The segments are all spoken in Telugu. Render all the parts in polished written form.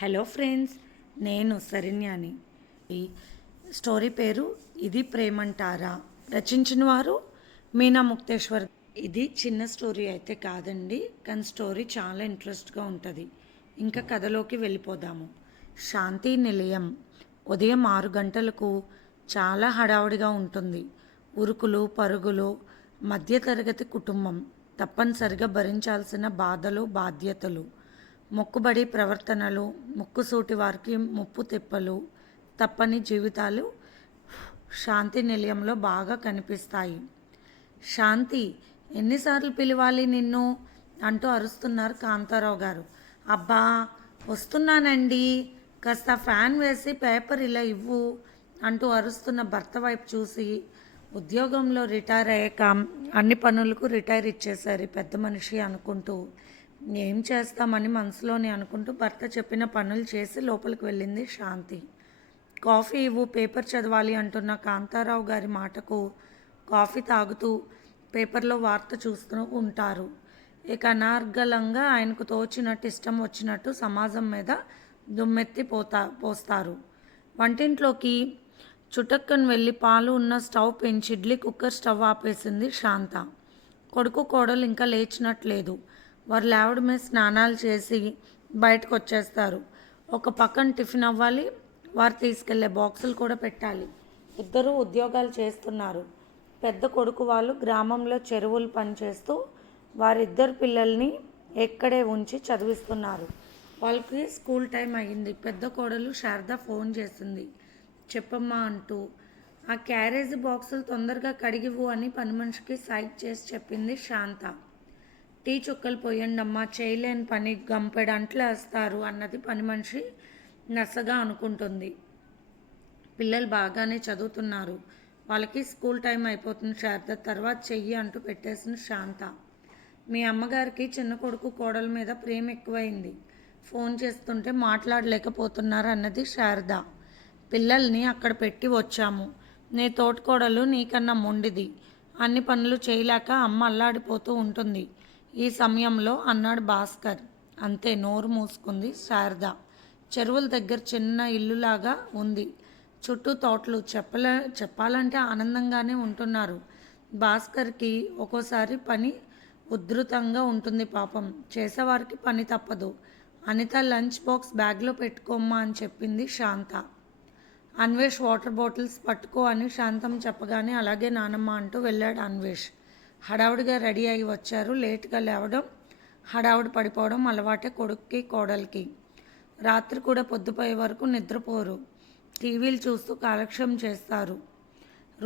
హలో ఫ్రెండ్స్, నేను శరణ్యాని. ఈ స్టోరీ పేరు ఇది ప్రేమంటారా. రచించిన వారు మీనా ముక్తేశ్వర్. ఇది చిన్న స్టోరీ అయితే కాదండి, కానీ స్టోరీ చాలా ఇంట్రెస్ట్గా ఉంటుంది. ఇంకా కథలోకి వెళ్ళిపోదాము. శాంతి నిలయం ఉదయం 6 గంటలకు చాలా హడావుడిగా ఉంటుంది. ఉరుకులు పరుగులు, మధ్యతరగతి కుటుంబం తప్పనిసరిగా భరించాల్సిన బాధలు బాధ్యతలు, మొక్కుబడి ప్రవర్తనలు, ముక్కుసూటి వారికి ముప్పు తిప్పలు తప్పని జీవితాలు శాంతి నిలయంలో బాగా కనిపిస్తాయి. శాంతి, ఎన్నిసార్లు పిలవాలి నిన్ను అంటూ అరుస్తున్నారు కాంతారావు గారు. అబ్బా, వస్తున్నానండి, కాస్త ఫ్యాన్ వేసి పేపర్ ఇలా ఇవ్వు అంటూ అరుస్తున్న భర్త వైపు చూసి, ఉద్యోగంలో రిటైర్ అయ్యాక అన్ని పనులకు రిటైర్ ఇచ్చేశారు పెద్ద మనిషి అనుకుంటూ, ఏం చేస్తామని మనసులోని అనుకుంటూ భర్త చెప్పిన పనులు చేసి లోపలికి వెళ్ళింది శాంతి. కాఫీ ఇవ్వు, పేపర్ చదవాలి అంటున్న కాంతారావు గారి మాటకు కాఫీ తాగుతూ పేపర్లో వార్త చూస్తూ ఉంటారు. ఇక అనార్గళంగా ఆయనకు తోచినట్టు ఇష్టం వచ్చినట్టు సమాజం మీద దుమ్మెత్తి పోస్తారు. వంటింట్లోకి చుటక్కని వెళ్ళి పాలు ఉన్న స్టవ్ పెంచి ఇడ్లీ కుక్కర్ స్టవ్ ఆపేసింది శాంత. కొడుకు కోడలు ఇంకా లేచినట్లేదు. వారు లేవడ మీద స్నానాలు చేసి బయటకు వచ్చేస్తారు. ఒక పక్కన టిఫిన్ అవ్వాలి, వారు తీసుకెళ్లే బాక్సులు కూడా పెట్టాలి. ఇద్దరూ ఉద్యోగాలు చేస్తున్నారు. పెద్ద కొడుకు వాళ్ళు గ్రామంలో చెరువులు పనిచేస్తూ వారిద్దరు పిల్లల్ని ఎక్కడే ఉంచి చదివిస్తున్నారు. వాళ్ళకి స్కూల్ టైం అయ్యింది. పెద్ద కోడలు శారద ఫోన్ చేసింది. చెప్పమ్మా అంటూ. ఆ క్యారేజీ బాక్సులు తొందరగా కడిగివ్వు అని పని మనిషికి సైట్ చేసి చెప్పింది శాంత. టీ చుక్కలు పోయండమ్మా, చేయలేని పని గంపెడు అంట్లు వేస్తారు అన్నది పని మనిషి నసగా అనుకుంటుంది. పిల్లలు బాగానే చదువుతున్నారు, వాళ్ళకి స్కూల్ టైం అయిపోతుంది శారద, తర్వాత చెయ్యి అంటూ పెట్టేసిన శాంత. మీ అమ్మగారికి చిన్న కొడుకు కోడల మీద ప్రేమ ఎక్కువైంది, ఫోన్ చేస్తుంటే మాట్లాడలేకపోతున్నారు అన్నది శారద. పిల్లల్ని అక్కడ పెట్టి వచ్చాము. నీ తోటికోడలు నీకన్నా మొండిది, అన్ని పనులు చేయలేక అమ్మ అల్లాడిపోతూ ఉంటుంది ఈ సమయంలో అన్నాడు భాస్కర్. అంతే, నోరు మూసుకుంది శారద. చెరువుల దగ్గర చిన్న ఇల్లులాగా ఉంది, చుట్టూ తోటలు. చెప్పాలంటే ఆనందంగానే ఉంటున్నారు. భాస్కర్కి ఒక్కోసారి పని ఉధృతంగా ఉంటుంది పాపం, చేసేవారికి పని తప్పదు. అనిత లంచ్ బాక్స్ బ్యాగ్లో పెట్టుకోమ్మా అని చెప్పింది శాంత. అన్వేష్ వాటర్ బాటిల్స్ పట్టుకో అని శాంతం చెప్పగానే అలాగే నానమ్మ అంటూ వెళ్ళాడు అన్వేష్. హడావుడిగా రెడీ అయి వచ్చారు. లేటుగా లేవడం, హడావుడి పడిపోవడం అలవాటే కొడుక్కి కోడలికి. రాత్రి కూడా పొద్దుపోయే వరకు నిద్రపోరు, టీవీలు చూస్తూ కాలక్షేపం చేస్తారు.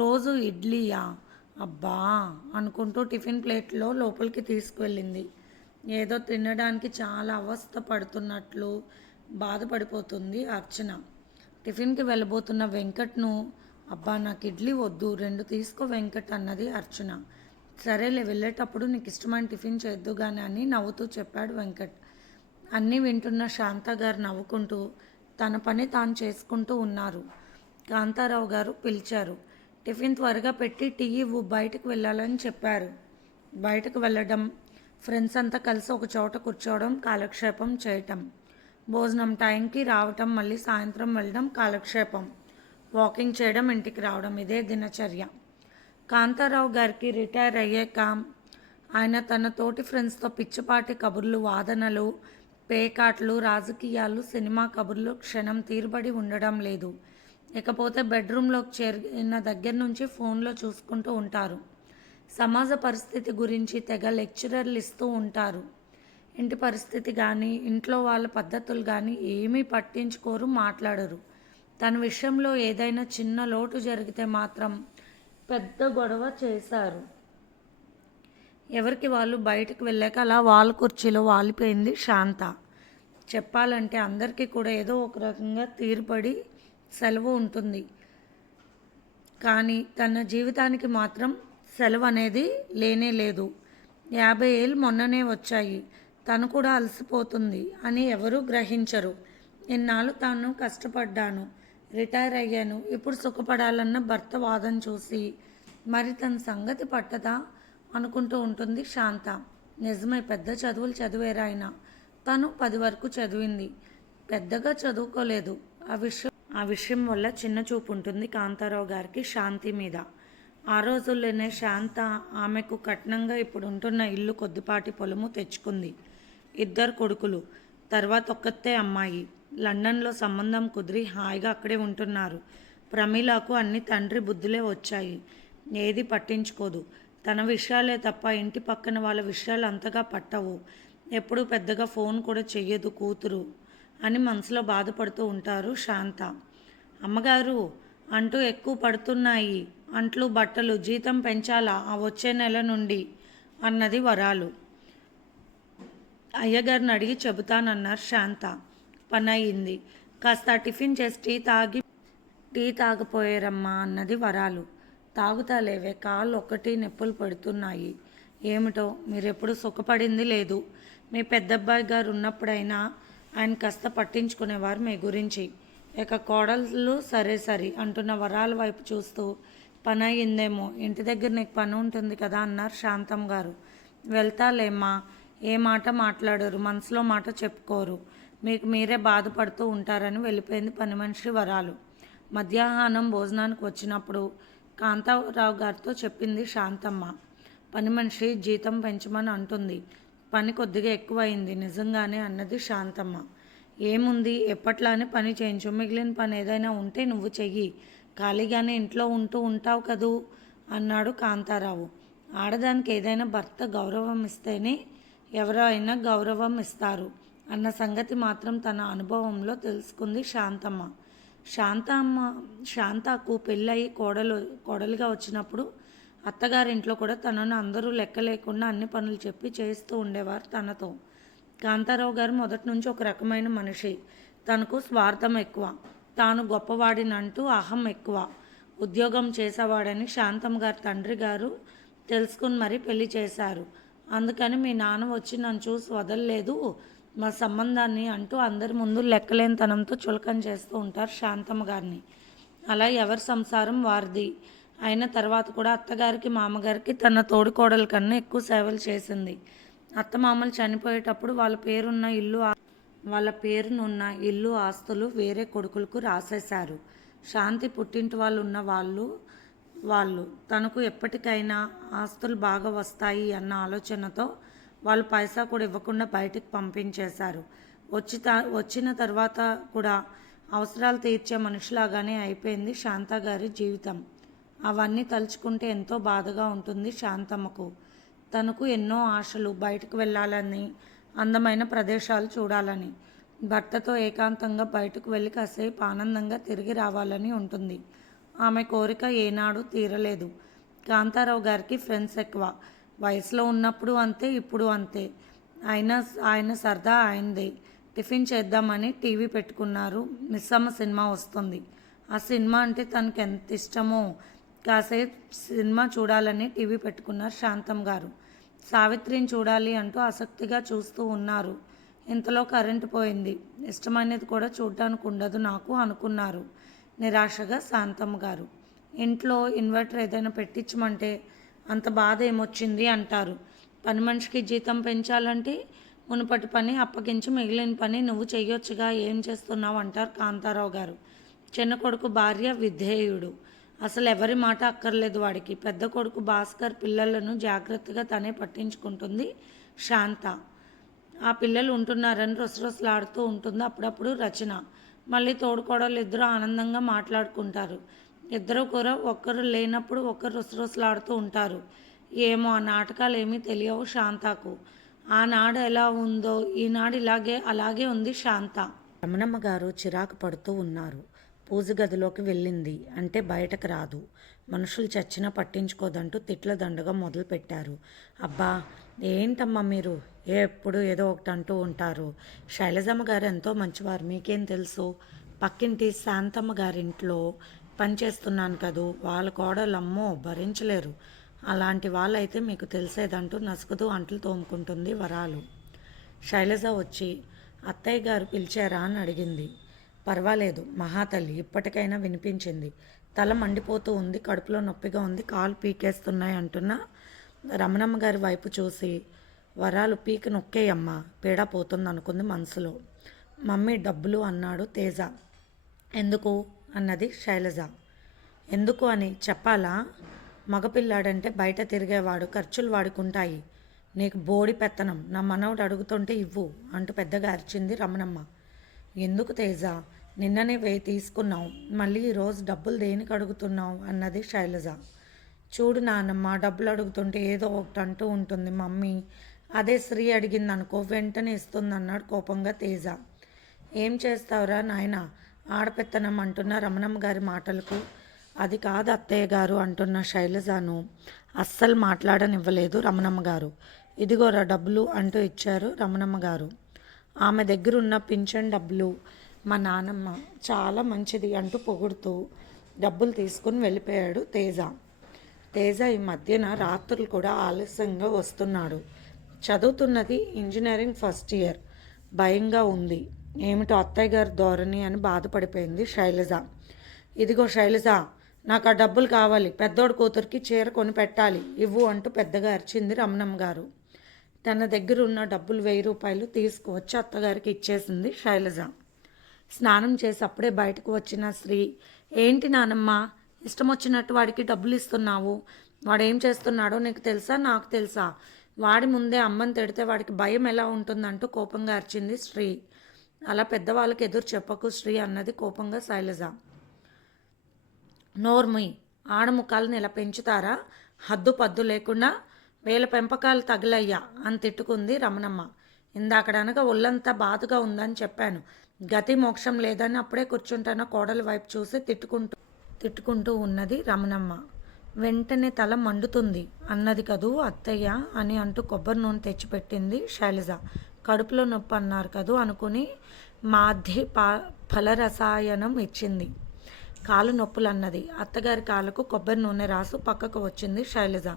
రోజు ఇడ్లీయా అబ్బా అనుకుంటూ టిఫిన్ ప్లేట్లో లోపలికి తీసుకువెళ్ళింది. ఏదో తినడానికి చాలా అవస్థ పడుతున్నట్లు బాధపడిపోతుంది అర్చన. టిఫిన్కి వెళ్ళబోతున్న వెంకట్ను, అబ్బా నాకు ఇడ్లీ వద్దు, 2 తీసుకో వెంకట్ అన్నది అర్చన. సరేలే, వెళ్ళేటప్పుడు నీకు ఇష్టమైన టిఫిన్ చేద్దుగానే అని నవ్వుతూ చెప్పాడు వెంకట్. అన్నీ వింటున్న శాంత గారు నవ్వుకుంటూ తన పని తాను చేసుకుంటూ ఉన్నారు. కాంతారావు గారు పిలిచారు. టిఫిన్ త్వరగా పెట్టి టీ ఇవ్వు, బయటకు వెళ్ళాలని చెప్పారు. బయటకు వెళ్ళడం, ఫ్రెండ్స్ అంతా కలిసి ఒక చోట కూర్చోవడం, కాలక్షేపం చేయటం. భోజనం టైంకి రావటం, మళ్ళీ సాయంత్రం వెళ్ళడం, కాలక్షేపం. వాకింగ్ చేయడం, ఇంటికి రావడం, ఇదే దినచర్య. కాంతారావు గారికి రిటైర్ అయ్యాక ఆయన తన తోటి ఫ్రెండ్స్తో పిచ్చిపాటి కబుర్లు, వాదనలు, పేకాట్లు, రాజకీయాలు, సినిమా కబుర్లు క్షణం తీరుబడి ఉండడం లేదు. ఇకపోతే బెడ్రూమ్లోకి చేరిన దగ్గర నుంచి ఫోన్లో చూసుకుంటూ ఉంటారు. సమాజ పరిస్థితి గురించి తెగ లెక్చరర్లు ఇస్తూ ఉంటారు. ఇంటి పరిస్థితి కానీ, ఇంట్లో వాళ్ళ పద్ధతులు కానీ ఏమీ పట్టించుకోరు, మాట్లాడరు. తన విషయంలో ఏదైనా చిన్న లోటు జరిగితే మాత్రం పెద్ద గొడవ చేశారు. ఎవరికి వాళ్ళు బయటకు వెళ్ళాక అలా వాళ్ళ కుర్చీలో వాలిపోయింది శాంత. చెప్పాలంటే అందరికీ కూడా ఏదో ఒక రకంగా తీరుబడి సెలవు ఉంటుంది, కానీ తన జీవితానికి మాత్రం సెలవు అనేది లేనే లేదు. 50 ఏళ్ళు మొన్ననే వచ్చాయి, తను కూడా అలసిపోతుంది అని ఎవరూ గ్రహించరు. ఇన్నాళ్ళు తాను కష్టపడ్డాను, రిటైర్ అయ్యాను, ఇప్పుడు సుఖపడాలన్న భర్త వాదన చూసి మరి తన సంగతి పట్టదా అనుకుంటూ ఉంటుంది శాంత. నిజమే, పెద్ద చదువులు చదివారాయన, తను 10 వరకు చదివింది. పెద్దగా చదువుకోలేదు. ఆ విషయం వల్ల చిన్న చూపు ఉంటుంది కాంతారావు గారికి శాంతి మీద. ఆ రోజుల్లోనే శాంత ఆమెకు కట్నంగా ఇప్పుడు ఉంటున్న ఇల్లు, కొద్దిపాటి పొలము తెచ్చుకుంది. 2 కొడుకులు, తర్వాత ఒక్కతే అమ్మాయి. లండన్లో సంబంధం కుదిరి హాయిగా అక్కడే ఉంటున్నారు. ప్రమీలకు అన్ని తండ్రి బుద్ధులే వచ్చాయి. ఏది పట్టించుకోదు. తన విషయాలే తప్ప ఇంటి పక్కన వాళ్ళ విషయాలు అంతగా పట్టవు. ఎప్పుడూ పెద్దగా ఫోన్ కూడా చెయ్యదు కూతురు అని మనసులో బాధపడుతూ ఉంటారు శాంత. అమ్మగారు అంటూ ఎక్కువ పడుతున్నాయి అంట్లు, బట్టలు, జీతం పెంచాలా ఆ వచ్చే నెల నుండి అన్నది వరాలు. అయ్యగారిని అడిగి చెబుతానన్నారు శాంత. పని అయింది. కాస్త టిఫిన్ చేసి టీ తాగపోయారమ్మా అన్నది వరాలు. తాగుతాలేవే, కాళ్ళు ఒక్కటి నొప్పులు పడుతున్నాయి. ఏమిటో మీరెప్పుడు సుఖపడింది లేదు. మీ పెద్దబ్బాయి గారు ఉన్నప్పుడైనా ఆయన కాస్త పట్టించుకునేవారు మీ గురించి. ఇక కోడళ్ళు సరే సరి అంటున్న వరాల వైపు చూస్తూ, పని అయ్యిందేమో, ఇంటి దగ్గర నీకు పని ఉంటుంది కదా అన్నారు శాంతం గారు. వెళ్తాలేమ్మా. ఏ మాట మాట్లాడరు, మనసులో మాట చెప్పుకోరు, మీకు మీరే బాధపడుతూ ఉంటారని వెళ్ళిపోయింది పని మనిషి వరాలు. మధ్యాహ్నం భోజనానికి వచ్చినప్పుడు కాంతారావు గారితో చెప్పింది శాంతమ్మ. పని మనిషి జీతం పెంచమని అంటుంది. పని కొద్దిగా ఎక్కువైంది నిజంగానే అన్నది శాంతమ్మ. ఏముంది, ఎప్పట్లానే పని చేయించు, మిగిలిన పని ఏదైనా ఉంటే నువ్వు చెయ్యి, ఖాళీగానే ఇంట్లో ఉంటావు కదూ అన్నాడు కాంతారావు. ఆడదానికి ఏదైనా భర్త గౌరవం ఇస్తేనే ఎవరైనా గౌరవం ఇస్తారు అన్న సంగతి మాత్రం తన అనుభవంలో తెలుసుకుంది శాంతమ్మ. శాంతకు పెళ్ళయి కోడలుగా వచ్చినప్పుడు అత్తగారింట్లో కూడా తనను అందరూ లెక్క లేకుండా అన్ని పనులు చెప్పి చేస్తూ ఉండేవారు తనతో. కాంతారావు గారు మొదటి నుంచి ఒక రకమైన మనిషి. తనకు స్వార్థం ఎక్కువ, తాను గొప్పవాడినంటూ అహం ఎక్కువ. ఉద్యోగం చేసేవాడని శాంతం గారి తండ్రి గారు తెలుసుకుని మరీ పెళ్లి చేశారు. అందుకని మీ నాన్న వచ్చి నన్ను చూసి వదలలేదు మా సంబంధాన్ని అంటూ అందరి ముందు లెక్కలేనితనంతో చులకన చేస్తూ ఉంటారు శాంతమ్మ గారిని. అలా ఎవరి సంసారం వారిది అయిన తర్వాత కూడా అత్తగారికి, మామగారికి తన తోడికోడల కన్నా ఎక్కువ సేవలు చేసింది. అత్తమామలు చనిపోయేటప్పుడు వాళ్ళ పేరునున్న ఇల్లు, ఆస్తులు వేరే కొడుకులకు రాసేశారు. శాంతి పుట్టింటి వాళ్ళు ఉన్న వాళ్ళు తనకు ఎప్పటికైనా ఆస్తులు బాగా వస్తాయి అన్న ఆలోచనతో వాళ్ళు పైసా కూడా ఇవ్వకుండా బయటికి పంపించేశారు. వచ్చిన తర్వాత కూడా అవసరాలు తీర్చే మనిషిలాగానే అయిపోయింది శాంత గారి జీవితం. అవన్నీ తలుచుకుంటే ఎంతో బాధగా ఉంటుంది శాంతమ్మకు. తనకు ఎన్నో ఆశలు, బయటకు వెళ్ళాలని, అందమైన ప్రదేశాలు చూడాలని, భర్తతో ఏకాంతంగా బయటకు వెళ్ళి కాసేపు ఆనందంగా తిరిగి రావాలని ఉంటుంది. ఆమె కోరిక ఏనాడు తీరలేదు. కాంతారావు గారికి ఫ్రెండ్స్ ఎక్కువ. వయసులో ఉన్నప్పుడు అంతే, ఇప్పుడు అంతే. ఆయన సరదా ఆయనదే. టిఫిన్ చేద్దామని టీవీ పెట్టుకున్నారు. మిస్సమ్మ సినిమా వస్తుంది. ఆ సినిమా అంటే తనకు ఎంత ఇష్టమో. కాసేపు సినిమా చూడాలని టీవీ పెట్టుకున్నారు శాంతం గారు. సావిత్రిని చూడాలి అంటూ ఆసక్తిగా చూస్తూ ఉన్నారు. ఇంతలో కరెంటు పోయింది. ఇష్టమైనది కూడా చూడటానికి ఉండదు నాకు అనుకున్నారు నిరాశగా శాంతమ్మ గారు. ఇంట్లో ఇన్వర్టర్ ఏదైనా పెట్టించమంటే అంత బాధ ఏమొచ్చింది అంటారు. పని మనిషికి జీతం పెంచాలంటే మునుపటి పని అప్పగించి మిగిలిన పని నువ్వు చెయ్యొచ్చుగా, ఏం చేస్తున్నావు అంటారు కాంతారావు గారు. చిన్న కొడుకు భార్య విధేయుడు, అసలు ఎవరి మాట అక్కర్లేదు వాడికి. పెద్ద కొడుకు భాస్కర్ పిల్లలను జాగ్రత్తగా తనే పట్టించుకుంటుంది శాంత. ఆ పిల్లలు ఉంటున్నారని రొసరొసలాడుతూ ఉంటుంది అప్పుడప్పుడు రచన. మళ్ళీ తోడుకోడలు ఇద్దరు ఆనందంగా మాట్లాడుకుంటారు. ఇద్దరు కూడా ఒక్కరు లేనప్పుడు ఒకరు రొసరొసలాడుతూ ఉంటారు. ఏమో ఆ నాటకాలు ఏమీ తెలియవు శాంతకు. ఆనాడు ఎలా ఉందో ఈనాడు అలాగే ఉంది శాంత. రమణమ్మ గారు చిరాకు పడుతూ ఉన్నారు. పూజ గదిలోకి వెళ్ళింది అంటే బయటకు రాదు. మనుషులు చచ్చినా పట్టించుకోదంటూ తిట్ల దండగా మొదలుపెట్టారు. అబ్బా ఏంటమ్మా మీరు ఎప్పుడు ఏదో ఒకటి అంటూ ఉంటారు. శైలజమ్మ గారు ఎంతో మంచివారు, మీకేం తెలుసు. పక్కింటి శాంతమ్మ గారింట్లో పనిచేస్తున్నాను కదూ, వాళ్ళ కోడలమ్మో భరించలేరు. అలాంటి వాళ్ళైతే మీకు తెలిసేదంటూ నసుకుతూ అంట్లు తోముకుంటుంది వరాలు. శైలజ వచ్చి అత్తయ్య గారు పిలిచారా అని అడిగింది. పర్వాలేదు మహాతల్లి, ఇప్పటికైనా వినిపించింది. తల మండిపోతూ ఉంది, కడుపులో నొప్పిగా ఉంది, కాలు పీకేస్తున్నాయి అంటున్న రమణమ్మ గారి వైపు చూసి వరాలు పీక నొక్కేయమ్మా, పీడ పోతుంది అనుకుంది మనసులో. మమ్మీ డబ్బులు అన్నాడు తేజ. ఎందుకు అన్నది శైలజ. ఎందుకు అని చెప్పాలా? మగపిల్లాడంటే బయట తిరిగేవాడు, ఖర్చులు వాడుకుంటాయి. నీకు బోడి పెత్తనం. నా మనవడు అడుగుతుంటే ఇవ్వు అంటూ పెద్దగా అరిచింది రమణమ్మ. ఎందుకు తేజ? నిన్ననే 1000 తీసుకున్నావు, మళ్ళీ ఈరోజు డబ్బులు దేనికి అడుగుతున్నావు అన్నది శైలజ. చూడు నాన్నమ్మ, డబ్బులు అడుగుతుంటే ఏదో ఒకటి అంటూ ఉంటుంది మమ్మీ. అదే శ్రీ అడిగిందనుకో వెంటనే ఇస్తుందన్నాడు కోపంగా తేజ. ఏం చేస్తావురా నాయన, ఆడపెత్తనం అంటున్న రమణమ్మ గారి మాటలకు అది కాదు అత్తయ్య గారు అంటున్న శైలజను అస్సలు మాట్లాడనివ్వలేదు రమణమ్మ గారు. ఇదిగోరా డబ్బులు అంటూ ఇచ్చారు రమణమ్మ గారు. ఆమె దగ్గర ఉన్న పింఛన్ డబ్బులు మా నానమ్మ చాలా మంచిది అంటూ పొగుడుతూ డబ్బులు తీసుకుని వెళ్ళిపోయాడు తేజ. తేజ ఈ మధ్యన రాత్రులు కూడా ఆలస్యంగా వస్తున్నాడు. చదువుతున్నది ఇంజనీరింగ్ ఫస్ట్ ఇయర్. భయంగా ఉంది. ఏమిటో అత్తయ్య గారి ధోరణి అని బాధపడిపోయింది శైలజ. ఇదిగో శైలజ, నాకు ఆ డబ్బులు కావాలి, పెద్దోడు కూతురికి చీర కొని పెట్టాలి, ఇవ్వు అంటూ పెద్దగా అరిచింది రమణమ్మ గారు. తన దగ్గర ఉన్న డబ్బులు 1000 రూపాయలు తీసుకువచ్చి అత్తగారికి ఇచ్చేసింది శైలజ. స్నానం చేసి అప్పుడే బయటకు వచ్చిన శ్రీ, ఏంటి నానమ్మ ఇష్టం వచ్చినట్టు వాడికి డబ్బులు ఇస్తున్నావు? వాడేం చేస్తున్నాడో నీకు తెలుసా, నాకు తెలుసా? వాడి ముందే అమ్మని తిడితే వాడికి భయం ఎలా ఉంటుందంటూ కోపంగా అరిచింది శ్రీ. అలా పెద్దవాళ్ళకి ఎదురు చెప్పకు శ్రీ అన్నది కోపంగా శైలజ. నోర్ముయ్, ఆడముఖాలను ఇలా పెంచుతారా? హద్దు పద్దు లేకుండా 1000 పెంపకాలు తగిలయ్యా అని తిట్టుకుంది రమణమ్మ. ఇందాకడనగా ఒళ్ళంతా బాధగా ఉందని చెప్పాను. గతి మోక్షం లేదని అప్పుడే కూర్చుంటున్న కోడల వైపు చూసి తిట్టుకుంటూ ఉన్నది రమణమ్మ. వెంటనే తల మండుతుంది అన్నది కదూ అత్తయ్య అని అంటూ కొబ్బరి నూనె తెచ్చిపెట్టింది శైలజ. కడుపులో నొప్పి అన్నారు కదూ అనుకుని మాధ్య ఫలరసాయనం ఇచ్చింది. కాలు నొప్పులు అన్నది. అత్తగారి కాళ్ళకు కొబ్బరి నూనె రాసు పక్కకు వచ్చింది శైలజ.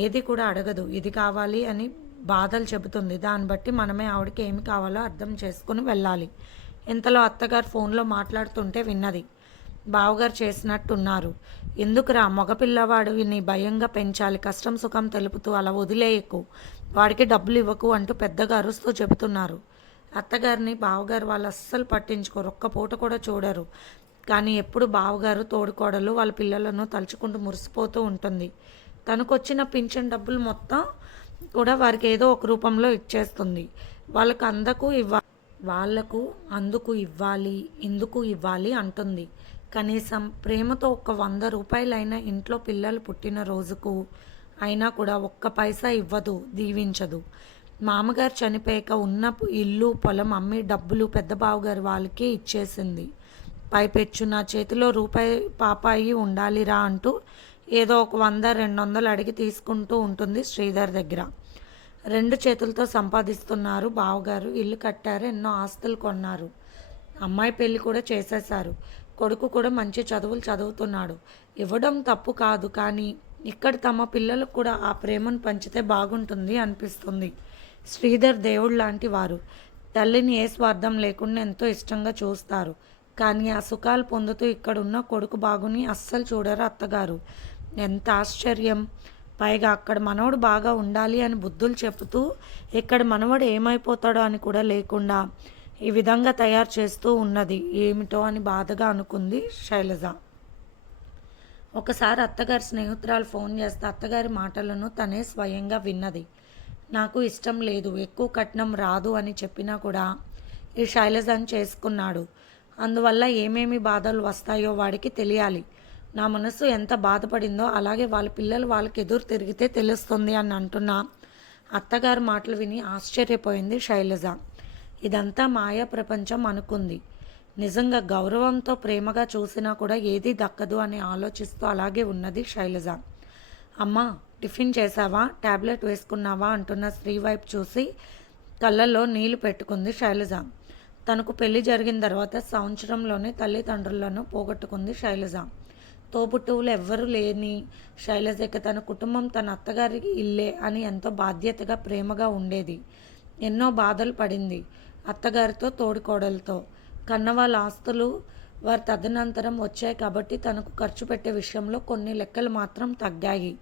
ఏది కూడా అడగదు, ఇది కావాలి అని బాధలు చెబుతుంది. దాన్ని బట్టి మనమే ఆవిడకి ఏమి కావాలో అర్థం చేసుకుని వెళ్ళాలి. ఇంతలో అత్తగారు ఫోన్లో మాట్లాడుతుంటే విన్నది. బావగారు చేసినట్టున్నారు. ఎందుకురా మగపిల్లవాడు నీ భయంగా పెంచాలి, కష్టం సుఖం తెలుపుతూ అలా వదిలేయకు, వాడికి డబ్బులు ఇవ్వకు అంటూ పెద్దగా అరుస్తూ చెబుతున్నారు. అత్తగారిని బావగారు వాళ్ళు అస్సలు పట్టించుకోరు, ఒక్క పూట కూడా చూడరు. కానీ ఎప్పుడు బావగారు తోడుకోడలు వాళ్ళ పిల్లలను తలుచుకుంటూ మురిసిపోతూ ఉంటుంది. తనకొచ్చిన పింఛన్ డబ్బులు మొత్తం కూడా వారికి ఏదో ఒక రూపంలో ఇచ్చేస్తుంది. వాళ్ళకు అందుకు ఇవ్వాలి, ఇందుకు ఇవ్వాలి అంటుంది. కనీసం ప్రేమతో ఒక 100 రూపాయలైనా ఇంట్లో పిల్లలు పుట్టిన రోజుకు అయినా కూడా ఒక్క పైసా ఇవ్వదు, దీవించదు. మామగారు చనిపోయాక ఉన్న ఇల్లు పొలం అమ్మి డబ్బులు పెద్ద బావగారు వాళ్ళకి ఇచ్చేసింది. పైపెచ్చు నా చేతిలో రూపాయి పాపాయి ఉండాలిరా అంటూ ఏదో ఒక 100-200 అడిగి తీసుకుంటూ ఉంటుంది శ్రీధర్ దగ్గర. 2 చేతులతో సంపాదిస్తున్నారు బావగారు. ఇల్లు కట్టారు, ఎన్నో ఆస్తులు కొన్నారు, అమ్మాయి పెళ్లి కూడా చేసేశారు. కొడుకు కూడా మంచి చదువులు చదువుతున్నాడు. ఇవ్వడం తప్పు కాదు, కానీ ఇక్కడ తమ పిల్లలకు కూడా ఆ ప్రేమను పంచితే బాగుంటుంది అనిపిస్తుంది. శ్రీధర్ దేవుడు లాంటి వారు. తల్లిని ఏ స్వార్థం లేకుండా ఎంతో ఇష్టంగా చూస్తారు. కానీ ఆ సుఖాలు పొందుతూ ఇక్కడున్న కొడుకు బాగుని అస్సలు చూడరు అత్తగారు. ఎంత ఆశ్చర్యం! పైగా అక్కడ మనవడు బాగా ఉండాలి అని బుద్ధులు చెబుతూ ఇక్కడ మనవడు ఏమైపోతాడో అని కూడా లేకుండా ఈ విధంగా తయారు చేస్తూ ఉన్నది ఏమిటో అని బాధగా అనుకుంది శైలజ. ఒకసారి అత్తగారి స్నేహితురాలు ఫోన్ చేస్తే అత్తగారి మాటలను తనే స్వయంగా విన్నది. నాకు ఇష్టం లేదు, ఎక్కువ కట్నం రాదు అని చెప్పినా కూడా ఈ శైలజను చేసుకున్నాడు. అందువల్ల ఏమేమి బాధలు వస్తాయో వాడికి తెలియాలి. నా మనసు ఎంత బాధపడిందో అలాగే వాళ్ళ పిల్లలు వాళ్ళకి ఎదురు తిరిగితే తెలుస్తుంది అని అంటున్నా అత్తగారి మాటలు విని ఆశ్చర్యపోయింది శైలజ. ఇదంతా మాయా ప్రపంచం అనుకుంది. నిజంగా గౌరవంతో ప్రేమగా చూసినా కూడా ఏదీ దక్కదు అని ఆలోచిస్తూ అలాగే ఉన్నది శైలజ. అమ్మా టిఫిన్ చేసావా, ట్యాబ్లెట్ వేసుకున్నావా అంటున్న శ్రీ వైపు చూసి కళ్ళల్లో నీళ్లు పెట్టుకుంది శైలజ. తనకు పెళ్లి జరిగిన తర్వాత సంవత్సరంలోనే తల్లిదండ్రులను పోగొట్టుకుంది శైలజ. తోబుట్టువులు ఎవ్వరూ లేని శైలజకి తన కుటుంబం తన అత్తగారికి ఇల్లే అని ఎంతో బాధ్యతగా ప్రేమగా ఉండేది. ఎన్నో బాధలు పడింది అత్తగారితో తోడుకోడలతో. కన్నవాళ్ళ ఆస్తులు వారి తదనంతరం వచ్చాయి కాబట్టి తనకు ఖర్చు పెట్టే విషయంలో కొన్ని లెక్కలు మాత్రం తగ్గాయి.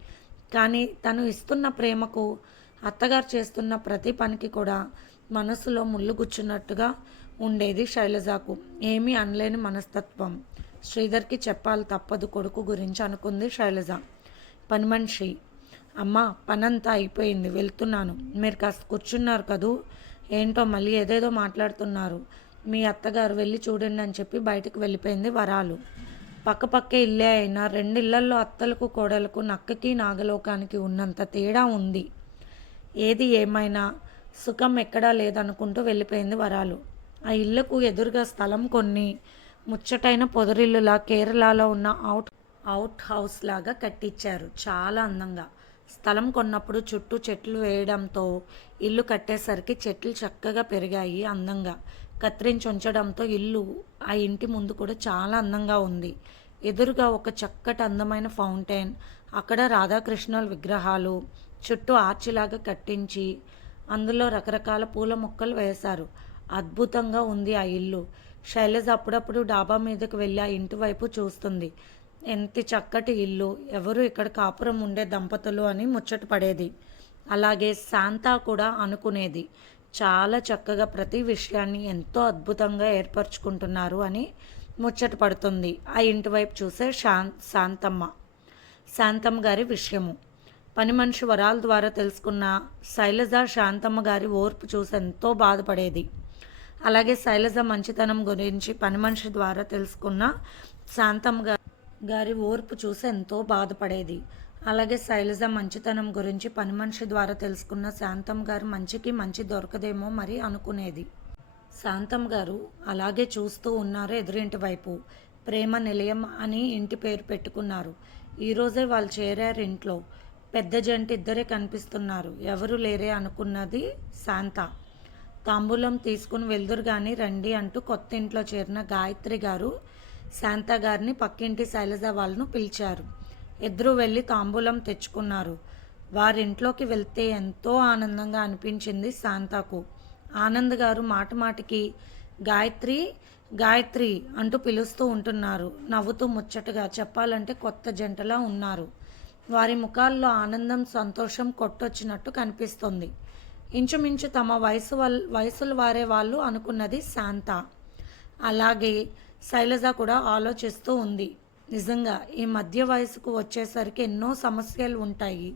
కానీ తను ఇస్తున్న ప్రేమకు అత్తగారు చేస్తున్న ప్రతి పనికి కూడా మనసులో ముళ్ళు గుచ్చినట్టుగా ఉండేది శైలజకు. ఏమీ అనలేని మనస్తత్వం. శ్రీధర్కి చెప్పాలి తప్పదు కొడుకు గురించి అనుకుంది శైలజ. పని మనిషి, అమ్మ పనంతా అయిపోయింది, వెళ్తున్నాను. మీరు కాస్త కూర్చున్నారు కదూ, ఏంటో మళ్ళీ ఏదేదో మాట్లాడుతున్నారు. మీ అత్తగారు వెళ్ళి చూడండి అని చెప్పి బయటకు వెళ్ళిపోయింది వరాలు. పక్కపక్కే ఇల్లే అయినా రెండిళ్లల్లో అత్తలకు కోడలకు నక్కకి నాగలోకానికి ఉన్నంత తేడా ఉంది. ఏది ఏమైనా సుఖం ఎక్కడా లేదనుకుంటూ వెళ్ళిపోయింది వరాలు. ఆ ఇళ్లకు ఎదురుగా స్థలం కొన్ని ముచ్చటైన పొదరిల్లులా కేరళలో ఉన్న అవుట్ హౌస్ లాగా కట్టించారు. చాలా అందంగా. స్థలం కొన్నప్పుడు చుట్టూ చెట్లు వేయడంతో ఇల్లు కట్టేసరికి చెట్లు చక్కగా పెరిగాయి. అందంగా కత్తిరించి ఉంచడంతో ఇల్లు ఆ ఇంటి ముందు కూడా చాలా అందంగా ఉంది. ఎదురుగా ఒక చక్కటి అందమైన ఫౌంటైన్, అక్కడ రాధాకృష్ణుల విగ్రహాలు, చుట్టూ ఆర్చిలాగా కట్టించి అందులో రకరకాల పూల మొక్కలు వేశారు. అద్భుతంగా ఉంది ఆ ఇల్లు. శైలజ అప్పుడప్పుడు డాబా మీదకు వెళ్ళి ఆ ఇంటి వైపు చూస్తుంది. ఎంత చక్కటి ఇల్లు, ఎవరు ఇక్కడ కాపురం ఉండే దంపతులు అని ముచ్చట పడేది. అలాగే శాంత కూడా అనుకునేది, చాలా చక్కగా ప్రతి విషయాన్ని ఎంతో అద్భుతంగా ఏర్పరచుకుంటున్నారు అని ముచ్చట పడుతుంది ఆ ఇంటి వైపు చూసే శాంతమ్మ గారి విషయము. పని మనిషి వరాల ద్వారా తెలుసుకున్న శైలజ శాంతమ్మ గారి ఓర్పు చూసి ఎంతో బాధపడేది. అలాగే శైలజ మంచితనం గురించి పని మనిషి ద్వారా తెలుసుకున్న శాంతమ్మ గారి ఓర్పు చూసి ఎంతో బాధపడేది. అలాగే శైలజ మంచితనం గురించి పని మనిషి ద్వారా తెలుసుకున్న శాంతమ్మ గారు మంచికి మంచి దొరకదేమో మరి అనుకునేది. శాంతమ్మ గారు అలాగే చూస్తూ ఉన్నారు ఎదురింటి వైపు. ప్రేమ నిలయం అని ఇంటి పేరు పెట్టుకున్నారు. ఈరోజే వాళ్ళు చేరారు ఇంట్లో. పెద్ద జంట ఇద్దరే కనిపిస్తున్నారు. ఎవరు లేరే అనుకున్నది శాంత. తాంబూలం తీసుకుని వెళ్దురు కానీ రండి అంటూ కొత్త ఇంట్లో చేరిన గాయత్రి గారు శాంత గారిని పక్కింటి శైలజ వాళ్ళను పిలిచారు. ఇద్దరూ వెళ్ళి తాంబూలం తెచ్చుకున్నారు. వారింట్లోకి వెళ్తే ఎంతో ఆనందంగా అనిపించింది శాంతకు. ఆనంద్ గారు మాటికి గాయత్రి గాయత్రి అంటూ పిలుస్తూ ఉంటున్నారు. నవ్వుతూ ముచ్చటగా, చెప్పాలంటే కొత్త జంటలా ఉన్నారు. వారి ముఖాల్లో ఆనందం సంతోషం కొట్టొచ్చినట్టు కనిపిస్తుంది. ఇంచుమించు తమ వయసుల వారే వాళ్ళు అనుకున్నది శాంత. అలాగే శైలజ కూడా ఆలోచిస్తూ ఉంది. నిజంగా ఈ మధ్య వయసుకు వచ్చేసరికి ఎన్నో సమస్యలు ఉంటాయి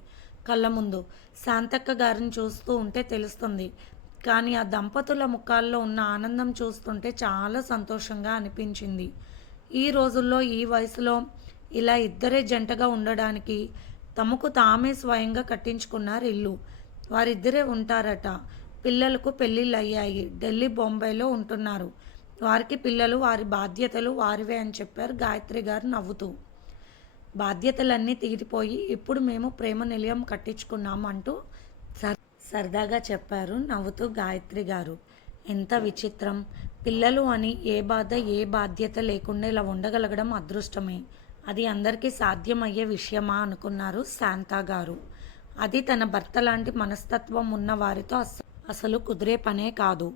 కళ్ళ ముందు. శాంతక్క గారిని చూస్తూ ఉంటే తెలుస్తుంది. కానీ ఆ దంపతుల ముఖాల్లో ఉన్న ఆనందం చూస్తుంటే చాలా సంతోషంగా అనిపించింది. ఈ రోజుల్లో ఈ వయసులో ఇలా ఇద్దరే జంటగా ఉండడానికి తమకు తామే స్వయంగా కట్టించుకున్నారు ఇల్లు. వారిద్దరే ఉంటారట. పిల్లలకు పెళ్ళిళ్ళు అయ్యాయి. ఢిల్లీ బొంబాయిలో ఉంటున్నారు. వారికి పిల్లలు, వారి బాధ్యతలు వారివే అని చెప్పారు గాయత్రి గారు నవ్వుతూ. బాధ్యతలన్నీ తీరిపోయి ఇప్పుడు మేము ప్రేమ నిలయం కట్టించుకున్నాము అంటూ సరదాగా చెప్పారు నవ్వుతూ గాయత్రి గారు. ఎంత విచిత్రం, పిల్లలు అని ఏ బాధ ఏ బాధ్యత లేకుండా ఇలా ఉండగలగడం అదృష్టమే. అది అందరికీ సాధ్యమయ్యే విషయమా అనుకున్నారు శాంత గారు. అది తన భర్త లాంటి మనస్తత్వం ఉన్న వారితో అసలు కుదిరే పనే కాదు.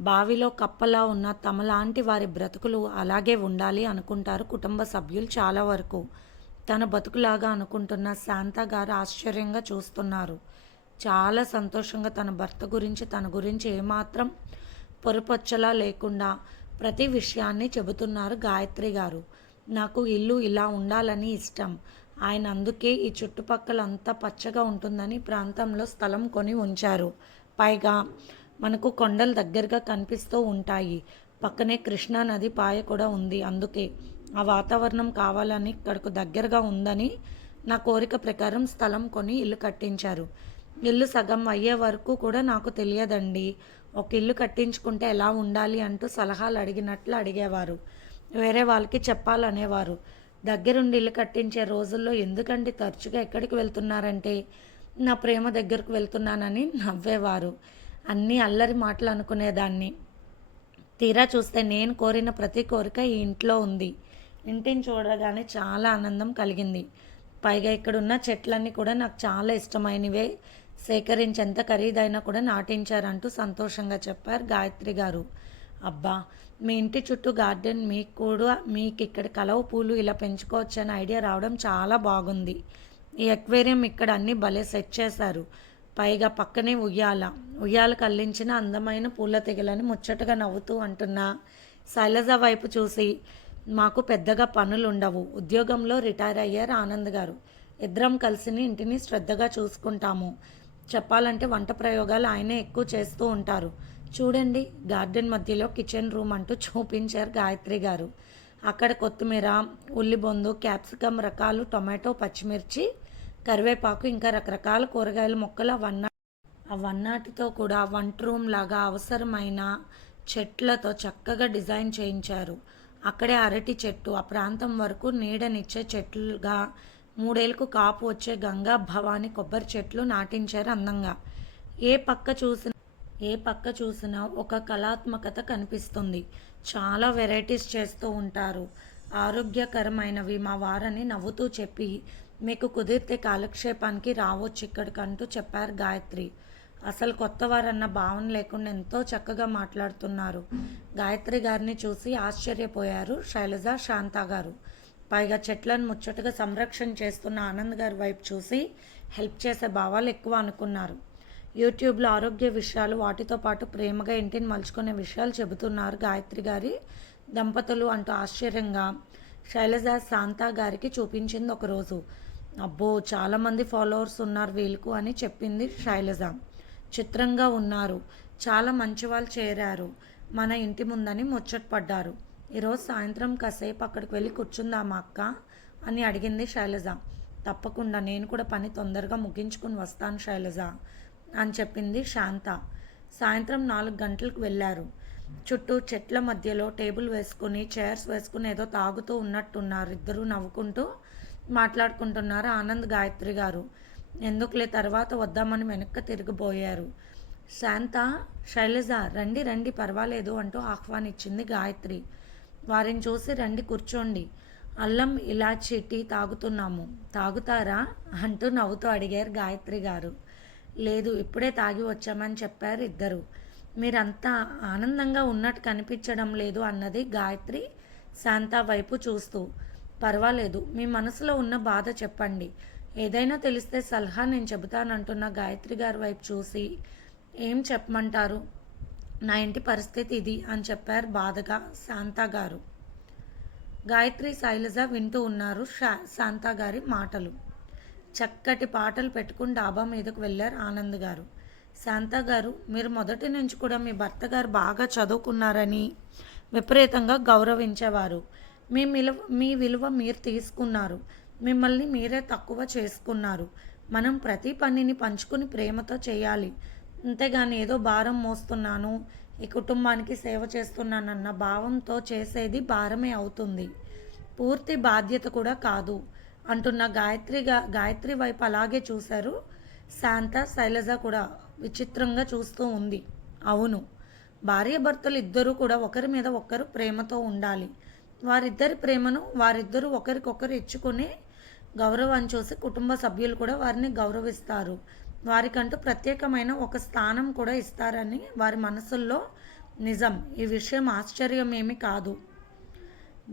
బావిలో కప్పలా ఉన్న తమలాంటి వారి బ్రతుకులు అలాగే ఉండాలి అనుకుంటారు కుటుంబ సభ్యులు చాలా వరకు. తన బతుకులాగా అనుకుంటున్న శాంత గారు ఆశ్చర్యంగా చూస్తున్నారు. చాలా సంతోషంగా తన భర్త గురించి తన గురించి ఏమాత్రం పొరపొచ్చలా లేకుండా ప్రతి విషయాన్ని చెబుతున్నారు గాయత్రి గారు. నాకు ఇల్లు ఇలా ఉండాలని ఇష్టం. ఆయన అందుకే ఈ చుట్టుపక్కల అంతా పచ్చగా ఉంటుందని ప్రాంతంలో స్థలం కొని ఉంచారు. పైగా మనకు కొండలు దగ్గరగా కనిపిస్తూ ఉంటాయి. పక్కనే కృష్ణా నది పాయ కూడా ఉంది. అందుకే ఆ వాతావరణం కావాలని ఇక్కడకు దగ్గరగా ఉందని నా కోరిక ప్రకారం స్థలం కొని ఇల్లు కట్టించారు. ఇల్లు సగం అయ్యే వరకు కూడా నాకు తెలియదండి. ఒక ఇల్లు కట్టించుకుంటే ఎలా ఉండాలి అంటూ సలహాలు అడిగినట్లు అడిగేవారు. వేరే వాళ్ళకి చెప్పాలనేవారు. దగ్గరుండి ఇల్లు కట్టించే రోజుల్లో ఎందుకంటే తరచుగా ఎక్కడికి వెళ్తున్నారంటే నా ప్రేమ దగ్గరకు వెళ్తున్నానని నవ్వేవారు. అన్నీ అల్లరి మాటలు అనుకునేదాన్ని. తీరా చూస్తే నేను కోరిన ప్రతి కోరిక ఈ ఇంట్లో ఉంది. ఇంటిని చూడగానే చాలా ఆనందం కలిగింది. పైగా ఇక్కడున్న చెట్లన్నీ కూడా నాకు చాలా ఇష్టమైనవే. సేకరించేంత ఖరీదైనా కూడా నాటించారంటూ సంతోషంగా చెప్పారు గాయత్రి గారు. అబ్బా, మీ ఇంటి చుట్టూ గార్డెన్ మీకు ఇక్కడ కలవ పూలు ఇలా పెంచుకోవచ్చు అనే ఐడియా రావడం చాలా బాగుంది. ఈ ఎక్వేరియం ఇక్కడ అన్నీ భలే సెట్ చేశారు. పైగా పక్కనే ఉయ్యాల కల్లించిన అందమైన పూల తెగలని ముచ్చటగా నవ్వుతూ అంటున్న శైలజ వైపు చూసి, మాకు పెద్దగా పనులుండవు, ఉద్యోగంలో రిటైర్ అయ్యారు ఆనంద్ గారు, ఇద్దరం కలిసి ఇంటిని శ్రద్ధగా చూసుకుంటాము. చెప్పాలంటే వంట ప్రయోగాలు ఆయనే ఎక్కువ చేస్తూ ఉంటారు. చూడండి, గార్డెన్ మధ్యలో కిచెన్ రూమ్ అంటూ చూపించారు గాయత్రి గారు. అక్కడ కొత్తిమీర, ఉల్లిబొందు, క్యాప్సికమ్ రకాలు, టొమాటో, పచ్చిమిర్చి, కరివేపాకు, ఇంకా రకరకాల కూరగాయల మొక్కలు అవన్నాటితో కూడా వంట రూమ్ లాగా అవసరమైన చెట్లతో చక్కగా డిజైన్ చేయించారు. అక్కడే అరటి చెట్టు, ఆ ప్రాంతం వరకు నీడనిచ్చే చెట్లుగా 3 ఏళ్లకు కాపు వచ్చే గంగా భవాని కొబ్బరి చెట్లు నాటించారు అందంగా. ఏ పక్క చూసినా ఒక కళాత్మకత కనిపిస్తుంది. చాలా వెరైటీస్ చేస్తూ ఉంటారు. ఆరోగ్యకరమైనవి మా వారని నవ్వుతూ చెప్పి, మీకు కుదిరితే కాలక్షేపానికి రావచ్చు ఇక్కడికంటూ చెప్పారు గాయత్రి. అసలు కొత్తవారన్న భావన లేకుండా ఎంతో చక్కగా మాట్లాడుతున్నారు. గాయత్రి గారిని చూసి ఆశ్చర్యపోయారు శైలజ, శాంత గారు. పైగా చెట్లను ముచ్చటగా సంరక్షణ చేస్తున్న ఆనంద్ గారి వైపు చూసి హెల్ప్ చేసే భావాలు ఎక్కువ అనుకున్నారు. యూట్యూబ్లో ఆరోగ్య విషయాలు, వాటితో పాటు ప్రేమగా ఇంటిని మలుచుకునే విషయాలు చెబుతున్నారు గాయత్రి గారి దంపతులు అంటూ ఆశ్చర్యంగా శైలజ శాంత గారికి చూపించింది ఒకరోజు. అబ్బో, చాలామంది ఫాలోవర్స్ ఉన్నారు వీళ్ళకు అని చెప్పింది శైలజ. చిత్రంగా ఉన్నారు, చాలా మంచి వాళ్ళు చేరారు మన ఇంటి ముందని ముచ్చటపడ్డారు. ఈరోజు సాయంత్రం కాసేపు అక్కడికి వెళ్ళి కూర్చుందామా అక్క అని అడిగింది శైలజ. తప్పకుండా, నేను కూడా పని తొందరగా ముగించుకుని వస్తాను శైలజ అని చెప్పింది శాంత. సాయంత్రం 4 గంటలకు వెళ్ళారు. చుట్టూ చెట్ల మధ్యలో టేబుల్ వేసుకుని, చైర్స్ వేసుకుని ఏదో తాగుతూ ఉన్నట్టున్నారు. ఇద్దరు నవ్వుకుంటూ మాట్లాడుకుంటున్నారు ఆనంద్, గాయత్రి గారు. ఎందుకులే, తర్వాత వద్దామని వెనక్కి తిరిగిపోయారు. శాంత, శైలజ రండి రండి, పర్వాలేదు అంటూ ఆహ్వానించింది గాయత్రి. వారిని చూసి, రండి కూర్చోండి, అల్లం ఇలాచీ టీ తాగుతున్నాము, తాగుతారా అంటూ నవ్వుతూ అడిగారు గాయత్రి గారు. లేదు, ఇప్పుడే తాగి వచ్చామని చెప్పారు ఇద్దరు. మీరంతా ఆనందంగా ఉన్నట్టు కనిపించడం లేదు అన్నది గాయత్రి శాంత వైపు చూస్తూ. పర్వాలేదు, మీ మనసులో ఉన్న బాధ చెప్పండి, ఏదైనా తెలిస్తే సలహా నేను చెబుతానంటున్న గాయత్రి గారి వైపు చూసి, ఏం చెప్పమంటారు, నా ఇంటి పరిస్థితి ఇది అని చెప్పారు బాధగా శాంత గారు. గాయత్రి, శైలజ వింటూ ఉన్నారు శాంత గారి మాటలు. చక్కటి పాటలు పెట్టుకుని డాబా మీదకు వెళ్ళారు ఆనంద్ గారు. శాంత గారు, మీరు మొదటి నుంచి కూడా మీ భర్త గారు బాగా చదువుకున్నారని విపరీతంగా గౌరవించేవారు. మీ విలువ మీరు తీసుకున్నారు, మిమ్మల్ని మీరే తక్కువ చేసుకున్నారు. మనం ప్రతి పనిని పంచుకుని ప్రేమతో చేయాలి, అంతేగాని ఏదో భారం మోస్తున్నాను, ఈ కుటుంబానికి సేవ చేస్తున్నానన్న భావంతో చేసేది భారమే అవుతుంది, పూర్తి బాధ్యత కూడా కాదు అంటున్న గాయత్రి వైపు అలాగే చూశారు శాంత. శైలజ కూడా విచిత్రంగా చూస్తూ ఉంది. అవును, భార్యాభర్తలు ఇద్దరూ కూడా ఒకరి మీద ఒకరు ప్రేమతో ఉండాలి. వారిద్దరి ప్రేమను వారిద్దరూ ఒకరికొకరు ఇచ్చుకునే గౌరవాన్ని చూసి కుటుంబ సభ్యులు కూడా వారిని గౌరవిస్తారు. వారికంటూ ప్రత్యేకమైన ఒక స్థానం కూడా ఇస్తారని వారి మనసుల్లో నిజం. ఈ విషయం ఆశ్చర్యమేమి కాదు.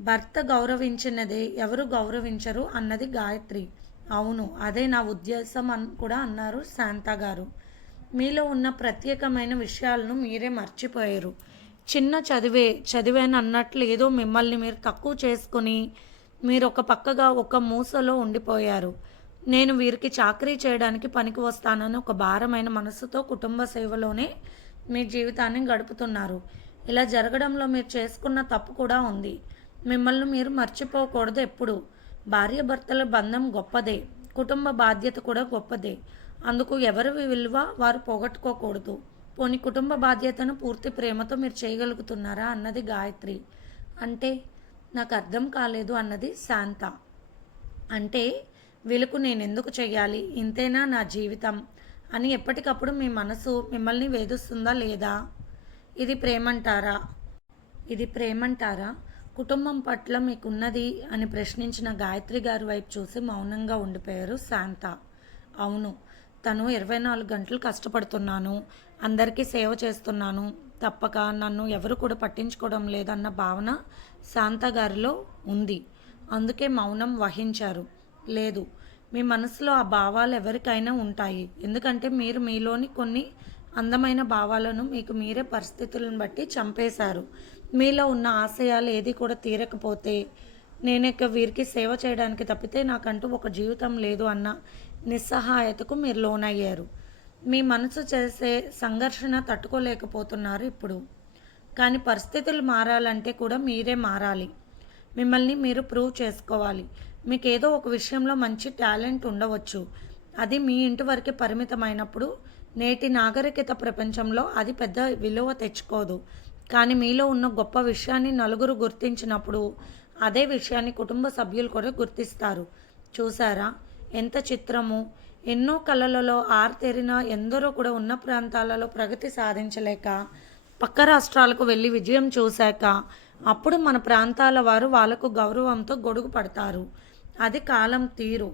భర్త గౌరవించినదే ఎవరు గౌరవించరు అన్నది గాయత్రి. అవును, అదే నా ఉద్దేశం అని కూడా అన్నారు శాంత గారు. మీలో ఉన్న ప్రత్యేకమైన విషయాలను మీరే మర్చిపోయారు. చిన్న చదివాను అన్నట్లు ఏదో మిమ్మల్ని మీరు తక్కువ చేసుకుని మీరు ఒక పక్కగా ఒక మూసలో ఉండిపోయారు. నేను వీరికి చాకరీ చేయడానికి పనికి వస్తానని ఒక భారమైన మనసుతో కుటుంబ సేవలోనే మీ జీవితాన్ని గడుపుతున్నారు. ఇలా జరగడంలో మీరు చేసుకున్న తప్పు కూడా ఉంది. మిమ్మల్ని మీరు మర్చిపోకూడదు ఎప్పుడు. భార్యాభర్తల బంధం గొప్పదే, కుటుంబ బాధ్యత కూడా గొప్పదే. అందుకు ఎవరి విలువ వారు పోగొట్టుకోకూడదు. పోనీ కుటుంబ బాధ్యతను పూర్తి ప్రేమతో మీరు చేయగలుగుతున్నారా అన్నది గాయత్రి. అంటే నాకు అర్థం కాలేదు అన్నది శాంత. అంటే వీళ్ళకు నేను ఎందుకు చెయ్యాలి, ఇంతేనా నా జీవితం అని ఎప్పటికప్పుడు మీ మనసు మిమ్మల్ని వేధిస్తుందా లేదా? ఇది ప్రేమంటారా? కుటుంబం పట్ల మీకున్నది అని ప్రశ్నించిన గాయత్రి గారి వైపు చూసి మౌనంగా ఉండిపోయారు శాంత. అవును, తను 24 గంటలు కష్టపడుతున్నాను, అందరికీ సేవ చేస్తున్నాను, తప్పక నన్ను ఎవరు కూడా పట్టించుకోవడం లేదన్న భావన శాంత గారిలో ఉంది. అందుకే మౌనం వహించారు. లేదు, మీ మనసులో ఆ భావాలు ఎవరికైనా ఉంటాయి. ఎందుకంటే మీరు మీలోని కొన్ని అందమైన భావాలను మీకు మీరే పరిస్థితులను బట్టి చంపేశారు. మీలో ఉన్న ఆశయాలు ఏది కూడా తీరకపోతే నేనిక వీరికి సేవ చేయడానికి తప్పితే నాకంటూ ఒక జీవితం లేదు అన్న నిస్సహాయతకు మీరు లోనయ్యారు. మీ మనసు చేసే సంఘర్షణ తట్టుకోలేకపోతున్నారు ఇప్పుడు. కానీ పరిస్థితులు మారాలంటే కూడా మీరే మారాలి. మిమ్మల్ని మీరు ప్రూవ్ చేసుకోవాలి. మీకు ఏదో ఒక విషయంలో మంచి టాలెంట్ ఉండవచ్చు. అది మీ ఇంటి వరకే పరిమితమైనప్పుడు నేటి నాగరికత ప్రపంచంలో అది పెద్ద విలువ తెచ్చుకోదు. కానీ మీలో ఉన్న గొప్ప విషయాన్ని నలుగురు గుర్తించినప్పుడు అదే విషయాన్ని కుటుంబ సభ్యులు కూడా గుర్తిస్తారు. చూసారా ఎంత చిత్రము! ఎన్నో కళలలో ఆరితేరిన ఎందరో కూడా ఉన్న ప్రాంతాలలో ప్రగతి సాధించలేక పక్క రాష్ట్రాలకు వెళ్ళి విజయం చూశాక అప్పుడు మన ప్రాంతాల వారు వాళ్ళకు గౌరవంతో గొడుగు పడతారు. అది కాలం తీరు.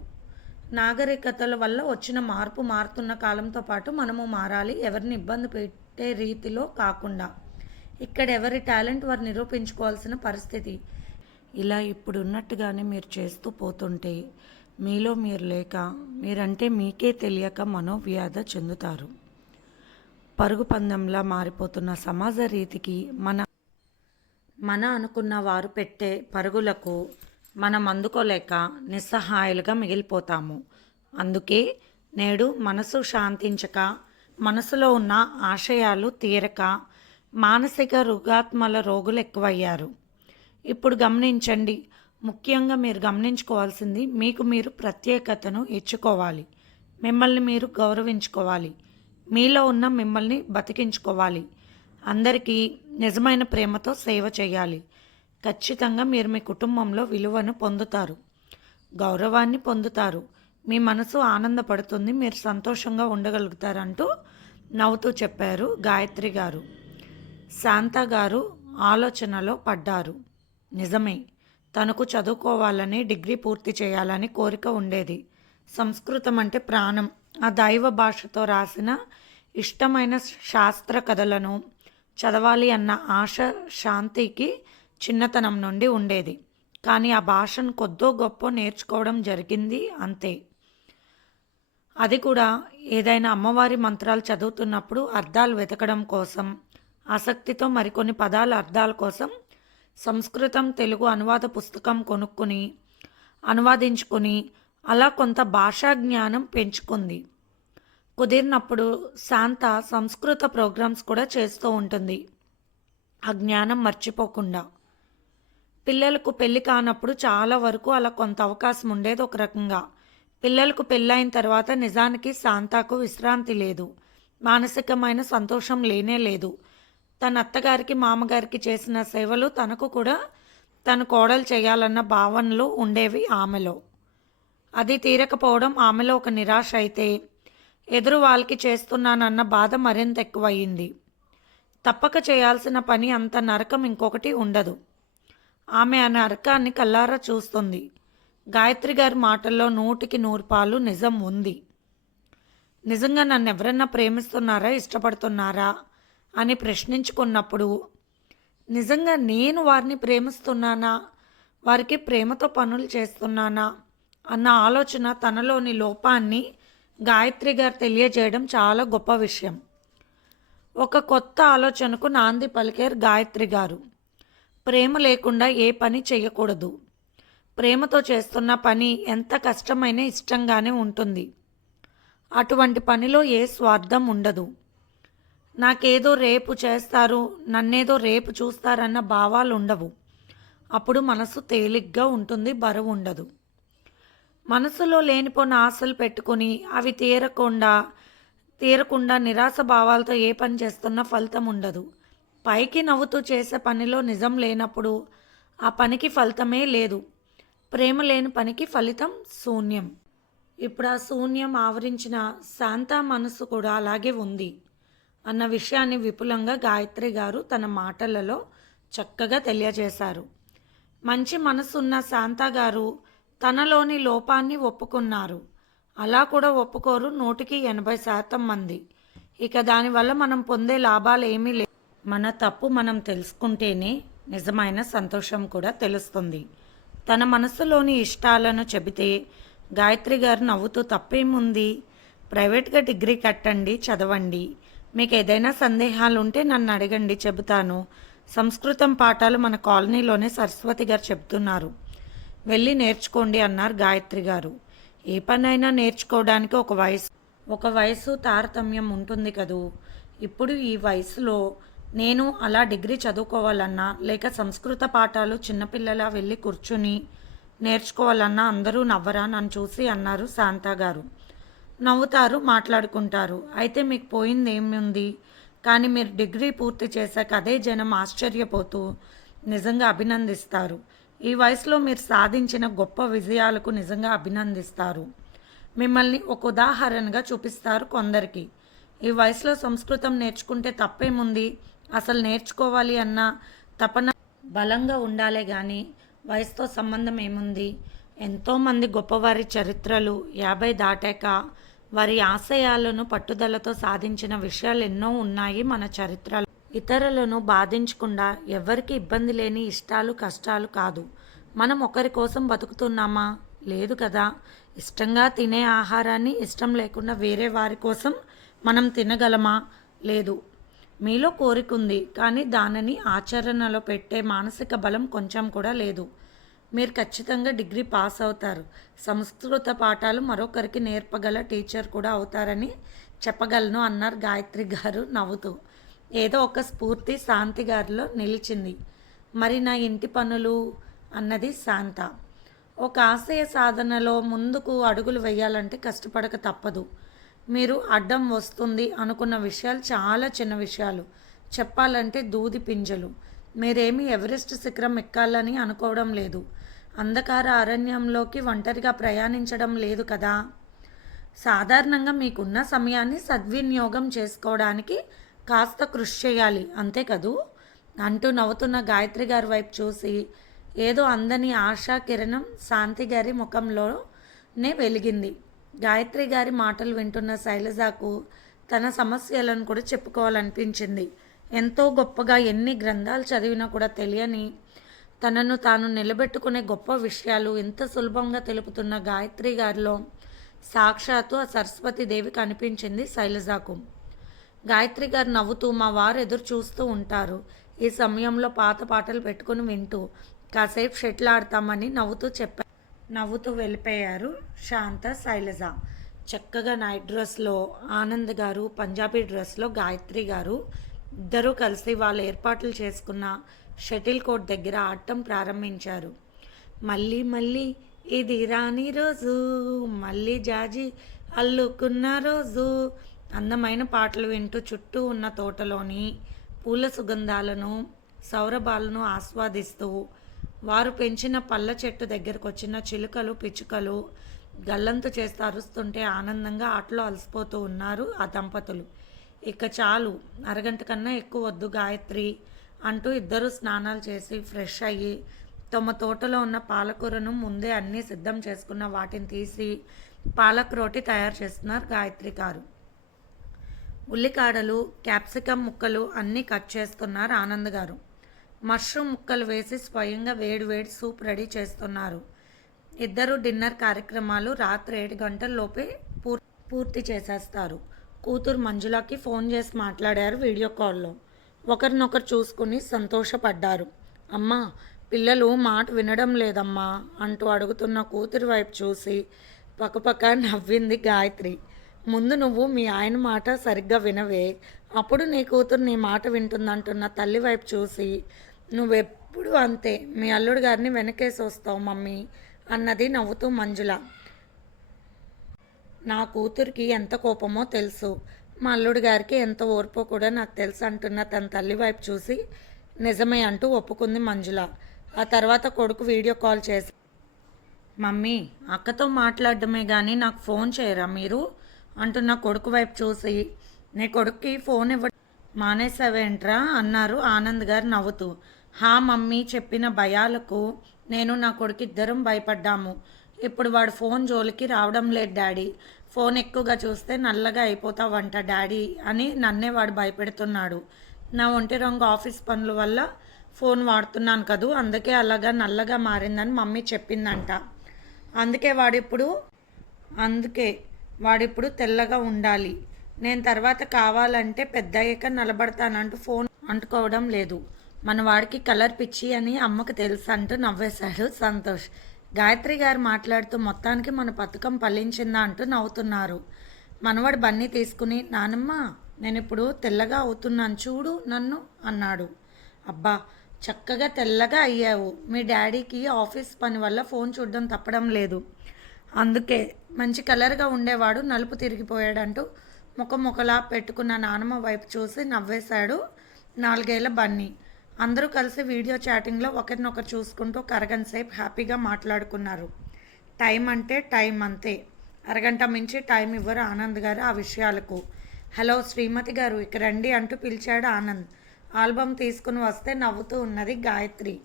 నాగరికతల వల్ల వచ్చిన మార్పు మారుతున్న కాలంతో పాటు మనము మారాలి, ఎవరిని ఇబ్బంది పెట్టే రీతిలో కాకుండా. ఇక్కడ ఎవరి టాలెంట్ వారు నిరూపించుకోవాల్సిన పరిస్థితి. ఇలా ఇప్పుడు ఉన్నట్టుగానే మీరు చేస్తూ పోతుంటే మీలో మీరు లేక మీరంటే మీకే తెలియక మనోవ్యాధ చెందుతారు. పరుగు పందెంలా మారిపోతున్న సమాజ రీతికి మన అనుకున్న వారు పెట్టే పరుగులకు మనం అందుకోలేక నిస్సహాయాలుగా మిగిలిపోతాము. అందుకే నేడు మనసు శాంతించక మనసులో ఉన్న ఆశయాలు తీరక మానసిక రుగాత్మల రోగులు ఎక్కువయ్యారు. ఇప్పుడు గమనించండి, ముఖ్యంగా మీరు గమనించుకోవాల్సింది మీకు మీరు ప్రత్యేకతను ఇచ్చుకోవాలి. మిమ్మల్ని మీరు గౌరవించుకోవాలి. మీలో ఉన్న మిమ్మల్ని బతికించుకోవాలి. అందరికీ నిజమైన ప్రేమతో సేవ చేయాలి. ఖచ్చితంగా మీరు మీ కుటుంబంలో విలువను పొందుతారు, గౌరవాన్ని పొందుతారు. మీ మనసు ఆనందపడుతుంది, మీరు సంతోషంగా ఉండగలుగుతారంటూ నవ్వుతూ చెప్పారు గాయత్రి గారు. శాంత గారు ఆలోచనలో పడ్డారు. నిజమే, తనకు చదువుకోవాలని, డిగ్రీ పూర్తి చేయాలని కోరిక ఉండేది. సంస్కృతం అంటే ప్రాణం. ఆ దైవ భాషతో రాసిన ఇష్టమైన శాస్త్ర కథలను చదవాలి అన్న ఆశ శాంతికి చిన్నతనం నుండి ఉండేది. కానీ ఆ భాషను కొద్దో గొప్ప నేర్చుకోవడం జరిగింది అంతే. అది కూడా ఏదైనా అమ్మవారి మంత్రాలు చదువుతున్నప్పుడు అర్థాలు వెతకడం కోసం, ఆసక్తితో మరికొన్ని పదాల అర్థాల కోసం సంస్కృతం తెలుగు అనువాద పుస్తకం కొనుక్కుని అనువాదించుకుని అలా కొంత భాషా జ్ఞానం పెంచుకుంది. కుదిరినప్పుడు శాంత సంస్కృత ప్రోగ్రామ్స్ కూడా చేస్తూ ఉంటుంది, ఆ జ్ఞానం మర్చిపోకుండా. పిల్లలకు పెళ్ళి కానప్పుడు చాలా వరకు అలా కొంత అవకాశం ఉండేది. ఒక రకంగా పిల్లలకు పెళ్ళైన తర్వాత నిజానికి శాంతకు విశ్రాంతి లేదు, మానసికమైన సంతోషం లేనే లేదు. తన అత్తగారికి మామగారికి చేసిన సేవలు తనకు కూడా తన కోడలు చేయాలన్న భావనలు ఉండేవి ఆమెలో. అది తీరకపోవడం ఆమెలో ఒక నిరాశ అయితే, ఎదురు వాళ్ళకి చేస్తున్నానన్న బాధ మరింత ఎక్కువయ్యింది. తప్పక చేయాల్సిన పని అంత నరకం ఇంకొకటి ఉండదు. ఆమె ఆ నరకాన్ని కల్లారా చూస్తుంది. గాయత్రి గారి మాటల్లో 100% నిజం ఉంది. నిజంగా నన్ను ఎవరన్నా ప్రేమిస్తున్నారా, ఇష్టపడుతున్నారా అని ప్రశ్నించుకున్నప్పుడు, నిజంగా నేను వారిని ప్రేమిస్తున్నానా, వారికి ప్రేమతో పనులు చేస్తున్నానా అన్న ఆలోచన తనలోని లోపాన్ని గాయత్రి గారు తెలియజేయడం చాలా గొప్ప విషయం. ఒక కొత్త ఆలోచనకు నాంది పలికారు గాయత్రి గారు. ప్రేమ లేకుండా ఏ పని చేయకూడదు. ప్రేమతో చేస్తున్న పని ఎంత కష్టమైనా ఇష్టంగానే ఉంటుంది. అటువంటి పనిలో ఏ స్వార్థం ఉండదు. నాకేదో రేపు చేస్తారు, నన్నేదో రేపు చూస్తారన్న భావాలు ఉండవు. అప్పుడు మనసు తేలిగ్గా ఉంటుంది, బరువు ఉండదు. మనసులో లేనిపోయిన ఆశలు పెట్టుకుని అవి తీరకుండా నిరాశ భావాలతో ఏ పని చేస్తున్నా ఫలితం ఉండదు. పైకి నవ్వుతూ చేసే పనిలో నిజం లేనప్పుడు ఆ పనికి ఫలితమే లేదు. ప్రేమ లేని పనికి ఫలితం శూన్యం. ఇప్పుడు ఆ శూన్యం ఆవరించిన శాంత మనసు కూడా అలాగే ఉంది అన్న విషయాన్ని విపులంగా గాయత్రి గారు తన మాటలలో చక్కగా తెలియజేశారు. మంచి మనసున్న శాంత గారు తనలోని లోపాన్ని ఒప్పుకున్నారు. అలా కూడా ఒప్పుకోరు 180% మంది. ఇక దానివల్ల మనం పొందే లాభాలు ఏమీ లేవు. మన తప్పు మనం తెలుసుకుంటేనే నిజమైన సంతోషం కూడా తెలుస్తుంది. తన మనసులోని ఇష్టాలను చెబితే గాయత్రి గారు నవ్వుతూ తప్పేముంది, ప్రైవేట్గా డిగ్రీ కట్టండి, చదవండి. మీకు ఏదైనా సందేహాలు ఉంటే నన్ను అడగండి, చెబుతాను. సంస్కృతం పాఠాలు మన కాలనీలోనే సరస్వతి గారు చెప్తున్నారు, వెళ్ళి నేర్చుకోండి అన్నారు గాయత్రి గారు. ఏ పనైనా నేర్చుకోవడానికి ఒక వయసు తారతమ్యం ఉంటుంది కదూ. ఇప్పుడు ఈ వయసులో నేను అలా డిగ్రీ చదువుకోవాలన్నా లేక సంస్కృత పాఠాలు చిన్నపిల్లలా వెళ్ళి కూర్చుని నేర్చుకోవాలన్నా అందరూ నవ్వరా నన్ను చూసి అన్నారు శాంత గారు. నవ్వుతారు, మాట్లాడుకుంటారు. అయితే మీకు పోయింది ఏముంది, కానీ మీరు డిగ్రీ పూర్తి చేశాక అదే జనం ఆశ్చర్యపోతూ నిజంగా అభినందిస్తారు. ఈ వయసులో మీరు సాధించిన గొప్ప విజయాలకు నిజంగా అభినందిస్తారు. మిమ్మల్ని ఒక ఉదాహరణగా చూపిస్తారు కొందరికి. ఈ వయసులో సంస్కృతం నేర్చుకుంటే తప్పేముంది, అసలు నేర్చుకోవాలి అన్న తపన బలంగా ఉండాలే కానీ వయసుతో సంబంధం ఏముంది. ఎంతోమంది గొప్పవారి చరిత్రలు 50 దాటాక వారి ఆశయాలను పట్టుదలతో సాధించిన విషయాలు ఎన్నో ఉన్నాయి మన చరిత్రలో. ఇతరులను బాధించకుండా ఎవరికి ఇబ్బంది లేని ఇష్టాలు కష్టాలు కాదు. మనం ఒకరి కోసం బతుకుతున్నామా? లేదు కదా. ఇష్టంగా తినే ఆహారాన్ని ఇష్టం లేకుండా వేరే వారి కోసం మనం తినగలమా? లేదు. మీలో కోరికుంది, కానీ దానిని ఆచరణలో పెట్టే మానసిక బలం కొంచెం కూడా లేదు. మీరు ఖచ్చితంగా డిగ్రీ పాస్ అవుతారు. సంస్కృత పాఠాలు మరొకరికి నేర్పగల టీచర్ కూడా అవుతారని చెప్పగలను అన్నారు గాయత్రి గారు నవ్వుతూ. ఏదో ఒక స్ఫూర్తి శాంతి గారిలో నిలిచింది. మరి నా ఇంటి పనులు అన్నది శాంత. ఒక ఆశయ సాధనలో ముందుకు అడుగులు వేయాలంటే కష్టపడక తప్పదు. మీరు అడ్డం వస్తుంది అనుకున్న విషయాలు చాలా చిన్న విషయాలు. చెప్పాలంటే దూది పింజలు. మీరేమీ ఎవరెస్ట్ శిఖరం ఎక్కాలని అనుకోవడం లేదు. అంధకార అరణ్యంలోకి ఒంటరిగా ప్రయాణించడం లేదు కదా. సాధారణంగా మీకున్న సమయాన్ని సద్వినియోగం చేసుకోవడానికి కాస్త కృషి చేయాలి, అంతే కదూ అంటూ నవ్వుతున్న గాయత్రి గారి వైపు చూసి ఏదో అందని ఆశా కిరణం శాంతి గారి ముఖంలోనే వెలిగింది. గాయత్రి గారి మాటలు వింటున్న శైలజకు తన సమస్యలను కూడా చెప్పుకోవాలనిపించింది. ఎంతో గొప్పగా ఎన్ని గ్రంథాలు చదివినా కూడా తెలియని తనను తాను నిలబెట్టుకునే గొప్ప విషయాలు ఎంత సులభంగా తెలుపుతున్న గాయత్రి గారిలో సాక్షాత్తు ఆ సరస్వతీదేవి కనిపించింది శైలజకు. గాయత్రి గారు నవ్వుతూ, మా వారు ఎదురు చూస్తూ ఉంటారు. ఈ సమయంలో పాత పాటలు పెట్టుకుని వింటూ కాసేపు షెటిల్ ఆడతామని నవ్వుతూ వెళ్ళిపోయారు శాంత, శైలజ. చక్కగా నైట్ డ్రెస్లో ఆనంద్ గారు, పంజాబీ డ్రెస్లో గాయత్రి గారు ఇద్దరూ కలిసి వాళ్ళు ఏర్పాట్లు చేసుకున్న షటిల్ కోర్ట్ దగ్గర ఆడటం ప్రారంభించారు. మళ్ళీ మళ్ళీ ఇది రాని రోజు, మళ్ళీ జాజి అల్లుకున్న రోజు. అందమైన పాటలు వింటూ చుట్టూ ఉన్న తోటలోని పూల సుగంధాలను, సౌరభాలను ఆస్వాదిస్తూ వారు పెంచిన పళ్ళ చెట్టు దగ్గరకు వచ్చిన చిలుకలు పిచ్చుకలు గల్లంతు చేస్తూ అరుస్తుంటే ఆనందంగా ఆటలో అలసిపోతూ ఉన్నారు ఆ దంపతులు. ఇక చాలు, అరగంట కన్నా ఎక్కువ వద్దు గాయత్రి అంటూ ఇద్దరు స్నానాలు చేసి ఫ్రెష్ అయ్యి తమ తోటలో ఉన్న పాలకూరను ముందే అన్నీ సిద్ధం చేసుకున్న వాటిని తీసి పాలక్ రోటి తయారు చేస్తున్నారు గాయత్రి గారు. ఉల్లికాడలు, క్యాప్సికమ్ ముక్కలు అన్నీ కట్ చేస్తున్నారు ఆనంద్ గారు. మష్రూమ్ ముక్కలు వేసి స్వయంగా వేడి వేడి సూప్ రెడీ చేస్తున్నారు. ఇద్దరు డిన్నర్ కార్యక్రమాలు రాత్రి 7 గంటల్లోపే పూర్తి చేసేస్తారు. కూతురు మంజులకి ఫోన్ చేసి మాట్లాడారు వీడియో కాల్లో. ఒకరినొకరు చూసుకుని సంతోషపడ్డారు. అమ్మా, పిల్లలు మాట వినడం లేదమ్మా అంటూ అడుగుతున్న కూతురి వైపు చూసి పక్కపక్క నవ్వింది గాయత్రి. ముందు నువ్వు మీ ఆయన మాట సరిగ్గా వినవే, అప్పుడు నీ కూతురు నీ మాట వింటుందంటున్న తల్లి వైపు చూసి నువ్వెప్పుడు అంతే, మీ అల్లుడు గారిని వెనకేసి వస్తావు మమ్మీ అన్నది నవ్వుతూ మంజుల. నా కూతురికి ఎంత కోపమో తెలుసు, మా అల్లుడు గారికి ఎంత ఓర్పో కూడా నాకు తెలుసు అంటున్న తన తల్లి వైపు చూసి నిజమే అంటూ ఒప్పుకుంది మంజుల. ఆ తర్వాత కొడుకు వీడియో కాల్ చేసి, మమ్మీ అక్కతో మాట్లాడడమే కానీ నాకు ఫోన్ చేయరా మీరు అంటున్న కొడుకు వైపు చూసి, నీ కొడుక్కి ఫోన్ మానేసావేంట్రా అన్నారు ఆనంద్ గారు నవ్వుతూ. హా మమ్మీ, చెప్పిన భయాలకు నేను నా కొడుకు ఇద్దరం భయపడ్డాము. ఇప్పుడు వాడు ఫోన్ జోలికి రావడం లేదు డాడీ. ఫోన్ ఎక్కువగా చూస్తే నల్లగా అయిపోతావంట డాడీ అని నన్నే వాడు భయపెడుతున్నాడు. నా ఒంటి రంగు ఆఫీస్ పనుల వల్ల ఫోన్ వాడుతున్నాను కదూ, అందుకే అలాగా నల్లగా మారిందని మమ్మీ చెప్పిందంట. అందుకే వాడు ఇప్పుడు అందుకే వాడిప్పుడు తెల్లగా ఉండాలి. నేను తర్వాత కావాలంటే పెద్దయ్యాక నిలబడతానంటూ ఫోన్ అంటుకోవడం లేదు. మన వాడికి కలర్ పిచ్చి అని అమ్మకు తెలుసు అంటూ నవ్వేశాడు సంతోష్. గాయత్రి గారు మాట్లాడుతూ మొత్తానికి మన పథకం ఫలించిందా అంటూ నవ్వుతున్నారు. మనవాడు బన్నీ తీసుకుని, నానమ్మ నేను ఇప్పుడు తెల్లగా అవుతున్నాను చూడు నన్ను అన్నాడు. అబ్బా, చక్కగా తెల్లగా అయ్యావు. మీ డాడీకి ఆఫీస్ పని వల్ల ఫోన్ చూడడం తప్పడం లేదు, అందుకే మంచి కలర్గా ఉండేవాడు నలుపు తిరిగిపోయాడంటూ ముఖలా పెట్టుకున్న నానమ్మ వైపు చూసి నవ్వేశాడు 4 ఏళ్ల బన్నీ. అందరూ కలిసి వీడియో చాటింగ్లో ఒకరినొకరు చూసుకుంటూ ఒక అరగంట సేపు హ్యాపీగా మాట్లాడుకున్నారు. టైం అంటే టైం అంతే, అరగంట మించి టైం ఇవ్వరు ఆనంద్ గారు ఆ విషయాలకు. హలో శ్రీమతి గారు, ఇక రండి అంటూ పిలిచాడు ఆనంద్. ఆల్బమ్ తీసుకుని వస్తే నవ్వుతూ ఉన్నది గాయత్రి.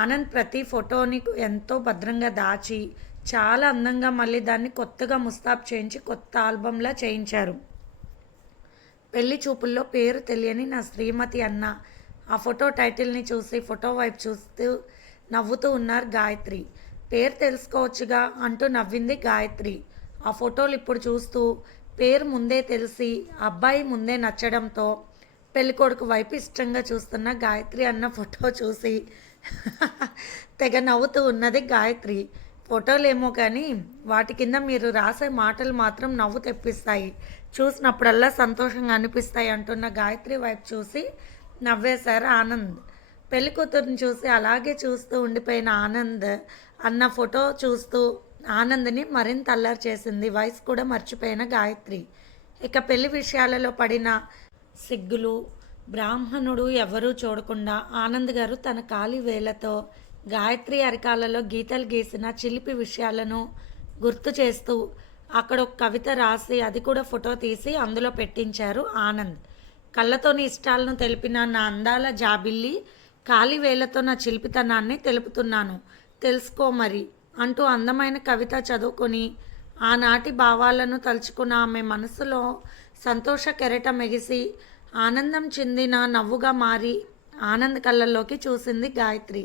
ఆనంద్ ప్రతి ఫోటోని ఎంతో భద్రంగా దాచి చాలా అందంగా మళ్ళీ దాన్ని కొత్తగా ముస్తాబ్ చేయించి కొత్త ఆల్బంలా చేయించారు. పెళ్లి చూపుల్లో పేరు తెలియని నా శ్రీమతి అన్న ఆ ఫోటో టైటిల్ని చూసి ఫోటో వైపు చూస్తూ నవ్వుతూ ఉన్నారు గాయత్రి. పేరు తెలుసుకోవచ్చుగా అంటూ నవ్వింది గాయత్రి. ఆ ఫోటోలు ఇప్పుడు చూస్తూ పేరు ముందే తెలిసి అబ్బాయి ముందే నచ్చడంతో పెళ్ళికొడుకు వైపు ఇష్టంగా చూస్తున్న గాయత్రి అన్న ఫోటో చూసి తెగ నవ్వుతూ ఉన్నది గాయత్రి. ఫోటోలేమో కానీ వాటి కింద మీరు రాసే మాటలు మాత్రం నవ్వు తెప్పిస్తాయి, చూసినప్పుడల్లా సంతోషంగా అనిపిస్తాయి అంటున్న గాయత్రి వైపు చూసి నవ్వేశారు ఆనంద్. పెళ్లి కూతురుని చూసి అలాగే చూస్తూ ఉండిపోయిన ఆనంద్ అన్న ఫోటో చూస్తూ ఆనంద్ని మరింత అల్లరి చేసింది వయసు కూడా మర్చిపోయిన గాయత్రి. ఇక పెళ్లి విషయాలలో పడిన సిగ్గులు బ్రాహ్మణుడు ఎవరూ చూడకుండా ఆనంద్ గారు తన ఖాళీ వేలతో గాయత్రి అరికాలలో గీతలు గీసిన చిలిపి విషయాలను గుర్తు చేస్తూ అక్కడ ఒక కవిత రాసి అది కూడా ఫోటో తీసి అందులో పెట్టించారు ఆనంద్. కళ్ళతోని ఇష్టాలను తెలిపిన నా అందాల జాబిల్లి ఖాళీ వేలతో నా చిలిపితనాన్ని తెలుపుతున్నాను, తెలుసుకో మరి అంటూ అందమైన కవిత చదువుకొని ఆనాటి భావాలను తలుచుకున్న ఆమె మనసులో సంతోష కెరటం ఎగిసి ఆనందం చెందిన నవ్వుగా మారి ఆనంద్ కళ్ళల్లోకి చూసింది గాయత్రి.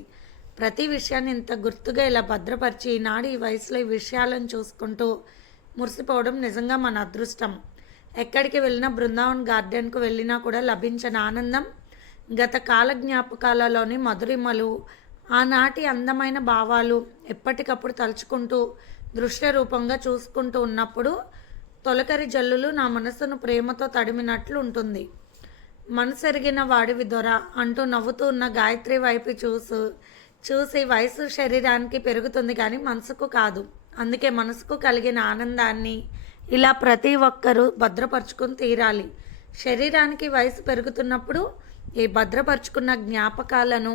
ప్రతి విషయాన్ని ఇంత గుర్తుగా ఇలా భద్రపరిచి ఈనాడు ఈ వయసులో ఈ విషయాలను చూసుకుంటూ మురిసిపోవడం నిజంగా మన అదృష్టం. ఎక్కడికి వెళ్ళినా బృందావన్ గార్డెన్కు వెళ్ళినా కూడా లభించిన ఆనందం, గత కాల జ్ఞాపకాలలోని మధురిమలు, ఆనాటి అందమైన భావాలు ఎప్పటికప్పుడు తలుచుకుంటూ దృశ్య రూపంగా చూసుకుంటూ ఉన్నప్పుడు తొలకరి జల్లులు నా మనసును ప్రేమతో తడిమినట్లు ఉంటుంది. మనసెరిగిన వాడివి దొర అంటూ నవ్వుతూ ఉన్న గాయత్రి వైపు చూసి వయసు శరీరానికి పెరుగుతుంది కానీ మనసుకు కాదు. అందుకే మనసుకు కలిగిన ఆనందాన్ని ఇలా ప్రతి ఒక్కరూ భద్రపరుచుకుని తీరాలి. శరీరానికి వయసు పెరుగుతున్నప్పుడు ఈ భద్రపరుచుకున్న జ్ఞాపకాలను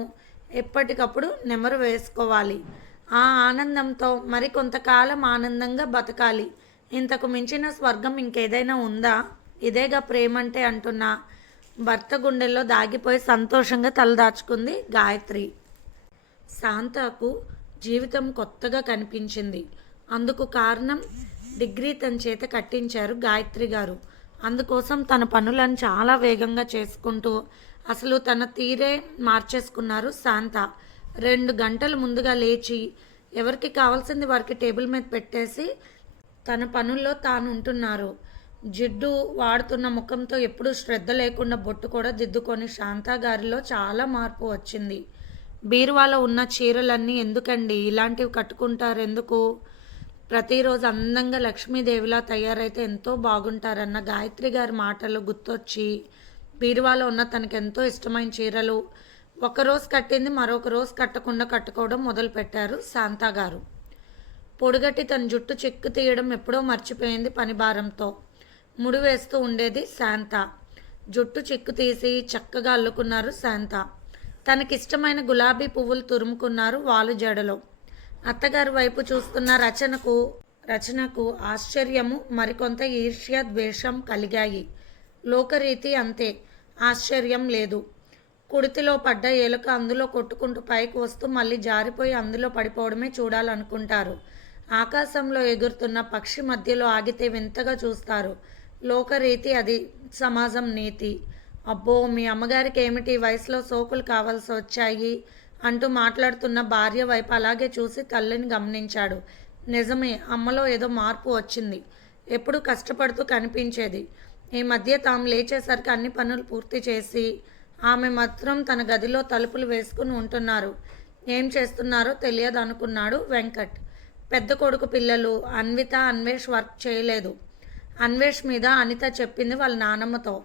ఎప్పటికప్పుడు నెమరు వేసుకోవాలి. ఆ ఆనందంతో మరికొంతకాలం ఆనందంగా బతకాలి. ఇంతకు మించిన స్వర్గం ఇంకేదైనా ఉందా? ఇదేగా ప్రేమంటే అంటున్న భర్త గుండెల్లో దాగిపోయి సంతోషంగా తలదాచుకుంది గాయత్రి. శాంతకు జీవితం కొత్తగా కనిపించింది. అందుకు కారణం డిగ్రీ తన చేత కట్టించారు గాయత్రి గారు. అందుకోసం తన పనులను చాలా వేగంగా చేసుకుంటూ అసలు తన తీరే మార్చేసుకున్నారు శాంత. 2 గంటలు ముందుగా లేచి ఎవరికి కావాల్సింది వారికి టేబుల్ మీద పెట్టేసి తన పనుల్లో తాను ఉంటున్నారు. జిడ్డు వాడుతున్న ముఖంతో ఎప్పుడూ శ్రద్ధ లేకుండా బొట్టు కూడా దిద్దుకొని శాంత గారిలో చాలా మార్పు వచ్చింది. బీరువాలో ఉన్న చీరలన్నీ ఎందుకండి ఇలాంటివి కట్టుకుంటారు ఎందుకు? ప్రతిరోజు అందంగా లక్ష్మీదేవిలా తయారైతే ఎంతో బాగుంటారన్న గాయత్రి గారి మాటలు గుర్తొచ్చి బీరువాలో ఉన్న తనకెంతో ఇష్టమైన చీరలు ఒకరోజు కట్టింది మరొక రోజు కట్టకుండా కట్టుకోవడం మొదలుపెట్టారు శాంత గారు. పొడిగట్టి తన జుట్టు చెక్కు తీయడం ఎప్పుడో మర్చిపోయింది పని భారంతో. ముడి వేస్తూ ఉండేది శాంత. జుట్టు చెక్కు తీసి చక్కగా అల్లుకున్నారు శాంత. తనకిష్టమైన గులాబీ పువ్వులు తురుముకున్నారు వాలు జడలో. అత్తగారి వైపు చూస్తున్న రచనకు ఆశ్చర్యము మరికొంత ఈర్ష్య ద్వేషం కలిగాయి. లోకరీతి అంతే, ఆశ్చర్యం లేదు. కుడితిలో పడ్డ ఎలుక అందులో కొట్టుకుంటూ పైకి వస్తూ మళ్ళీ జారిపోయి అందులో పడిపోవడమే చూడాలనుకుంటారు. ఆకాశంలో ఎగురుతున్న పక్షి మధ్యలో ఆగితే వింతగా చూస్తారు. లోకరీతి అది, సమాజం నీతి. అబ్బో మీ అమ్మగారికి ఏమిటి వయసులో సోకులు కావాల్సి వచ్చాయి అంటూ మాట్లాడుతున్న భార్య వైపు అలాగే చూసి తల్లిని గమనించాడు. నిజమే, అమ్మలో ఏదో మార్పు వచ్చింది. ఎప్పుడు కష్టపడుతూ కనిపించేది. ఈ మధ్య తాము లేచేసరికి అన్ని పనులు పూర్తి చేసి ఆమె మాత్రం తన గదిలో తలుపులు వేసుకుని ఉంటున్నారు. ఏం చేస్తున్నారో తెలియదు అనుకున్నాడు వెంకట్. పెద్ద కొడుకు పిల్లలు అన్విత, అన్వేష్ వర్క్ చేయలేదు. అన్వేష్ మీద అనిత చెప్పింది వాళ్ళ నానమ్మతో.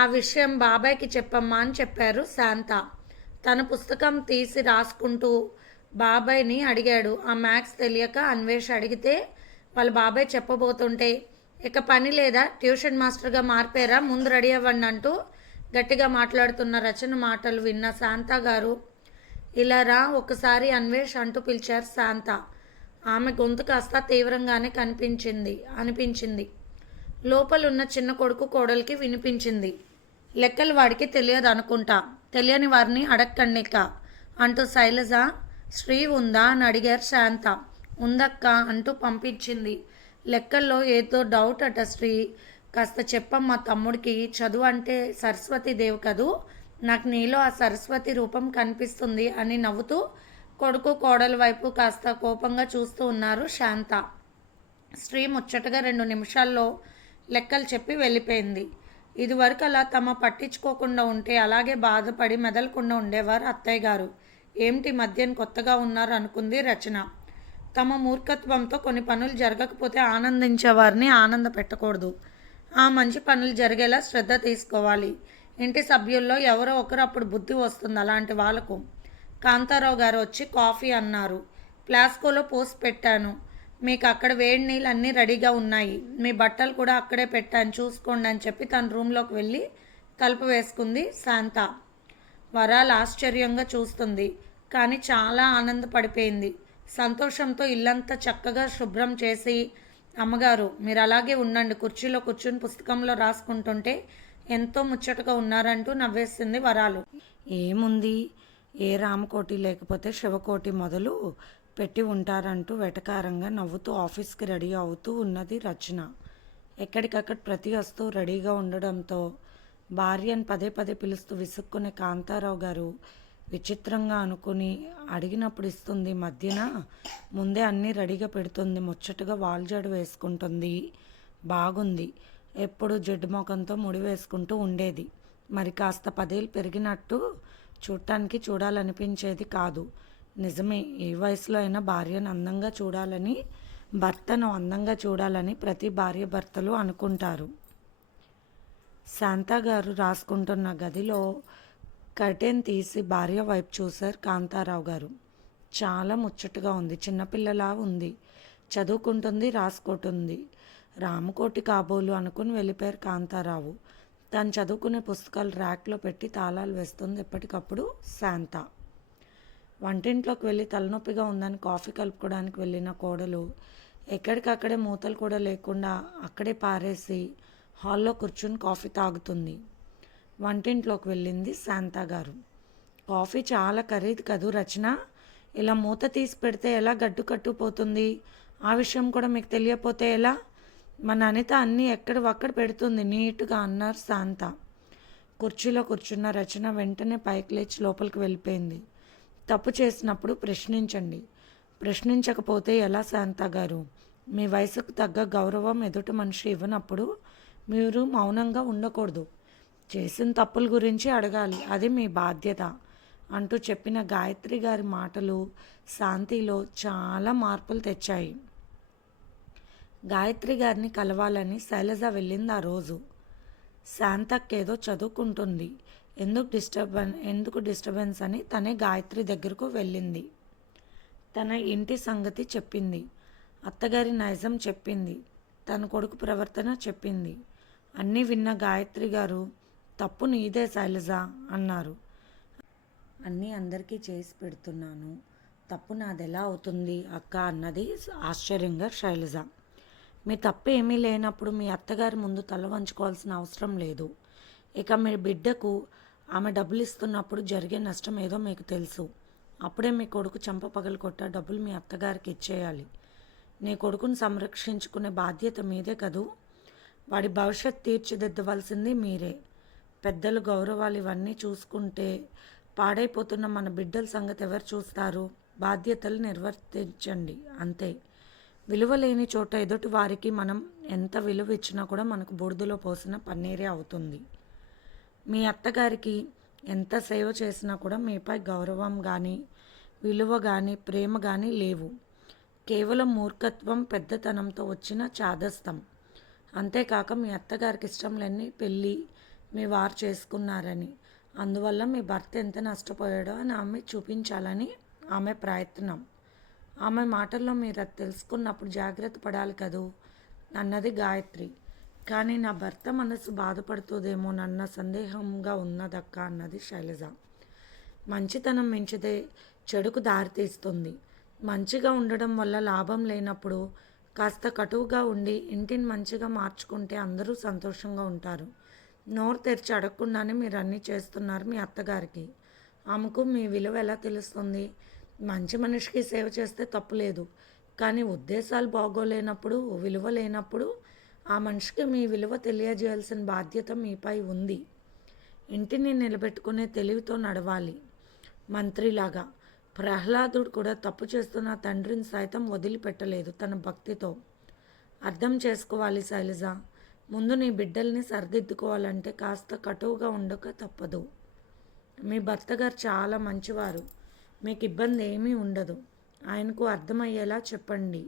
ఆ విషయం బాబాయ్కి చెప్పమ్మా అని చెప్పారు శాంత. తన పుస్తకం తీసి రాసుకుంటూ బాబాయ్ని అడిగాడు. ఆ మ్యాథ్స్ తెలియక అన్వేష్ అడిగితే వాళ్ళ బాబాయ్ చెప్పబోతుంటే, ఇక పని లేదా, ట్యూషన్ మాస్టర్గా మారిపోయారా, ముందు రెడీ అవ్వండి అంటూ గట్టిగా మాట్లాడుతున్న రచన మాటలు విన్న శాంత గారు, ఇలా రా ఒకసారి అన్వేష్ అంటూ పిలిచారు శాంత. ఆమె గొంతు కాస్త తీవ్రంగానే అనిపించింది. లోపలున్న చిన్న కొడుకు కోడలికి వినిపించింది. లెక్కలు వాడికి తెలియదు అనుకుంటా, తెలియని వారిని అడక్కండిక అంటూ శైలజ, శ్రీ ఉందా అని అడిగారు శాంత. ఉందక్క అంటూ పంపించింది. లెక్కల్లో ఏదో డౌట్ అట శ్రీ, కాస్త చెప్పమ్మా తమ్ముడికి, చదువు అంటే సరస్వతీదేవి కదూ, నాకు నీలో ఆ సరస్వతి రూపం కనిపిస్తుంది అని నవ్వుతూ కొడుకు కోడల వైపు కాస్త కోపంగా చూస్తూ ఉన్నారు శాంత. శ్రీ ముచ్చటగా 2 నిమిషాల్లో లెక్కలు చెప్పి వెళ్ళిపోయింది. ఇదివరకు అలా తమ పట్టించుకోకుండా ఉంటే అలాగే బాధపడి మెదలకుండా ఉండేవారు అత్తయ్య గారు. ఏమిటి మధ్యన కొత్తగా ఉన్నారు అనుకుంది రచన. తమ మూర్ఖత్వంతో కొన్ని పనులు జరగకపోతే ఆనందించేవారిని ఆనంద పెట్టకూడదు. ఆ మంచి పనులు జరిగేలా శ్రద్ధ తీసుకోవాలి. ఇంటి సభ్యుల్లో ఎవరో ఒకరు అప్పుడు బుద్ధి వస్తుంది అలాంటి వాళ్ళకు. కాంతారావు గారు వచ్చి కాఫీ అన్నారు. ప్లాస్కోలో పోసి పెట్టాను, మీకు అక్కడ వేడి నీళ్ళు అన్నీ రెడీగా ఉన్నాయి, మీ బట్టలు కూడా అక్కడే పెట్టాను చూసుకోండి అని చెప్పి తన రూమ్లోకి వెళ్ళి తలుపు వేసుకుంది శాంత. వరాలు ఆశ్చర్యంగా చూస్తుంది, కానీ చాలా ఆనందపడిపోయింది. సంతోషంతో ఇల్లంతా చక్కగా శుభ్రం చేసి, అమ్మగారు మీరు అలాగే ఉండండి, కుర్చీలో కూర్చుని పుస్తకంలో రాసుకుంటుంటే ఎంతో ముచ్చటగా ఉన్నారంటూ నవ్వేసింది వరాలు. ఏముంది, ఏ రామకోటి లేకపోతే శివకోటి మొదలు పెట్టి ఉంటారంటూ వెటకారంగా నవ్వుతూ ఆఫీస్కి రెడీ అవుతూ ఉన్నది రచన. ఎక్కడికక్కడ ప్రతి వస్తువు రెడీగా ఉండడంతో భార్యను పదే పదే పిలుస్తూ విసుక్కునే కాంతారావు గారు విచిత్రంగా అనుకుని అడిగినప్పుడు ఇస్తుంది, మధ్యన ముందే అన్నీ రెడీగా పెడుతుంది, ముచ్చటగా వాల్జాడు వేసుకుంటుంది, బాగుంది, ఎప్పుడు జిడ్డు ముఖంతో ముడి వేసుకుంటూ ఉండేది. మరి కాస్త 10 ఏళ్ళు పెరిగినట్టు చూడటానికి చూడాలనిపించేది కాదు. నిజమే, ఏ వయసులో అయినా భార్యను అందంగా చూడాలని, భర్తను అందంగా చూడాలని ప్రతి భార్య భర్తలు అనుకుంటారు. శాంత గారు రాసుకుంటున్న గదిలో కర్టెన్ తీసి భార్య వైపు చూశారు కాంతారావు గారు. చాలా ముచ్చటగా ఉంది, చిన్నపిల్లలా ఉంది, చదువుకుంటుంది, రాసుకుంటుంది. రామకోటి కాబోలు అనుకుని వెళ్ళిపోయారు కాంతారావు. తను చదువుకునే పుస్తకాలు ర్యాక్లో పెట్టి తాళాలు వేస్తుంది ఎప్పటికప్పుడు శాంత. వంటింట్లోకి వెళ్ళి తలనొప్పిగా ఉందని కాఫీ కలుపుకోవడానికి వెళ్ళిన కోడలు ఎక్కడికక్కడే మూతలు కూడా లేకుండా అక్కడే పారేసి హాల్లో కూర్చుని కాఫీ తాగుతుంది. వంటింట్లోకి వెళ్ళింది శాంత గారు. కాఫీ చాలా ఖరీదు కదూ రచన, ఇలా మూత తీసి పెడితే ఎలా గడ్డు కట్టుపోతుంది, ఆ విషయం కూడా మీకు తెలియపోతే ఎలా, మన అనిత అన్నీ ఎక్కడ పెడుతుంది నీట్గా అన్నారు శాంత. కుర్చీలో కూర్చున్న రచన వెంటనే పైకి లేచి లోపలికి వెళ్ళిపోయింది. తప్పు చేసినప్పుడు ప్రశ్నించండి, ప్రశ్నించకపోతే ఎలా శాంత గారు, మీ వయసుకు తగ్గ గౌరవం ఎదుటి మనిషి ఇవ్వనప్పుడు మీరు మౌనంగా ఉండకూడదు, చేసిన తప్పుల గురించి అడగాలి, అది మీ బాధ్యత అంటూ చెప్పిన గాయత్రి గారి మాటలు శాంతిలో చాలా మార్పులు తెచ్చాయి. గాయత్రి గారిని కలవాలని శైలజ వెళ్ళింది ఆ రోజు. శాంతక్కేదో చదువుకుంటుంది, ఎందుకు డిస్టర్బెన్స్ అని తనే గాయత్రి దగ్గరకు వెళ్ళింది. తన ఇంటి సంగతి చెప్పింది, అత్తగారి నైజం చెప్పింది, తన కొడుకు ప్రవర్తన చెప్పింది. అన్నీ విన్న గాయత్రి గారు, తప్పు నీదే శైలజ అన్నారు. అన్నీ అందరికీ చేసి పెడుతున్నాను, తప్పు నాదెలా అవుతుంది అక్క అన్నది ఆశ్చర్యంగా శైలజ. మీ తప్పు ఏమీ లేనప్పుడు మీ అత్తగారి ముందు తల వంచుకోవాల్సిన అవసరం లేదు. ఇక మీ బిడ్డకు ఆమె డబ్బులు ఇస్తున్నప్పుడు జరిగే నష్టం ఏదో మీకు తెలుసు. అప్పుడే మీ కొడుకు చెంప పగలకొట్ట డబ్బులు మీ అత్తగారికి ఇచ్చేయాలి. నీ కొడుకును సంరక్షించుకునే బాధ్యత మీదే కదూ, వాడి భవిష్యత్ తీర్చిదిద్దవలసింది మీరే. పెద్దలు గౌరవాలు ఇవన్నీ చూసుకుంటే పాడైపోతున్న మన బిడ్డల సంగతి ఎవరు చూస్తారు, బాధ్యతలు నిర్వర్తించండి అంతే. విలువ లేని చోట ఎదుటి వారికి మనం ఎంత విలువ ఇచ్చినా కూడా మనకు బూడిదలో పోసిన పన్నీరే అవుతుంది. మీ అత్తగారికి ఎంత సేవ చేసినా కూడా మీపై గౌరవం కానీ, విలువ కానీ, ప్రేమ కానీ లేవు. కేవలం మూర్ఖత్వం, పెద్దతనంతో వచ్చిన చాదస్తం. అంతేకాక మీ అత్తగారికి ఇష్టం లేని పెళ్ళి మీ వారు చేసుకున్నారని, అందువల్ల మీ భర్త ఎంత నష్టపోయాడో అని ఆమె చూపించాలని ఆమె ప్రయత్నం. ఆమె మాటల్లో మీరు అది తెలుసుకున్నప్పుడు జాగ్రత్త పడాలి కదూ అన్నది గాయత్రి. కానీ నా భర్త మనసు బాధపడుతుందేమోనన్న సందేహంగా ఉన్నదక్క అన్నది శైలజ. మంచితనం మించితే చెడుకు దారితీస్తుంది. మంచిగా ఉండడం వల్ల లాభం లేనప్పుడు కాస్త కటువుగా ఉండి ఇంటిని మంచిగా మార్చుకుంటే అందరూ సంతోషంగా ఉంటారు. నోరు తెరిచి అడగకుండానే మీరు అన్నీ చేస్తున్నారు మీ అత్తగారికి. ఆమెకు మీ విలువ ఎలా తెలుస్తుంది? మంచి మనిషికి సేవ చేస్తే తప్పులేదు, కానీ ఉద్దేశాలు బాగోలేనప్పుడు, విలువ లేనప్పుడు ఆ మనిషికి మీ విలువ తెలియజేయాల్సిన బాధ్యత మీపై ఉంది. ఇంటిని నిలబెట్టుకునే తెలివితో నడవాలి. మంత్రిలాగా ప్రహ్లాదుడు కూడా తప్పు చేస్తున్న తండ్రిని సైతం వదిలిపెట్టలేదు తన భక్తితో. అర్థం చేసుకోవాలి శైలజ. ముందు నీ బిడ్డల్ని సరిదిద్దుకోవాలంటే కాస్త కటువుగా ఉండక తప్పదు. మీ భర్త గారు చాలా మంచివారు, మీకు ఇబ్బంది ఏమీ ఉండదు. ఆయనకు అర్థమయ్యేలా చెప్పండి.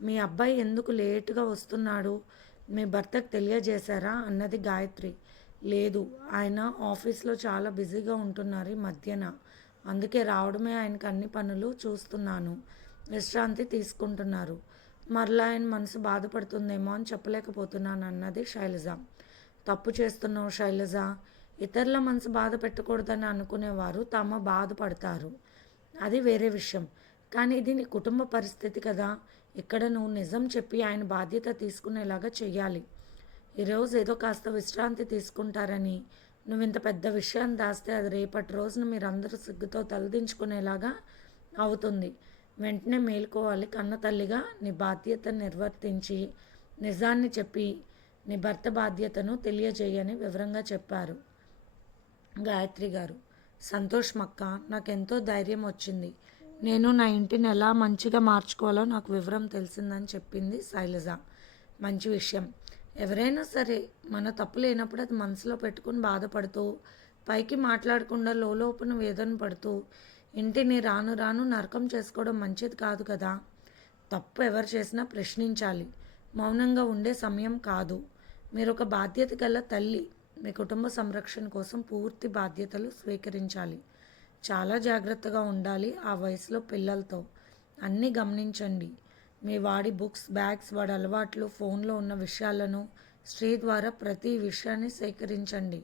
మీ అబ్బాయి ఎందుకు లేటుగా వస్తున్నాడు మీ భర్తకు తెలియజేశారా అన్నది గాయత్రి. లేదు, ఆయన ఆఫీస్లో చాలా బిజీగా ఉంటున్నారు ఈ మధ్యన, అందుకే రావడమే ఆయనకు అన్ని పనులు చూస్తున్నాను, విశ్రాంతి తీసుకుంటున్నారు. మరలా ఆయన మనసు బాధపడుతుందేమో అని చెప్పలేకపోతున్నాను అన్నది శైలజ. తప్పు చేస్తున్నావు శైలజ. ఇతరుల మనసు బాధ పెట్టకూడదని అనుకునేవారు తాము బాధపడతారు, అది వేరే విషయం. కానీ ఇది నీ కుటుంబ పరిస్థితి కదా. ఇక్కడ నువ్వు నిజం చెప్పి ఆయన బాధ్యత తీసుకునేలాగా చెయ్యాలి. ఈరోజు ఏదో కాస్త విశ్రాంతి తీసుకుంటారని నువ్వు ఇంత పెద్ద విషయాన్ని దాస్తే అది రేపటి రోజున మీరందరూ సిగ్గుతో తలదించుకునేలాగా అవుతుంది. వెంటనే మేలుకోవాలి. కన్న తల్లిగా నీ బాధ్యతను నిర్వర్తించి నిజాన్ని చెప్పి నీ భర్త బాధ్యతను తెలియజేయని వివరంగా చెప్పారు గాయత్రి గారు. సంతోషమక్క, నాకెంతో ధైర్యం వచ్చింది. నేను నా ఇంటిని ఎలా మంచిగా మార్చుకోవాలో నాకు వివరం తెలిసిందని చెప్పింది శైలజ. మంచి విషయం. ఎవరైనా సరే మన తప్పు లేనప్పుడు అది మనసులో పెట్టుకుని బాధపడుతూ, పైకి మాట్లాడకుండా లోలోపల వేదన పడుతూ ఇంటిని రాను రాను నరకం చేసుకోవడం మంచిది కాదు కదా. తప్పు ఎవరు చేసినా ప్రశ్నించాలి, మౌనంగా ఉండే సమయం కాదు. మీరు ఒక బాధ్యత గల తల్లి. మీ కుటుంబ సంరక్షణ కోసం పూర్తి బాధ్యతలు స్వీకరించాలి. చాలా జాగ్రత్తగా ఉండాలి ఆ వయసులో పిల్లలతో. అన్నీ గమనించండి. మీ వాడి బుక్స్, బ్యాగ్స్, వాడి అలవాట్లు, ఫోన్లో ఉన్న విషయాలను స్త్రీ ద్వారా ప్రతి విషయాన్ని సేకరించండి.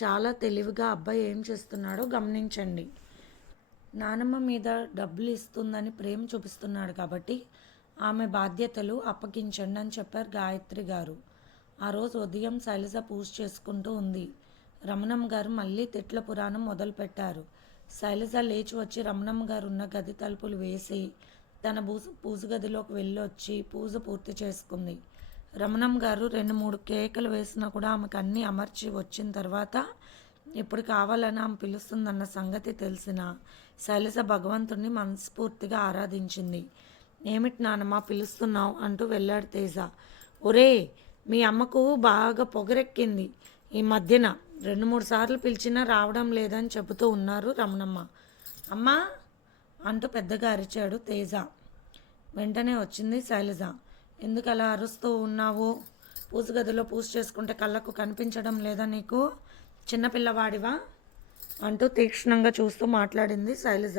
చాలా తెలివిగా అబ్బాయి ఏం చేస్తున్నాడో గమనించండి. నానమ్మ మీద డబ్బులు ఇస్తుందని ప్రేమ చూపిస్తున్నాడు కాబట్టి ఆమె బాధ్యతలు అప్పగించండి అని చెప్పారు గాయత్రి గారు. ఆ రోజు ఉదయం శైలజ పూజ చేసుకుంటూ ఉంది. రమణమ్మ గారు మళ్ళీ తిట్ల పురాణం మొదలుపెట్టారు. శైలజ లేచి వచ్చి రమణమ్మ గారు ఉన్న గది తలుపులు వేసి తన పూజ గదిలోకి వెళ్ళొచ్చి పూజ పూర్తి చేసుకుంది. రమణమ్మ గారు 2-3 కేకలు వేసినా కూడా ఆమెకు అన్నీ అమర్చి వచ్చిన తర్వాత ఇప్పుడు కావాలని ఆమె పిలుస్తుందన్న సంగతి తెలిసిన శైలజ భగవంతుడిని మనస్ఫూర్తిగా ఆరాధించింది. ఏమిటి నానమ్మ పిలుస్తున్నావు అంటూ వెళ్ళాడు తేజ. ఒరే, మీ అమ్మకు బాగా పొగరెక్కింది ఈ మధ్యన, 2-3 సార్లు పిలిచినా రావడం లేదని చెబుతూ ఉన్నారు రమణమ్మ. అమ్మా అంటూ పెద్దగా అరిచాడు తేజ. వెంటనే వచ్చింది శైలజ. ఎందుకు అలా అరుస్తూ ఉన్నావు? పూజ గదిలో పూజ చేసుకుంటే కళ్ళకు కనిపించడం లేదా నీకు? చిన్నపిల్లవాడివా అంటూ తీక్షణంగా చూస్తూ మాట్లాడింది శైలజ.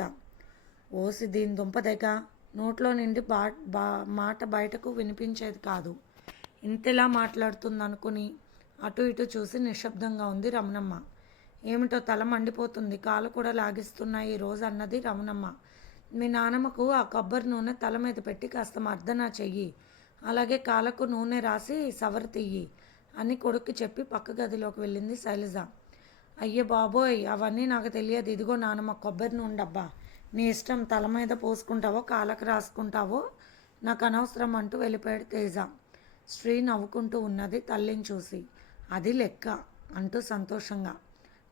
ఓసి దీని దుంపదెగ, నోట్లో నుండి మాట బయటకు వినిపించేది కాదు. ఇంతలా మాట్లాడుతుందనుకుని అటు ఇటు చూసి నిశ్శబ్దంగా ఉంది రమణమ్మ. ఏమిటో తల మండిపోతుంది, కాలు కూడా లాగిస్తున్నాయి ఈరోజు అన్నది రమణమ్మ. మీ నానమ్మకు ఆ కొబ్బరి నూనె తల మీద పెట్టి కాస్త మర్దన చెయ్యి, అలాగే కాళ్ళకు నూనె రాసి సవర తీయి అని కొడుక్కి చెప్పి పక్క గదిలోకి వెళ్ళింది శైలజ. అయ్యే బాబోయ్, అవన్నీ నాకు తెలియదు. ఇదిగో నానమ్మ కొబ్బరి నూనె డబ్బా, నీ ఇష్టం, తల మీద పోసుకుంటావో కాళ్ళకు రాసుకుంటావో నాకు అనవసరం అంటూ వెళ్ళిపోయాడు తేజ. శ్రీ నవ్వుకుంటూ ఉన్నది తల్లిని చూసి. అది లెక్క అంటూ సంతోషంగా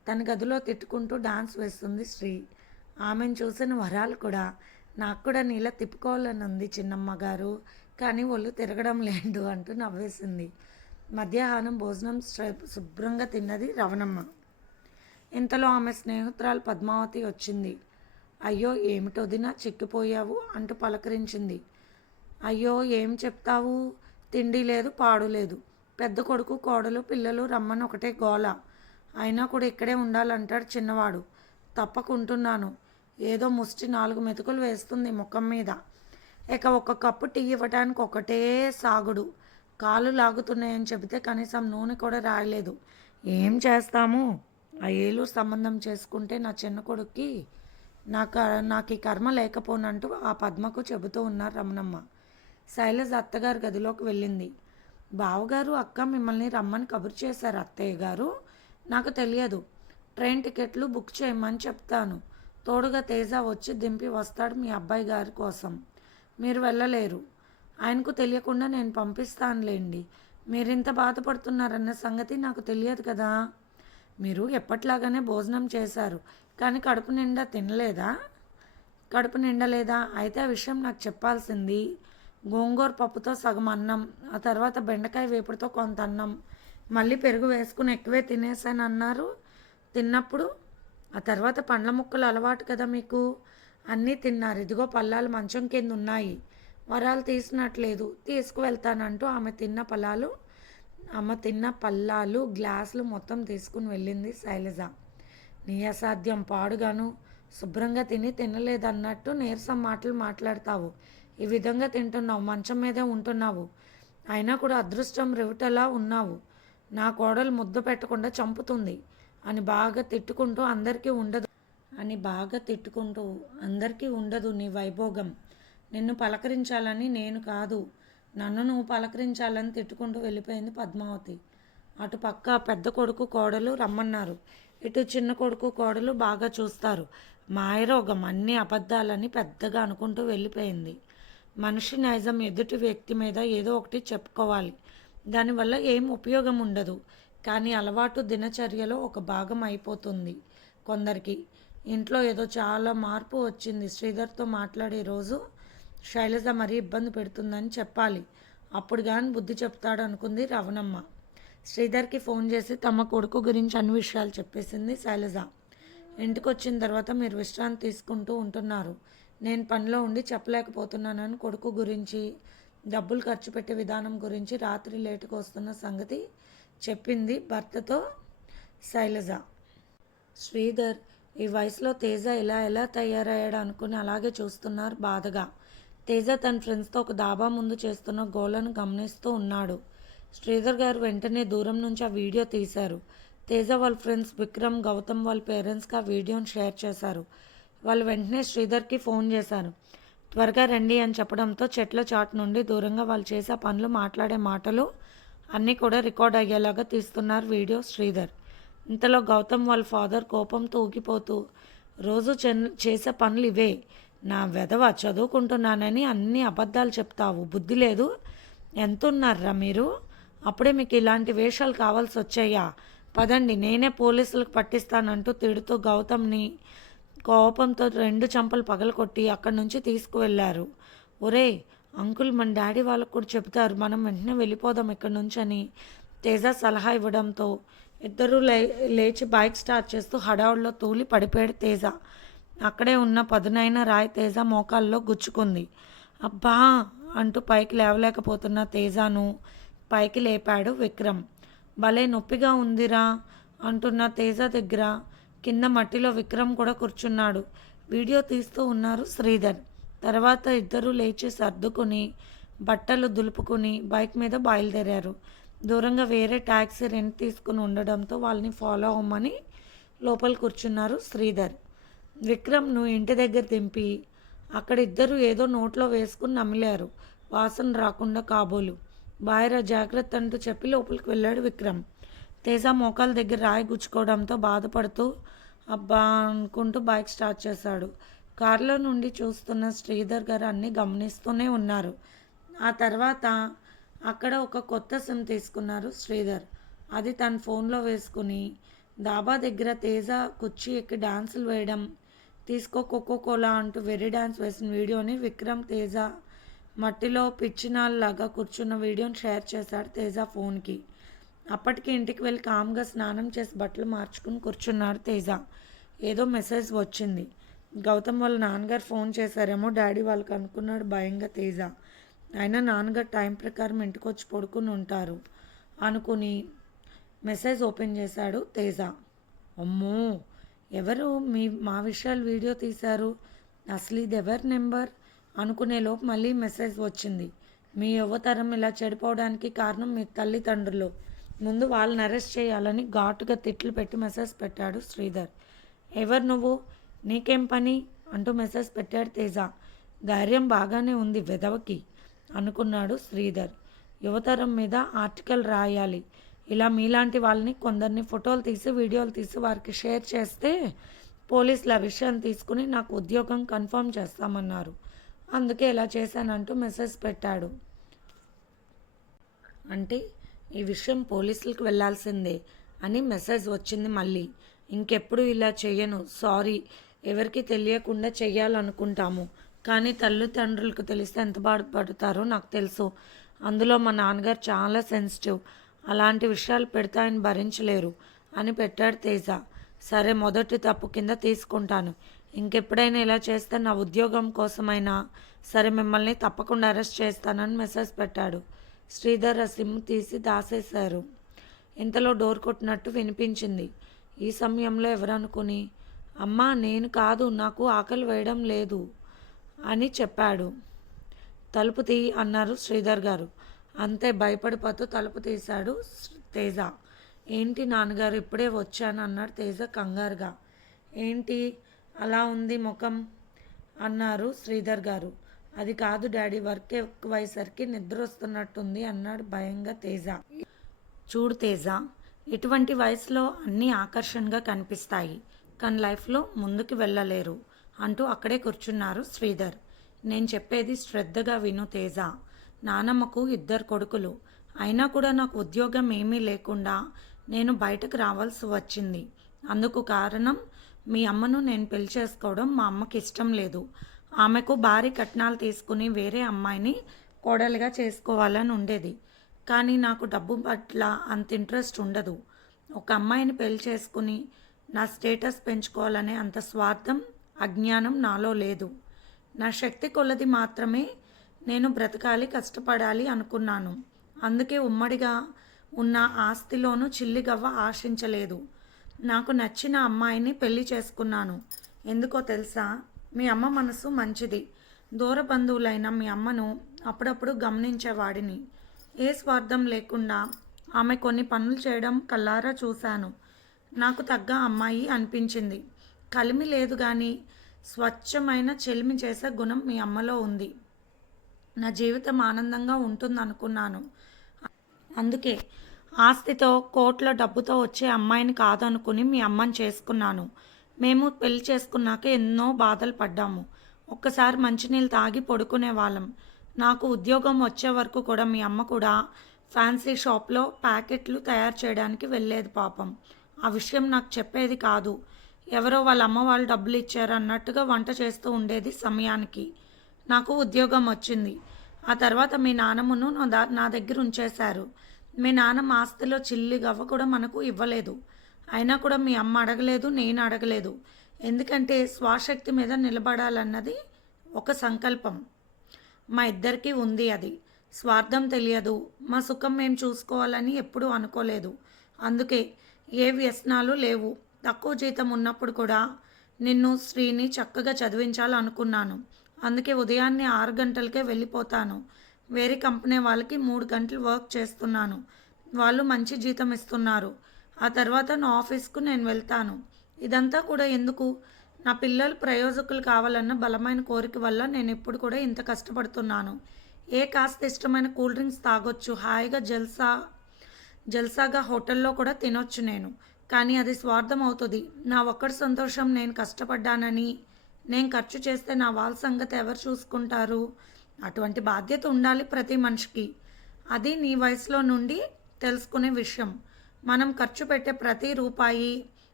తన గదిలో తిట్టుకుంటూ డాన్స్ వేస్తుంది శ్రీ. ఆమెను చూసిన వరాలు కూడా నాకు కూడా నీలా తిప్పుకోవాలని ఉంది చిన్నమ్మ గారు, కానీ ఒళ్ళు తిరగడం లేదు అంటూ నవ్వేసింది. మధ్యాహ్నం భోజనం శుభ్రంగా తిన్నది రవణమ్మ. ఇంతలో ఆమె స్నేహితురాలు పద్మావతి వచ్చింది. అయ్యో ఏమిటొదినా చిక్కిపోయావు అంటూ పలకరించింది. అయ్యో ఏం చెప్తావు, తిండి లేదు పాడు లేదు. పెద్ద కొడుకు కోడలు పిల్లలు రమ్మని ఒకటే గోల. అయినా కూడా ఇక్కడే ఉండాలంటాడు చిన్నవాడు. తప్పకుంటున్నాను. ఏదో ముష్టి 4 మెతుకులు వేస్తుంది ముఖం మీద. ఇక ఒక కప్పు టీ ఇవ్వటానికి ఒకటే సాగుడు. కాళ్ళు లాగుతున్నాయని చెబితే కనీసం నూనె కూడా రాయలేదు. ఏం చేస్తాము, ఆ ఏలూరు సంబంధం చేసుకుంటే నా చిన్న కొడుక్కి నాకు ఈ కర్మ లేకపోనంటూ ఆ పద్మకు చెబుతూ ఉన్నారు రమణమ్మ. శైలజ అత్తగారు గదిలోకి వెళ్ళింది. బావగారు అక్క మిమ్మల్ని రమ్మని కబురు చేశారు అత్తయ్య గారు. నాకు తెలియదు. ట్రైన్ టికెట్లు బుక్ చేయమని చెప్తాను. తోడుగా తేజ వచ్చి దింపి వస్తాడు మీ అబ్బాయి గారి కోసం. మీరు వెళ్ళలేరు. ఆయనకు తెలియకుండా నేను పంపిస్తానులేండి. మీరింత బాధపడుతున్నారన్న సంగతి నాకు తెలియదు కదా. మీరు ఎప్పట్లాగానే భోజనం చేశారు, కానీ కడుపు నిండా తినలేదా? కడుపు నిండలేదా? అయితే ఆ విషయం నాకు చెప్పాల్సింది. గోంగూర పప్పుతో సగం అన్నం, ఆ తర్వాత బెండకాయ వేపుడుతో కొంత అన్నం, మళ్ళీ పెరుగు వేసుకుని ఎక్కువే తినేసాను అన్నారు తిన్నప్పుడు. ఆ తర్వాత పండ్ల ముక్కలు అలవాటు కదా మీకు. అన్నీ తిన్నారు. ఇదిగో పళ్ళాలు మంచం కింద ఉన్నాయి. వరాలు తీసినట్లేదు, తీసుకువెళ్తానంటూ ఆమె తిన్న పళ్ళాలు గ్లాసులు మొత్తం తీసుకుని వెళ్ళింది శైలజ. నీ అసాధ్యం పాడుగాను. శుభ్రంగా తినలేదన్నట్టు నీరసం మాటలు మాట్లాడతావు. ఈ విధంగా తింటున్నావు, మంచం మీదే ఉంటున్నావు. అయినా కూడా అదృష్టం రివిటలా ఉన్నావు. నా కోడలు ముద్ద పెట్టకుండా చంపుతుంది అని బాగా తిట్టుకుంటూ అందరికీ ఉండదు నీ వైభోగం. నిన్ను పలకరించాలని నేను కాదు, నన్ను నువ్వు పలకరించాలని తిట్టుకుంటూ వెళ్ళిపోయింది పద్మావతి. అటు పక్క పెద్ద కొడుకు కోడలు రమ్మన్నారు. ఇటు చిన్న కొడుకు కోడలు బాగా చూస్తారు. మాయరోగం, అన్ని అబద్ధాలని పెద్దగా అనుకుంటూ వెళ్ళిపోయింది. మనిషి నైజం ఎదుటి వ్యక్తి మీద ఏదో ఒకటి చెప్పుకోవాలి. దానివల్ల ఏం ఉపయోగం ఉండదు, కానీ అలవాటు దినచర్యలో ఒక భాగం అయిపోతుంది కొందరికి. ఇంట్లో ఏదో చాలా మార్పు వచ్చింది. శ్రీధర్తో మాట్లాడే రోజు శైలజ మరీ ఇబ్బంది పెడుతుందని చెప్పాలి. అప్పుడు కానీ బుద్ధి చెప్తాడు అనుకుంది రవణమ్మ. శ్రీధర్కి ఫోన్ చేసి తమ కొడుకు గురించి అన్ని విషయాలు చెప్పేసింది శైలజ. ఇంటికి వచ్చిన తర్వాత మీరు విశ్రాంతి తీసుకుంటూ ఉంటున్నారు, నేను పనిలో ఉండి చెప్పలేకపోతున్నానని కొడుకు గురించి, డబ్బులు ఖర్చు పెట్టే విధానం గురించి, రాత్రి లేటుకు వస్తున్న సంగతి చెప్పింది భర్తతో శైలజ. శ్రీధర్ ఈ వయసులో తేజ ఎలా తయారయ్యాడు అనుకుని అలాగే చూస్తున్నారు బాధగా. తేజ తన ఫ్రెండ్స్తో ఒక దాబా ముందు చేస్తున్న గోలను గమనిస్తూ ఉన్నాడు. శ్రీధర్ గారు వెంటనే దూరం నుంచి ఆ వీడియో తీశారు. తేజ వాళ్ళ ఫ్రెండ్స్ విక్రమ్, గౌతమ్ వాళ్ళ పేరెంట్స్కి ఆ వీడియోని షేర్ చేశారు. వాళ్ళు వెంటనే శ్రీధర్కి ఫోన్ చేశారు. త్వరగా రండి అని చెప్పడంతో చెట్ల చాటు నుండి దూరంగా వాళ్ళు చేసే పనులు, మాట్లాడే మాటలు అన్నీ కూడా రికార్డ్ అయ్యేలాగా తీస్తున్నారు వీడియో శ్రీధర్. ఇంతలో గౌతమ్ వాళ్ళ ఫాదర్ కోపంతో ఊగిపోతూ, రోజు చేసే పనులు ఇవే, నా వెధవ చదువుకుంటున్నానని అన్ని అబద్ధాలు చెప్తావు, బుద్ధి లేదు, ఎంత ఉన్నారా మీరు, అప్పుడే మీకు ఇలాంటి వేషాలు కావాల్సి వచ్చాయా, పదండి నేనే పోలీసులకు పట్టిస్తానంటూ తిడుతూ గౌతమ్ని కోపంతో 2 చెంపలు పగలకొట్టి అక్కడి నుంచి తీసుకువెళ్ళారు. ఒరే అంకుల్, మన డాడీ వాళ్ళకు కూడా చెబుతారు, మనం వెంటనే వెళ్ళిపోదాం ఇక్కడి నుంచి అని తేజ సలహా ఇవ్వడంతో ఇద్దరూ లేచి బైక్ స్టార్ట్ చేస్తూ హడావుడిలో తూలి పడిపోయాడు తేజ. అక్కడే ఉన్న పదునైన రాయి తేజ మోకాల్లో గుచ్చుకుంది. అబ్బా అంటూ పైకి లేవలేకపోతున్న తేజను పైకి లేపాడు విక్రమ్. భలే నొప్పిగా ఉందిరా అంటున్న తేజ దగ్గర కింద మట్టిలో విక్రమ్ కూడా కూర్చున్నాడు. వీడియో తీస్తూ ఉన్నారు శ్రీధర్. తర్వాత ఇద్దరూ లేచి సర్దుకుని బట్టలు దులుపుకుని బైక్ మీద బయలుదేరారు. దూరంగా వేరే ట్యాక్సీ రెంట్ తీసుకుని ఉండడంతో వాళ్ళని ఫాలో అవ్వమని లోపల కూర్చున్నారు శ్రీధర్. విక్రమ్ను ఇంటి దగ్గర దింపి అక్కడ ఇద్దరు ఏదో నోట్లో వేసుకుని నమిలారు. వాసన రాకుండా కాబోలు. బాయరా జాగ్రత్త అంటూ చెప్పి లోపలికి వెళ్ళాడు విక్రమ్. తేజ మోకాల దగ్గర రాయి గుచ్చుకోవడంతో బాధపడుతూ అబ్బా అనుకుంటూ బైక్ స్టార్ట్ చేశాడు. కారులో నుండి చూస్తున్న శ్రీధర్ గారు అన్నీ గమనిస్తూనే ఉన్నారు. ఆ తర్వాత అక్కడ ఒక కొత్త సిమ్ తీసుకున్నారు శ్రీధర్. అది తన ఫోన్లో వేసుకుని డాబా దగ్గర తేజ కుర్చీ ఎక్కి డాన్సులు వేయడం, తీసుకో కోకో కోలా అంటూ వెర్రి డాన్స్ వేసిన వీడియోని విక్రమ్ తేజ మట్టిలో పిచ్చినాల్లాగా కూర్చున్న వీడియోని షేర్ చేశాడు తేజ ఫోన్కి. అప్పటికి ఇంటికి వెళ్ళి కామ్గా స్నానం చేసి బట్టలు మార్చుకుని కూర్చున్నాడు తేజ. ఏదో మెసేజ్ వచ్చింది. గౌతమ్ వాళ్ళ నాన్నగారు ఫోన్ చేశారేమో డాడీ వాళ్ళకి అనుకున్నాడు భయంగా తేజ. అయినా నాన్నగారు టైం ప్రకారం ఇంటికి వచ్చి పడుకుని ఉంటారు అనుకుని మెసేజ్ ఓపెన్ చేశాడు తేజ. అమ్మో, ఎవరు మా విషయాలు వీడియో తీశారు, అసలు ఇది ఎవరి నెంబర్ అనుకునేలోపు మళ్ళీ మెసేజ్ వచ్చింది. మీ యువతరం ఇలా చెడిపోవడానికి కారణం మీ తల్లిదండ్రులు, ముందు వాళ్ళని అరెస్ట్ చేయాలని ఘాటుగా తిట్లు పెట్టి మెసేజ్ పెట్టాడు శ్రీధర్. ఎవరు నువ్వు, నీకేం పని అంటూ మెసేజ్ పెట్టాడు తేజ. ధైర్యం బాగానే ఉంది వెధవకి అనుకున్నాడు శ్రీధర్. యువతరం మీద ఆర్టికల్ రాయాలి, ఇలా మీలాంటి వాళ్ళని కొందరిని ఫోటోలు తీసి వీడియోలు తీసి వారికి షేర్ చేస్తే పోలీసులు ఆ విషయాన్ని తీసుకుని నాకు ఉద్యోగం కన్ఫర్మ్ చేస్తామన్నారు, అందుకే ఇలా చేశానంటూ మెసేజ్ పెట్టాడు. అంటే ఈ విషయం పోలీసులకు వెళ్ళాల్సిందే అని మెసేజ్ వచ్చింది మళ్ళీ. ఇంకెప్పుడు ఇలా చెయ్యను, సారీ, ఎవరికి తెలియకుండా చెయ్యాలనుకుంటాము, కానీ తల్లిదండ్రులకు తెలిస్తే ఎంత బాధపడతారో నాకు తెలుసు. అందులో మా నాన్నగారు చాలా సెన్సిటివ్, అలాంటి విషయాలు పెడితే ఆయన భరించలేరు అని పెట్టాడు తేజ. సరే, మొదటి తప్పు కింద తీసుకుంటాను, ఇంకెప్పుడైనా ఇలా చేస్తే నా ఉద్యోగం కోసమైనా సరే మిమ్మల్ని తప్పకుండా అరెస్ట్ చేస్తానని మెసేజ్ పెట్టాడు. శ్రీధర్ ఆ సిమ్ తీసి దాసేశారు. ఇంతలో డోర్ కొట్టినట్టు వినిపించింది. ఈ సమయంలో ఎవరనుకుని, అమ్మా నేను కాదు, నాకు ఆకలి వేయడం లేదు అని చెప్పాడు. తలుపు తీ అన్నారు శ్రీధర్ గారు. అంతే భయపడిపోతూ తలుపు తీశాడు తేజ. ఏంటి నాన్నగారు ఇప్పుడే వచ్చాను అన్నాడు తేజ కంగారుగా. ఏంటి అలా ఉంది ముఖం అన్నారు శ్రీధర్ గారు. అది కాదు డాడీ, వర్క్ ఎక్కువయ్యేసరికి నిద్ర వస్తున్నట్టుంది అన్నాడు భయంగా తేజ. చూడు తేజ, ఇటువంటి వయసులో అన్నీ ఆకర్షణగా కనిపిస్తాయి, కానీ లైఫ్లో ముందుకు వెళ్ళలేరు అంటూ అక్కడే కూర్చున్నారు శ్రీధర్. నేను చెప్పేది శ్రద్ధగా విను తేజ. నానమ్మకు 2 కొడుకులు, అయినా కూడా నాకు ఉద్యోగం ఏమీ లేకుండా నేను బయటకు రావాల్సి వచ్చింది. అందుకు కారణం మీ అమ్మను నేను పెళ్లి చేసుకోవడం మా అమ్మకి ఇష్టం లేదు. ఆమెకు భారీ కట్నాలు తీసుకుని వేరే అమ్మాయిని కోడలుగా చేసుకోవాలని ఉండేది, కానీ నాకు డబ్బు పట్ల అంత ఇంట్రెస్ట్ ఉండదు. ఒక అమ్మాయిని పెళ్లి చేసుకుని నా స్టేటస్ పెంచుకోవాలనే అంత స్వార్థం, అజ్ఞానం నాలో లేదు. నా శక్తి కొలది మాత్రమే నేను బ్రతకాలి, కష్టపడాలి అనుకున్నాను. అందుకే ఉమ్మడిగా ఉన్న ఆస్తిలోనూ చిల్లిగవ్వ ఆశించలేదు. నాకు నచ్చిన అమ్మాయిని పెళ్లి చేసుకున్నాను. ఎందుకో తెలుసా, మీ అమ్మ మనసు మంచిది. దూర బంధువులైన మీ అమ్మను అప్పుడప్పుడు గమనించేవాడిని. ఏ స్వార్థం లేకుండా ఆమె కొన్ని పనులు చేయడం కల్లారా చూశాను. నాకు తగ్గ అమ్మాయి అనిపించింది. కలిమి లేదు కానీ స్వచ్ఛమైన చెలిమి చేసే గుణం మీ అమ్మలో ఉంది. నా జీవితం ఆనందంగా ఉంటుందనుకున్నాను. అందుకే ఆస్తితో కోట్ల డబ్బుతో వచ్చే అమ్మాయిని కాదనుకుని మీ అమ్మని చేసుకున్నాను. మేము పెళ్లి చేసుకున్నాక ఎన్నో బాధలు పడ్డాము. ఒక్కసారి మంచినీళ్ళు తాగి పడుకునే వాళ్ళం. నాకు ఉద్యోగం వచ్చే వరకు కూడా మీ అమ్మ కూడా ఫ్యాన్సీ షాప్లో ప్యాకెట్లు తయారు చేయడానికి వెళ్ళేది పాపం. ఆ విషయం నాకు చెప్పేది కాదు. ఎవరో వాళ్ళ అమ్మ వాళ్ళు డబ్బులు ఇచ్చారు అన్నట్టుగా వంట చేస్తూ ఉండేది సమయానికి. నాకు ఉద్యోగం వచ్చింది. ఆ తర్వాత మీ నాన్నమ్మను నా దగ్గర ఉంచేశారు. మీ నాన్నమ్మ ఆస్తిలో చిల్లి గవ్వ కూడా మనకు ఇవ్వలేదు. అయినా కూడా మీ అమ్మ అడగలేదు, నేను అడగలేదు. ఎందుకంటే స్వశక్తి మీద నిలబడాలన్నది ఒక సంకల్పం. మా ఇద్దరికీ ఉంది అది. స్వార్థం తెలియదు, మా సుఖం మేము చూసుకోవాలని ఎప్పుడూ అనుకోలేదు. అందుకే ఏ వ్యసనాలు లేవు. తక్కువ జీతం ఉన్నప్పుడు కూడా నిన్ను శ్రీని చక్కగా చదివించాలనుకున్నాను. అందుకే ఉదయాన్నే 6 గంటలకే వెళ్ళిపోతాను. వేరే కంపెనీ వాళ్ళకి 3 గంటలు వర్క్ చేస్తున్నాను. వాళ్ళు మంచి జీతం ఇస్తున్నారు. ఆ తర్వాత నా ఆఫీస్కు నేను వెళ్తాను. ఇదంతా కూడా ఎందుకు? నా పిల్లలు ప్రయోజకులు కావాలన్న బలమైన కోరిక వల్ల నేను ఇప్పుడు కూడా ఇంత కష్టపడుతున్నాను. కాస్త ఇష్టమైన కూల్ డ్రింక్స్ తాగొచ్చు, హాయిగా జల్సాగా హోటల్లో కూడా తినొచ్చు నేను. కానీ అది స్వార్థం అవుతుంది. నా ఒక్కడి సంతోషం నేను కష్టపడ్డానని నేను ఖర్చు చేస్తే నా వాళ్ళ సంగతి ఎవరు చూసుకుంటారు? అటువంటి బాధ్యత ఉండాలి ప్రతి మనిషికి. అది నీ వయసులో నుండి తెలుసుకునే విషయం. మనం ఖర్చు పెట్టే ప్రతి రూపాయి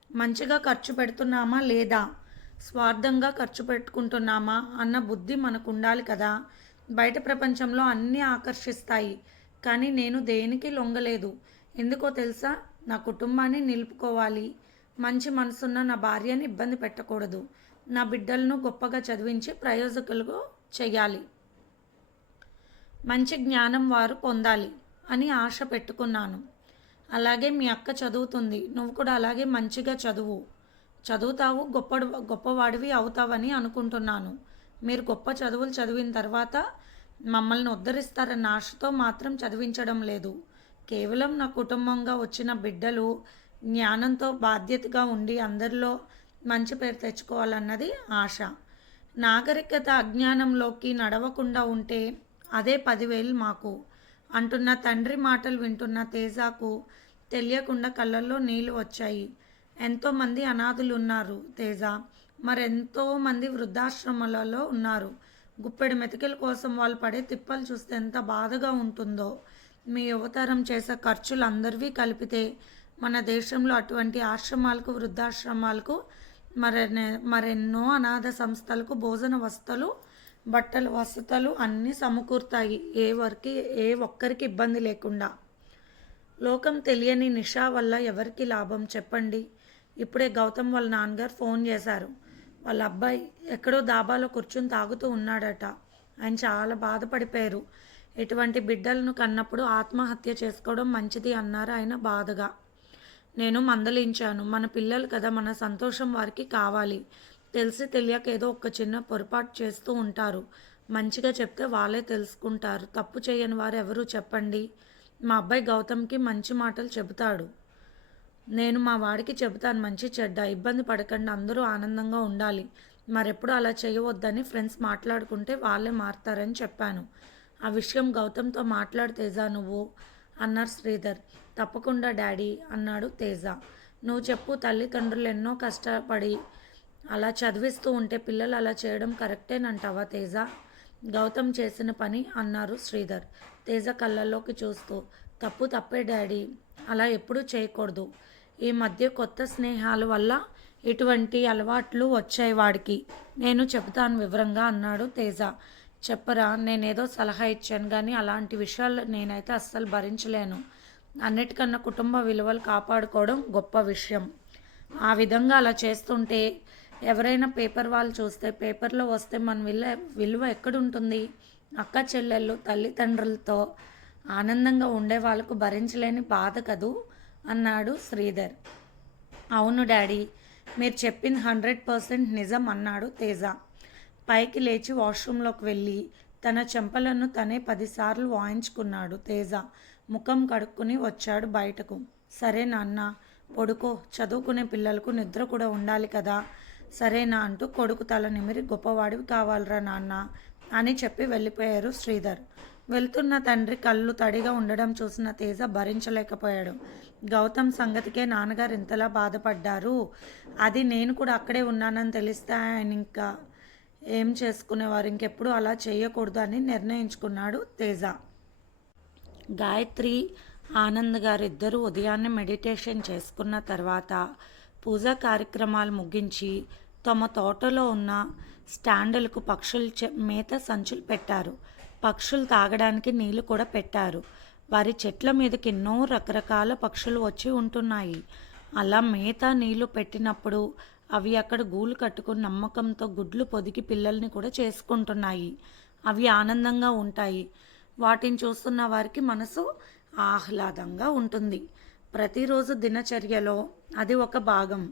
మంచిగా ఖర్చు పెడుతున్నామా లేదా, స్వార్థంగా ఖర్చు పెట్టుకుంటున్నామా అన్న బుద్ధి మనకు ఉండాలి కదా. బయట ప్రపంచంలో అన్నీ ఆకర్షిస్తాయి, కానీ నేను దేనికి లొంగలేదు. ఎందుకో తెలుసా? నా కుటుంబాన్ని నిలుపుకోవాలి, మంచి మనసున్న నా భార్యని ఇబ్బంది పెట్టకూడదు, నా బిడ్డలను గొప్పగా చదివించి ప్రయోజకులుగా చేయాలి, మంచి జ్ఞానం వారు పొందాలి అని ఆశ పెట్టుకున్నాను. అలాగే మీ అక్క చదువుతుంది, నువ్వు కూడా అలాగే మంచిగా చదువుతావు, గొప్పవాడివి అవుతావని అనుకుంటున్నాను. మీరు గొప్ప చదువులు చదివిన తర్వాత మమ్మల్ని ఉద్ధరిస్తారన్న ఆశతో మాత్రం చదివించడం లేదు. కేవలం నా కుటుంబంగా వచ్చిన బిడ్డలు జ్ఞానంతో బాధ్యతగా ఉండి అందరిలో మంచి పేరు తెచ్చుకోవాలన్నది ఆశ. నాగరికత అజ్ఞానంలోకి నడవకుండా ఉంటే అదే 10,000 మాకు అంటున్న తండ్రి మాటలు వింటున్న తేజాకు తెలియకుండా కళ్ళల్లో నీళ్లు వచ్చాయి. ఎంతోమంది అనాథులు ఉన్నారు తేజ, మరెంతోమంది వృద్ధాశ్రమాలలో ఉన్నారు. గుప్పెడు మెతుకుల కోసం వాళ్ళు పడే తిప్పలు చూస్తే ఎంత బాధగా ఉంటుందో. మీ యువతరం చేసే ఖర్చులు అందరివి కలిపితే మన దేశంలో అటువంటి ఆశ్రమాలకు, వృద్ధాశ్రమాలకు, మరెన్నో అనాథ సంస్థలకు భోజన వసతులు, బట్టలు, వసతులు అన్నీ సమకూరుతాయి, ఏ ఒక్కరికి ఇబ్బంది లేకుండా. లోకం తెలియని నిషా వల్ల ఎవరికి లాభం చెప్పండి? ఇప్పుడే గౌతమ్ వాళ్ళ నాన్నగారు ఫోన్ చేశారు. వాళ్ళ అబ్బాయి ఎక్కడో దాబాలో కూర్చుని తాగుతూ ఉన్నాడట. ఆయన చాలా బాధపడిపోయారు. ఎటువంటి బిడ్డలను కన్నప్పుడు ఆత్మహత్య చేసుకోవడం మంచిది అన్నారు ఆయన బాధగా. నేను మందలించాను. మన పిల్లలు కదా, మన సంతోషం వారికి కావాలి. తెలిసి తెలియక ఏదో ఒక చిన్న పొరపాటు చేస్తూ ఉంటారు. మంచిగా చెప్తే వాళ్ళే తెలుసుకుంటారు. తప్పు చేయని వారు ఎవరు చెప్పండి? మా అబ్బాయి గౌతమ్కి మంచి మాటలు చెబుతాడు. నేను మా వాడికి చెబుతాను మంచి చెడ్డ, ఇబ్బంది పడకండి, అందరూ ఆనందంగా ఉండాలి. మరెప్పుడు అలా చేయవద్దని ఫ్రెండ్స్ మాట్లాడుకుంటే వాళ్ళే మారుతారని చెప్పాను. ఆ విషయం గౌతమ్తో మాట్లాడు తేజ నువ్వు అన్నారు శ్రీధర్. తప్పకుండా డాడీ అన్నాడు తేజ. నువ్వు చెప్పు, తల్లిదండ్రులు ఎన్నో కష్టపడి అలా చదివిస్తూ ఉంటే పిల్లలు అలా చేయడం కరెక్టేనంటావా తేజ? గౌతమ్ చేసిన పని అన్నారు శ్రీధర్ తేజ కళ్ళల్లోకి చూస్తూ. తప్పే డాడీ, అలా ఎప్పుడూ చేయకూడదు. ఈ మధ్య కొత్త స్నేహాల వల్ల ఇటువంటి అలవాట్లు వచ్చాయి వాడికి. నేను చెబుతాను వివరంగా అన్నాడు తేజ. చెప్పరా, నేనేదో సలహా ఇచ్చాను కానీ అలాంటి విషయాలు నేనైతే అస్సలు భరించలేను. అన్నిటికన్నా కుటుంబ విలువలు కాపాడుకోవడం గొప్ప విషయం. ఆ విధంగా అలా చేస్తుంటే ఎవరైనా పేపర్ వాళ్ళు చూస్తే, పేపర్లో వస్తే మన విలువ ఎక్కడుంటుంది? అక్క చెల్లెళ్ళు తల్లిదండ్రులతో ఆనందంగా ఉండే వాళ్ళకు భరించలేని బాధ కదూ అన్నాడు శ్రీధర్. అవును డాడీ, మీరు చెప్పింది 100% నిజం అన్నాడు తేజ. పైకి లేచి వాష్రూమ్లోకి వెళ్ళి తన చెంపలను తనే 10 సార్లు వాయించుకున్నాడు తేజ. ముఖం కడుక్కుని వచ్చాడు బయటకు. సరే నాన్న, పడుకో, చదువుకునే పిల్లలకు నిద్ర కూడా ఉండాలి కదా. సరేనా అంటూ కొడుకు తల నిమిరి గొప్పవాడివి కావాలరా నాన్న అని చెప్పి వెళ్ళిపోయారు శ్రీధర్. వెళ్తున్న తండ్రి కళ్ళు తడిగా ఉండడం చూసిన తేజ భరించలేకపోయాడు. గౌతమ్ సంగతికే నాన్నగారు ఇంతలా బాధపడ్డారు. అది నేను కూడా అక్కడే ఉన్నానని తెలిస్తే ఆయన ఇంకా ఏం చేసుకునేవారు. ఇంకెప్పుడు అలా చేయకూడదు అని నిర్ణయించుకున్నాడు తేజ. గాయత్రి, ఆనంద్ గారిద్దరూ ఉదయాన్నే మెడిటేషన్ చేసుకున్న తర్వాత పూజా కార్యక్రమాలు ముగించి తమ తోటలో ఉన్న స్టాండులకు పక్షులు మేత సంచులు పెట్టారు. పక్షులు తాగడానికి నీళ్లు కూడా పెట్టారు. వారి చెట్ల మీదకి ఎన్నో రకరకాల పక్షులు వచ్చి ఉంటున్నాయి. అలా మేత నీళ్లు పెట్టినప్పుడు అవి అక్కడ గూళ్ళు కట్టుకుని నమ్మకంతో గుడ్లు పొదిగి పిల్లల్ని కూడా చేసుకుంటున్నాయి. అవి ఆనందంగా ఉంటాయి. వాటిని చూస్తున్న వారికి మనసు ఆహ్లాదంగా ఉంటుంది. ప్రతిరోజు దినచర్యలో అది ఒక భాగం.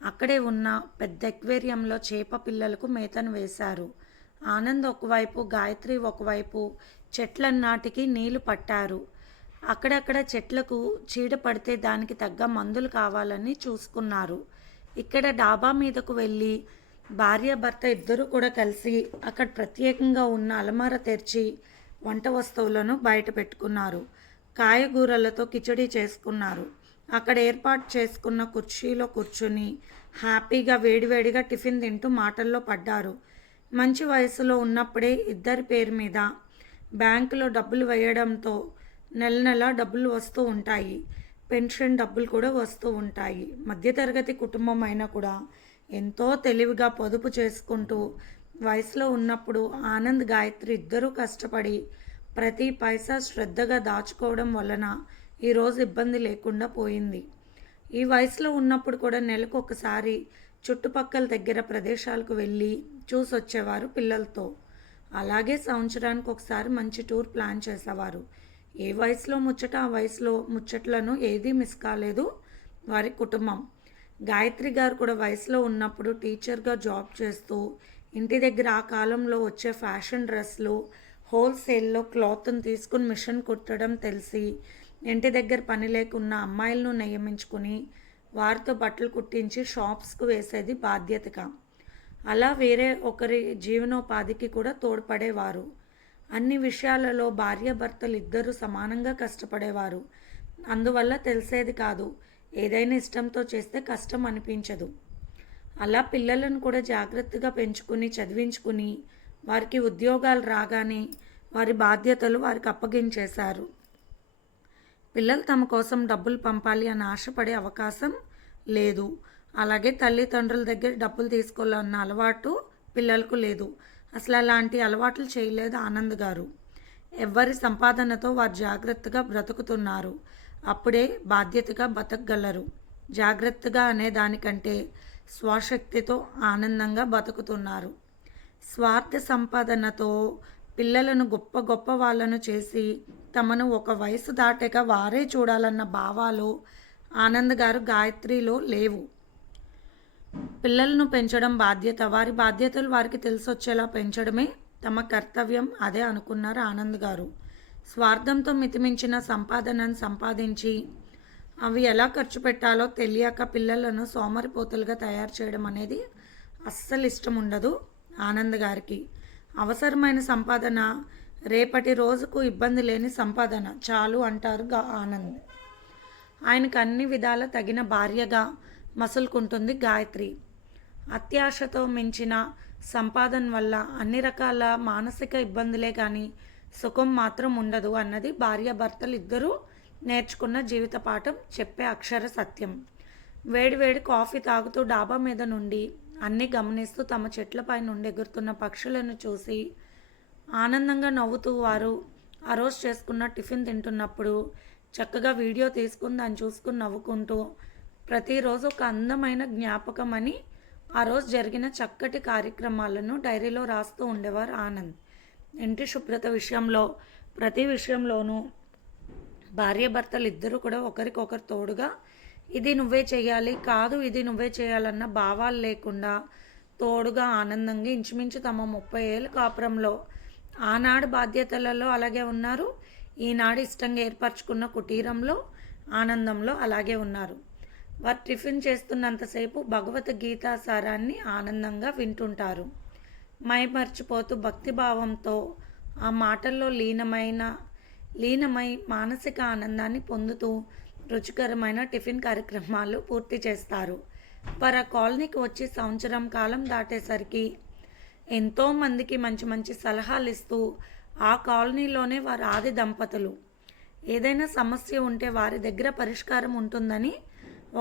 అక్కడే ఉన్న పెద్ద ఎక్వేరియంలో చేప పిల్లలకు మేతను వేశారు. ఆనంద్ ఒకవైపు, గాయత్రి ఒకవైపు చెట్లన్నాటికి నీళ్లు పట్టారు. అక్కడక్కడ చెట్లకు చీడ పడితే దానికి తగ్గ మందులు కావాలని చూసుకున్నారు. ఇక్కడ డాబా మీదకు వెళ్ళి భార్యాభర్త ఇద్దరు కూడా కలిసి అక్కడ ప్రత్యేకంగా ఉన్న అలమార తెరిచి వంట వస్తువులను బయట పెట్టుకున్నారు. కాయగూరలతో కిచడీ చేసుకున్నారు. అక్కడ ఏర్పాటు చేసుకున్న కుర్చీలో కూర్చుని హ్యాపీగా వేడివేడిగా టిఫిన్ తింటూ మాటల్లో పడ్డారు. మంచి వయసులో ఉన్నప్పుడే ఇద్దరి పేరు మీద బ్యాంకులో డబ్బులు వేయడంతో నెల డబ్బులు వస్తూ ఉంటాయి. పెన్షన్ డబ్బులు కూడా వస్తూ ఉంటాయి. మధ్యతరగతి కుటుంబం అయినా కూడా ఎంతో తెలివిగా పొదుపు చేసుకుంటూ వయసులో ఉన్నప్పుడు ఆనంద్, గాయత్రి ఇద్దరూ కష్టపడి ప్రతి పైసా శ్రద్ధగా దాచుకోవడం వలన ఈరోజు ఇబ్బంది లేకుండా పోయింది. ఈ వయసులో ఉన్నప్పుడు కూడా నెలకు ఒకసారి చుట్టుపక్కల దగ్గర ప్రదేశాలకు వెళ్ళి చూసొచ్చేవారు పిల్లలతో. అలాగే సంవత్సరానికి ఒకసారి మంచి టూర్ ప్లాన్ చేసేవారు. ఏ వయసులో ముచ్చట ఆ వయసులో ముచ్చట్లను ఏదీ మిస్ కాలేదు వారి కుటుంబం. గాయత్రి గారు కూడా వయసులో ఉన్నప్పుడు టీచర్గా జాబ్ చేస్తూ ఇంటి దగ్గర ఆ కాలంలో వచ్చే ఫ్యాషన్ డ్రెస్లు హోల్సేల్లో క్లాత్ని తీసుకుని మిషన్ కుట్టడం తెలిసి ఇంటి దగ్గర పని లేకున్న అమ్మాయిలను నియమించుకుని వారితో బట్టలు కుట్టించి షాప్స్కు వేసేది బాధ్యతగా. అలా వేరే ఒకరి జీవనోపాధికి కూడా తోడ్పడేవారు. అన్ని విషయాలలో భార్యాభర్తలు ఇద్దరూ సమానంగా కష్టపడేవారు. అందువల్ల తెలిసేది కాదు, ఏదైనా ఇష్టంతో చేస్తే కష్టం అనిపించదు. అలా పిల్లలను కూడా జాగ్రత్తగా పెంచుకుని చదివించుకుని వారికి ఉద్యోగాలు రాగానే వారి బాధ్యతలు వారికి అప్పగించేశారు. పిల్లలు తమ కోసం డబ్బులు పంపాలి అని ఆశపడే అవకాశం లేదు. అలాగే తల్లిదండ్రుల దగ్గర డబ్బులు తీసుకోవాలన్న అలవాటు పిల్లలకు లేదు. అసలు అలాంటి అలవాట్లు చేయలేదు ఆనంద్ గారు. ఎవరి సంపాదనతో వారు జాగ్రత్తగా బ్రతుకుతున్నారు. అప్పుడే బాధ్యతగా బతకగలరు. జాగ్రత్తగా అనే దానికంటే స్వశక్తితో ఆనందంగా బతుకుతున్నారు. స్వార్థ సంపాదనతో పిల్లలను గొప్ప గొప్ప వాళ్ళను చేసి తమను ఒక వయసు దాటాక వారే చూడాలన్న భావాలు ఆనంద్ గారు గాయత్రిలో లేవు. పిల్లలను పెంచడం బాధ్యత, వారి బాధ్యతలు వారికి తెలిసొచ్చేలా పెంచడమే తమ కర్తవ్యం, అదే అనుకున్నారు ఆనంద్ గారు. స్వార్థంతో మితిమించిన సంపాదనను సంపాదించి అవి ఎలా ఖర్చు పెట్టాలో తెలియక పిల్లలను సోమరిపోతులుగా తయారు చేయడం అనేది అస్సలు ఇష్టం ఉండదు ఆనంద్ గారికి. అవసరమైన సంపాదన, రేపటి రోజుకు ఇబ్బంది లేని సంపాదన చాలు అంటారు ఆనంద్. ఆయనకు అన్ని విధాల తగిన భార్యగా మసులుకుంటుంది గాయత్రి. అత్యాశతో మించిన సంపాదన వల్ల అన్ని రకాల మానసిక ఇబ్బందులే కానీ సుఖం మాత్రం ఉండదు అన్నది భార్యాభర్తలు ఇద్దరూ నేర్చుకున్న జీవిత పాఠం, చెప్పే అక్షర సత్యం. వేడివేడి కాఫీ తాగుతూ డాబా మీద నుండి అన్నీ గమనిస్తూ తమ చెట్లపై నుండి ఎగురుతున్న పక్షులను చూసి ఆనందంగా నవ్వుతూ వారు ఆ రోజు చేసుకున్న టిఫిన్ తింటున్నప్పుడు చక్కగా వీడియో తీసుకుని దాన్ని చూసుకుని నవ్వుకుంటూ ప్రతిరోజు ఒక అందమైన జ్ఞాపకం అని ఆ రోజు జరిగిన చక్కటి కార్యక్రమాలను డైరీలో రాస్తూ ఉండేవారు ఆనంద్. ఇంటి శుభ్రత విషయంలో ప్రతి విషయంలోనూ భార్యాభర్తలు ఇద్దరూ కూడా ఒకరికొకరు తోడుగా ఇది నువ్వే చేయాలి, కాదు ఇది నువ్వే చేయాలన్న భావాలు లేకుండా తోడుగా ఆనందంగా ఇంచుమించు తమ 30 ఏళ్ళ కాపురంలో ఆనాడు బాధ్యతలలో అలాగే ఉన్నారు, ఈనాడు ఇష్టంగా ఏర్పరచుకున్న కుటీరంలో ఆనందంలో అలాగే ఉన్నారు. వారు టిఫిన్ చేస్తున్నంతసేపు భగవద్గీత సారాన్ని ఆనందంగా వింటుంటారు. మైమర్చిపోతూ భక్తిభావంతో ఆ మాటల్లో లీనమై మానసిక ఆనందాన్ని పొందుతూ రుచికరమైన టిఫిన్ కార్యక్రమాలు పూర్తి చేస్తారు. వారు ఆ కాలనీకి వచ్చి సంవత్సరం కాలం దాటేసరికి ఎంతోమందికి మంచి మంచి సలహాలు ఇస్తూ ఆ కాలనీలోనే వారు ఆది దంపతులు. ఏదైనా సమస్య ఉంటే వారి దగ్గర పరిష్కారం ఉంటుందని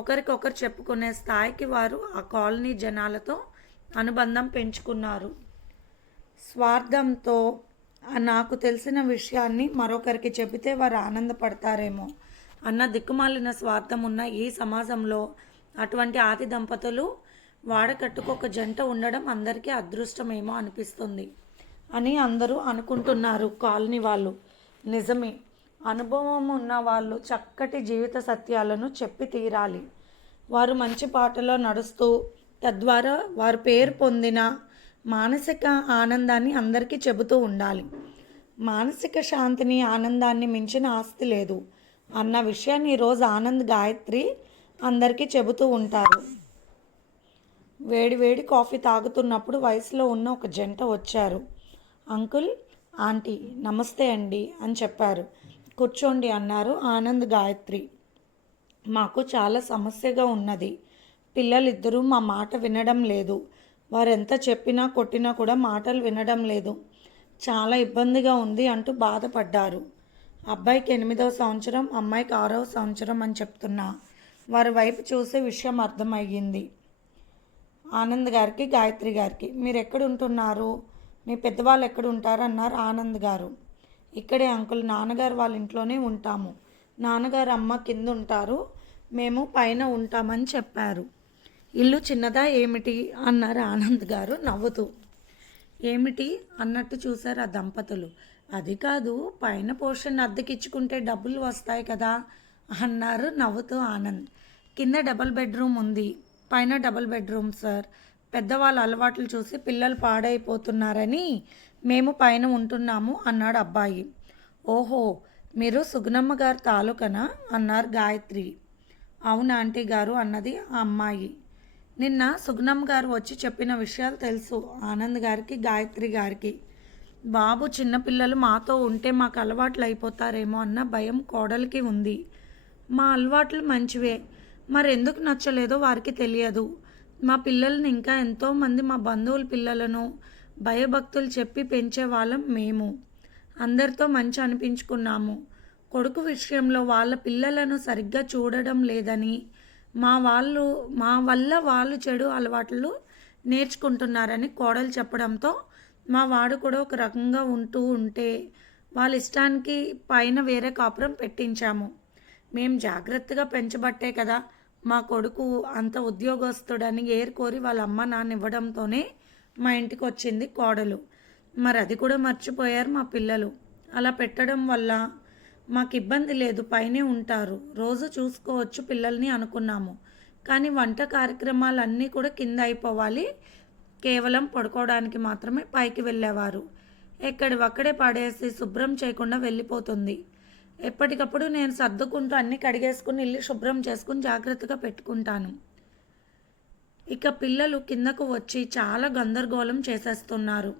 ఒకరికొకరు చెప్పుకునే స్థాయికి వారు ఆ కాలనీ జనాలతో అనుబంధం పెంచుకున్నారు. స్వార్థంతో నాకు తెలిసిన విషయాన్ని మరొకరికి చెబితే వారు ఆనందపడతారేమో అన్న దిక్కుమాలిన స్వార్థం ఉన్న ఈ సమాజంలో అటువంటి ఆది దంపతులు వాడకట్టుకు ఒక జంట ఉండడం అందరికీ అదృష్టమేమో అనిపిస్తుంది అని అందరూ అనుకుంటున్నారు కాలనీ వాళ్ళు. నిజమే, అనుభవం ఉన్న వాళ్ళు చక్కటి జీవిత సత్యాలను చెప్పి తీరాలి. వారు మంచి బాటలో నడుస్తూ తద్వారా వారు పేరు పొందిన మానసిక ఆనందాన్ని అందరికీ చెబుతూ ఉండాలి. మానసిక శాంతిని, ఆనందాన్ని మించిన ఆస్తి లేదు అన్న విషయాన్ని ఈరోజు ఆనంద్, గాయత్రి అందరికీ చెబుతూ ఉంటారు. వేడి వేడి కాఫీ తాగుతున్నప్పుడు వయసులో ఉన్న ఒక జంట వచ్చారు. అంకుల్, ఆంటీ నమస్తే అండి అని చెప్పారు. కూర్చోండి అన్నారు ఆనంద్, గాయత్రి. మాకు చాలా సమస్యగా ఉన్నది. పిల్లలిద్దరూ మా మాట వినడం లేదు. వారెంత చెప్పినా కొట్టినా కూడా మాటలు వినడం లేదు. చాలా ఇబ్బందిగా ఉంది అంటూ బాధపడ్డారు. అబ్బాయికి 8వ సంవత్సరం, అమ్మాయికి 6వ సంవత్సరం అని చెప్తున్నా వారి వైపు చూసే విషయం అర్థమయ్యింది. ఆనంద్ గారికి, గాయత్రి గారికి. మీరు ఎక్కడ ఉంటున్నారు, మీ పెద్దవాళ్ళు ఎక్కడ ఉంటారు అన్నారు ఆనంద్ గారు. ఇక్కడే అంకుల్, నాన్నగారు వాళ్ళ ఇంట్లోనే ఉంటాము. నాన్నగారు అమ్మ కింద ఉంటారు, మేము పైన ఉంటామని చెప్పారు. ఇల్లు చిన్నదా ఏమిటి అన్నారు ఆనంద్ గారు నవ్వుతూ. ఏమిటి అన్నట్టు చూశారు ఆ దంపతులు. అది కాదు, పైన పోర్షన్ అద్దెకిచ్చుకుంటే డబ్బులు వస్తాయి కదా అన్నారు నవ్వుతూ ఆనంద్. కింద డబుల్ బెడ్రూమ్ ఉంది, పైన డబుల్ బెడ్రూమ్ సార్. పెద్దవాళ్ళ అలవాట్లు చూసి పిల్లలు పాడైపోతున్నారని మేము పైన ఉంటున్నాము అన్నాడు అబ్బాయి. ఓహో, మీరు సుగుణమ్మ గారి తాలూకనా అన్నారు గాయత్రి. అవును ఆంటీ గారు అన్నది ఆ అమ్మాయి. నిన్న సుగుణమ్మ గారు వచ్చి చెప్పిన విషయాలు తెలుసు ఆనంద్ గారికి, గాయత్రి గారికి. బాబు చిన్నపిల్లలు మాతో ఉంటే మాకు అలవాట్లు అయిపోతారేమో అన్న భయం కోడలికి ఉంది. మా అలవాట్లు మంచివే, మరెందుకు నచ్చలేదో వారికి తెలియదు. మా పిల్లల్ని ఇంకా ఎంతోమంది మా బంధువుల పిల్లలను భయభక్తులు చెప్పి పెంచేవాళ్ళం మేము. అందరితో మంచి అనిపించుకున్నాము. కొడుకు విషయంలో వాళ్ళ పిల్లలను సరిగ్గా చూడడం లేదని, మా వల్ల వాళ్ళు చెడు అలవాట్లు నేర్చుకుంటున్నారని కోడలు చెప్పడంతో మా వాడు కూడా ఒక రకంగా ఉంటే వాళ్ళ ఇష్టానికి పైన వేరే కాపురం పెట్టించాము. మేము జాగ్రత్తగా పెంచబట్టే కదా మా కొడుకు అంత ఉద్యోగస్తుడని ఏరుకోరి వాళ్ళ అమ్మ నాన్న ఇవ్వడంతోనే మా ఇంటికి వచ్చింది కోడలు. మరి అది కూడా మర్చిపోయారు మా పిల్లలు. అలా పెట్టడం వల్ల మాకు ఇబ్బంది లేదు, పైనే ఉంటారు, రోజు చూసుకోవచ్చు పిల్లల్ని అనుకున్నాము. కానీ వంట కార్యక్రమాలన్నీ కూడా కింద అయిపోవాలి, కేవలం పడుకోవడానికి మాత్రమే పైకి వెళ్ళేవారు. ఎక్కడివక్కడే పడేసి శుభ్రం చేయకుండా వెళ్ళిపోతుంది. ఎప్పటికప్పుడు నేను సర్దుకుంటూ అన్నీ కడిగేసుకుని ఇల్లు శుభ్రం చేసుకుని జాగ్రత్తగా పెట్టుకుంటాను. ఇక పిల్లలు కిందకు వచ్చి చాలా గందరగోళం చేసేస్తున్నారు,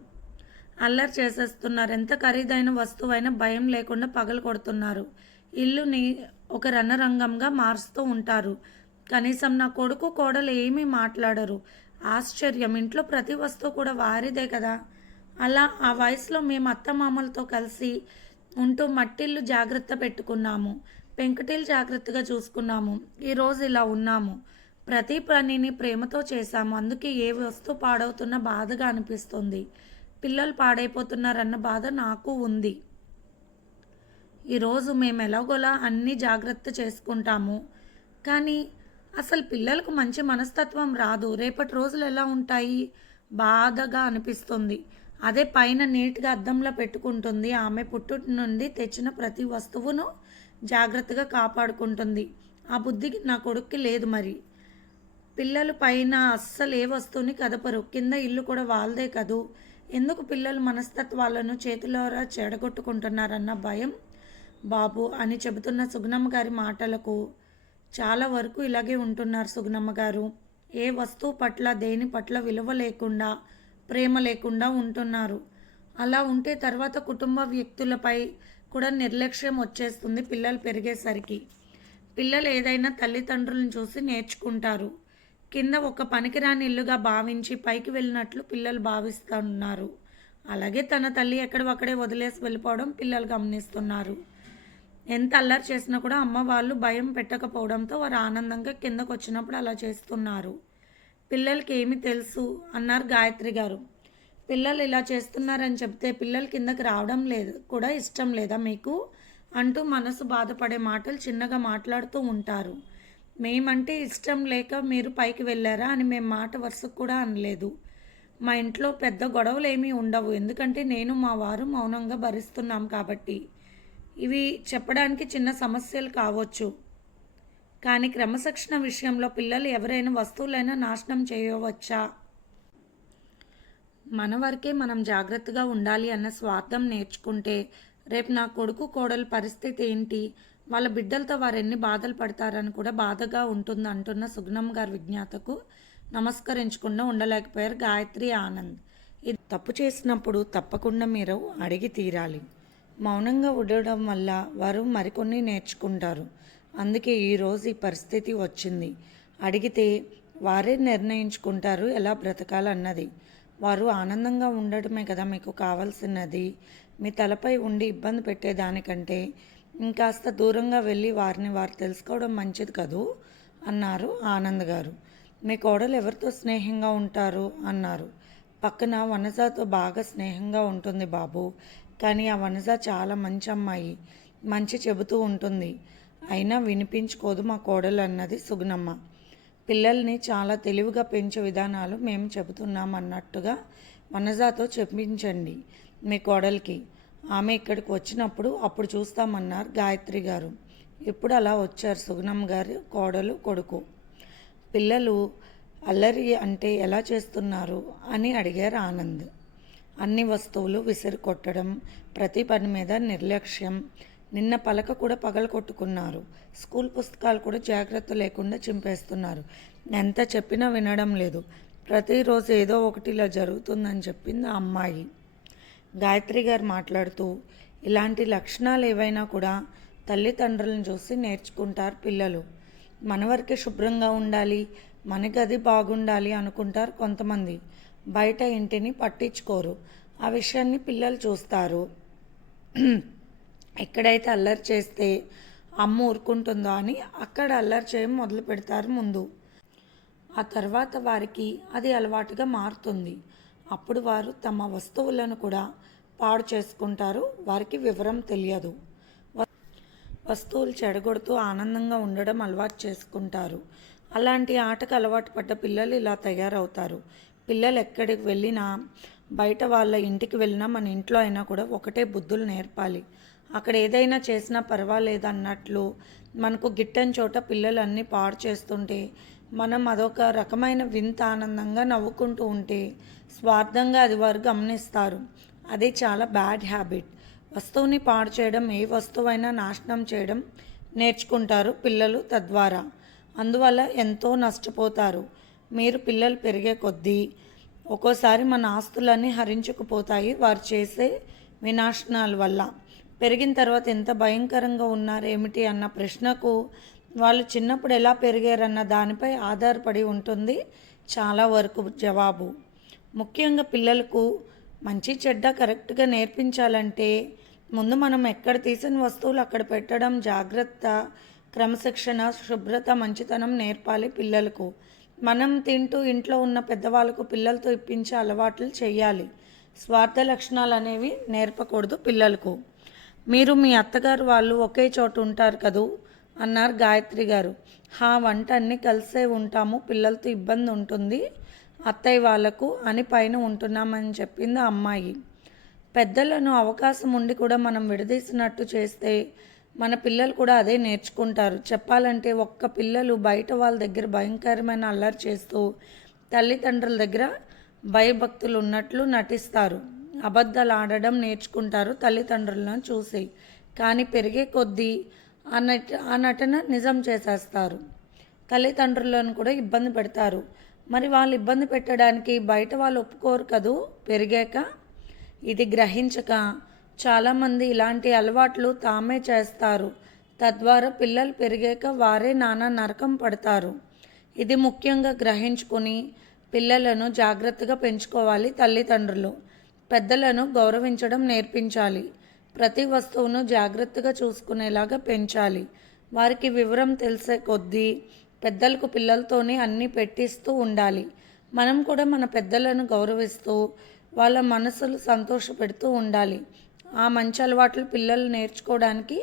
అల్లరి చేసేస్తున్నారు. ఎంత ఖరీదైన వస్తువైనా భయం లేకుండా పగలు కొడుతున్నారు. ఇల్లుని ఒక రణరంగంగా మారుస్తూ ఉంటారు. కనీసం నా కొడుకు కోడలు ఏమీ మాట్లాడరు. ఆశ్చర్యం, ఇంట్లో ప్రతి వస్తువు కూడా వారిదే కదా. అలా ఆ వయసులో మేము అత్తమామలతో కలిసి ఉంటూ మట్టిల్లు జాగ్రత్త పెట్టుకున్నాము, పెంకుటిల్లు జాగ్రత్తగా చూసుకున్నాము. ఈరోజు ఇలా ఉన్నాము. ప్రతి పనిని ప్రేమతో చేశాము. అందుకే ఏ వస్తువు పాడవుతున్నా బాధగా అనిపిస్తుంది. పిల్లలు పాడైపోతున్నారన్న బాధ నాకు ఉంది. ఈరోజు మేము ఎలాగోలా అన్నీ జాగ్రత్త చేసుకుంటాము, కానీ అసలు పిల్లలకు మంచి మనస్తత్వం రాదు. రేపటి రోజులు ఎలా ఉంటాయి, బాధగా అనిపిస్తుంది. అదే పైన నీట్గా అద్దంలో పెట్టుకుంటుంది. ఆమె పుట్టుటి నుండి తెచ్చిన ప్రతి వస్తువును జాగ్రత్తగా కాపాడుకుంటుంది. ఆ బుద్ధికి నా కొడుక్కి లేదు. మరి పిల్లలు పైన అస్సలు ఏ వస్తువుని కదపరు. కింద ఇల్లు కూడా వాళ్ళదే కదూ. ఎందుకు పిల్లలు మనస్తత్వాలను చేతిలోరా చెడగొట్టుకుంటున్నారన్న భయం బాబు అని చెబుతున్న సుగుణమ్మ గారి మాటలకు చాలా వరకు ఇలాగే ఉంటున్నారు సుగుణమ్మ గారు. ఏ వస్తువు పట్ల దేని పట్ల విలువ లేకుండా, ప్రేమ లేకుండా ఉంటున్నారు. అలా ఉంటే తర్వాత కుటుంబ వ్యక్తులపై కూడా నిర్లక్ష్యం వచ్చేస్తుంది. పిల్లలు పెరిగేసరికి పిల్లలు ఏదైనా తల్లిదండ్రులను చూసి నేర్చుకుంటారు. కింద ఒక పనికిరాని ఇల్లుగా భావించి పైకి వెళ్ళినట్లు పిల్లలు భావిస్తున్నారు. అలాగే తన తల్లి ఎక్కడొక్కడే వదిలేసి వెళ్ళిపోవడం పిల్లలు గమనిస్తున్నారు. ఎంత అల్లరి చేసినా కూడా అమ్మ వాళ్ళు భయం పెట్టకపోవడంతో వారు ఆనందంగా కిందకు వచ్చినప్పుడు అలా చేస్తున్నారు. పిల్లలకి ఏమి తెలుసు అన్నారు గాయత్రి గారు. పిల్లలు ఇలా చేస్తున్నారని చెప్తే పిల్లలు కిందకి రావడం లేదు కూడా ఇష్టం లేదా మీకు అంటూ మనసు బాధపడే మాటలు చిన్నగా మాట్లాడుతూ ఉంటారు. మేమంటే ఇష్టం లేక మీరు పైకి వెళ్ళారా అని మేము మాట వరుసకు కూడా అనలేదు. మా ఇంట్లో పెద్ద గొడవలు ఏమీ ఉండవు, ఎందుకంటే నేను మా వారు మౌనంగా భరిస్తున్నాం కాబట్టి. ఇవి చెప్పడానికి చిన్న సమస్యలు కావచ్చు, కానీ క్రమశిక్షణ విషయంలో పిల్లలు ఎవరైనా వస్తువులైనా నాశనం చేయవచ్చా? మన వరకే మనం జాగ్రత్తగా ఉండాలి అన్న స్వార్థం నేర్చుకుంటే రేపు నా కొడుకు కోడలు పరిస్థితి ఏంటి, వాళ్ళ బిడ్డలతో వారు ఎన్ని బాధలు పడతారని కూడా బాధగా ఉంటుంది అంటున్న సుగుణమ్మ గారి విజ్ఞాతకు నమస్కరించకుండా ఉండలేకపోయారు గాయత్రి, ఆనంద్. ఇది తప్పు చేసినప్పుడు తప్పకుండా మీరు అడిగి తీరాలి. మౌనంగా ఉండడం వల్ల వారు మరికొన్ని నేర్చుకుంటారు. అందుకే ఈరోజు ఈ పరిస్థితి వచ్చింది. అడిగితే వారే నిర్ణయించుకుంటారు ఎలా బ్రతకాలన్నది. వారు ఆనందంగా ఉండటమే కదా మీకు కావాల్సినది. మీ తలపై ఉండి ఇబ్బంది పెట్టేదానికంటే ఇంకాస్త దూరంగా వెళ్ళి వారిని వారు తెలుసుకోవడం మంచిది కదూ అన్నారు ఆనంద్ గారు. మీ కోడలు ఎవరితో స్నేహంగా ఉంటారు అన్నారు. పక్కన వనజాతో బాగా స్నేహంగా ఉంటుంది బాబు. కానీ ఆ వనజ చాలా మంచి అమ్మాయి, మంచి చెబుతూ ఉంటుంది. అయినా వినిపించుకోదు మా కోడలు అన్నది సుగుణమ్మ. పిల్లల్ని చాలా తెలివిగా పెంచే విధానాలు మేము చెబుతున్నాం అన్నట్టుగా వనజాతో చెప్పించండి మీ కోడలికి. ఆమె ఇక్కడికి వచ్చినప్పుడు అప్పుడు చూస్తామన్నారు గాయత్రి గారు. ఇప్పుడు అలా వచ్చారు సుగుణమ్మ గారు కోడలు కొడుకు. పిల్లలు అల్లరి అంటే ఎలా చేస్తున్నారు అని అడిగారు ఆనంద్. అన్ని వస్తువులు విసిరి కొట్టడం, ప్రతి పని మీద నిర్లక్ష్యం. నిన్న పలక కూడా పగలగొట్టుకున్నారు. స్కూల్ పుస్తకాలు కూడా జాగ్రత్త లేకుండా చింపేస్తున్నారు. ఎంత చెప్పినా వినడం లేదు. ప్రతిరోజు ఏదో ఒకటి ఇలా జరుగుతుందని చెప్పింది ఆ అమ్మాయి. గాయత్రి గారు మాట్లాడుతూ, ఇలాంటి లక్షణాలు ఏవైనా కూడా తల్లిదండ్రులను చూసి నేర్చుకుంటారు పిల్లలు. మన వరకే శుభ్రంగా ఉండాలి, మన గది బాగుండాలి అనుకుంటారు కొంతమంది. బయట ఇంటిని పట్టించుకోరు. ఆ విషయాన్ని పిల్లలు చూస్తారు. ఎక్కడైతే అల్లరి చేస్తే అమ్మ ఊరుకుంటుందో అని అక్కడ అల్లరి చేయడం మొదలు పెడతారు ముందు. ఆ తర్వాత వారికి అది అలవాటుగా మారుతుంది. అప్పుడు వారు తమ వస్తువులను కూడా పాడు చేసుకుంటారు. వారికి వివరం తెలియదు. వస్తువులు చెడగొడుతూ ఆనందంగా ఉండడం అలవాటు చేసుకుంటారు. అలాంటి ఆటకు అలవాటు పడ్డ పిల్లలు ఇలా తయారవుతారు. పిల్లలు ఎక్కడికి వెళ్ళినా, బయట వాళ్ళ ఇంటికి వెళ్ళినా, మన ఇంట్లో అయినా కూడా ఒకటే బుద్ధులు నేర్పాలి. అక్కడ ఏదైనా చేసినా పర్వాలేదు అన్నట్లు మనకు గిట్టని చోట పిల్లలు అన్నీ పాడు చేస్తుంటే మనం అదొక రకమైన వింత ఆనందంగా నవ్వుకుంటూ ఉంటే స్వార్థంగా అది వారు గమనిస్తారు. అది చాలా బ్యాడ్ హ్యాబిట్. వస్తువుని పాడు చేయడం, ఏ వస్తువైనా నాశనం చేయడం నేర్చుకుంటారు పిల్లలు తద్వారా. అందువల్ల ఎంతో నష్టపోతారు. మీరు పిల్లలు పెరిగే కొద్దీ ఒక్కోసారి మన ఆస్తులన్నీ హరించుకుపోతాయి వారు చేసే వినాశనాల వల్ల. పెరిగిన తర్వాత ఎంత భయంకరంగా ఉన్నారేమిటి అన్న ప్రశ్నకు వాళ్ళు చిన్నప్పుడు ఎలా పెరిగారన్న దానిపై ఆధారపడి ఉంటుంది చాలా వరకు జవాబు. ముఖ్యంగా పిల్లలకు మంచి చెడ్డ కరెక్ట్గా నేర్పించాలంటే ముందు మనం ఎక్కడ తీసిన వస్తువులు అక్కడ పెట్టడం, జాగ్రత్త, క్రమశిక్షణ, శుభ్రత, మంచితనం నేర్పాలి పిల్లలకు. మనం తింటూ ఇంట్లో ఉన్న పెద్దవాళ్ళకు పిల్లలతో ఇప్పించే అలవాట్లు చేయాలి. స్వార్థ లక్షణాలు అనేవి నేర్పకూడదు పిల్లలకు. మీరు మీ అత్తగారు వాళ్ళు ఒకే చోట ఉంటారు కదూ అన్నారు గాయత్రి గారు. వంట అన్నీ కలిసే ఉంటాము, పిల్లలతో ఇబ్బంది ఉంటుంది అత్తయ్య వాళ్ళకు అని పైన ఉంటున్నామని చెప్పింది ఆ అమ్మాయి. పెద్దలను అవకాశం ఉండి కూడా మనం విడదీసినట్టు చేస్తే మన పిల్లలు కూడా అదే నేర్చుకుంటారు. చెప్పాలంటే ఒక్క పిల్లలు బయట వాళ్ళ దగ్గర భయంకరమైన అల్లరి చేస్తూ తల్లిదండ్రుల దగ్గర భయభక్తులు ఉన్నట్లు నటిస్తారు. అబద్ధాలు ఆడడం నేర్చుకుంటారు తల్లిదండ్రులను చూసి. కానీ పెరిగే కొద్దీ ఆ నటన నిజం చేసేస్తారు. తల్లిదండ్రులను కూడా ఇబ్బంది పెడతారు. మరి వాళ్ళు ఇబ్బంది పెట్టడానికి బయట వాళ్ళు ఒప్పుకోరు కదూ పెరిగాక. ఇది గ్రహించక చాలామంది ఇలాంటి అలవాట్లు తామే చేస్తారు. తద్వారా పిల్లలు పెరిగాక వారే నానా నరకం పడతారు. ఇది ముఖ్యంగా గ్రహించుకొని పిల్లలను జాగ్రత్తగా పెంచుకోవాలి తల్లిదండ్రులు. పెద్దలను గౌరవించడం నేర్పించాలి. ప్రతి వస్తువును జాగ్రత్తగా చూసుకునేలాగా పెంచాలి. వారికి వివరం తెలిసే కొద్దీ పెద్దలకు పిల్లలతోనే అన్నీ పెట్టిస్తూ ఉండాలి. మనం కూడా మన పెద్దలను గౌరవిస్తూ వాళ్ళ మనసులు సంతోషపెడుతూ ఉండాలి. ఆ మంచి అలవాట్లు పిల్లలు నేర్చుకోవడానికి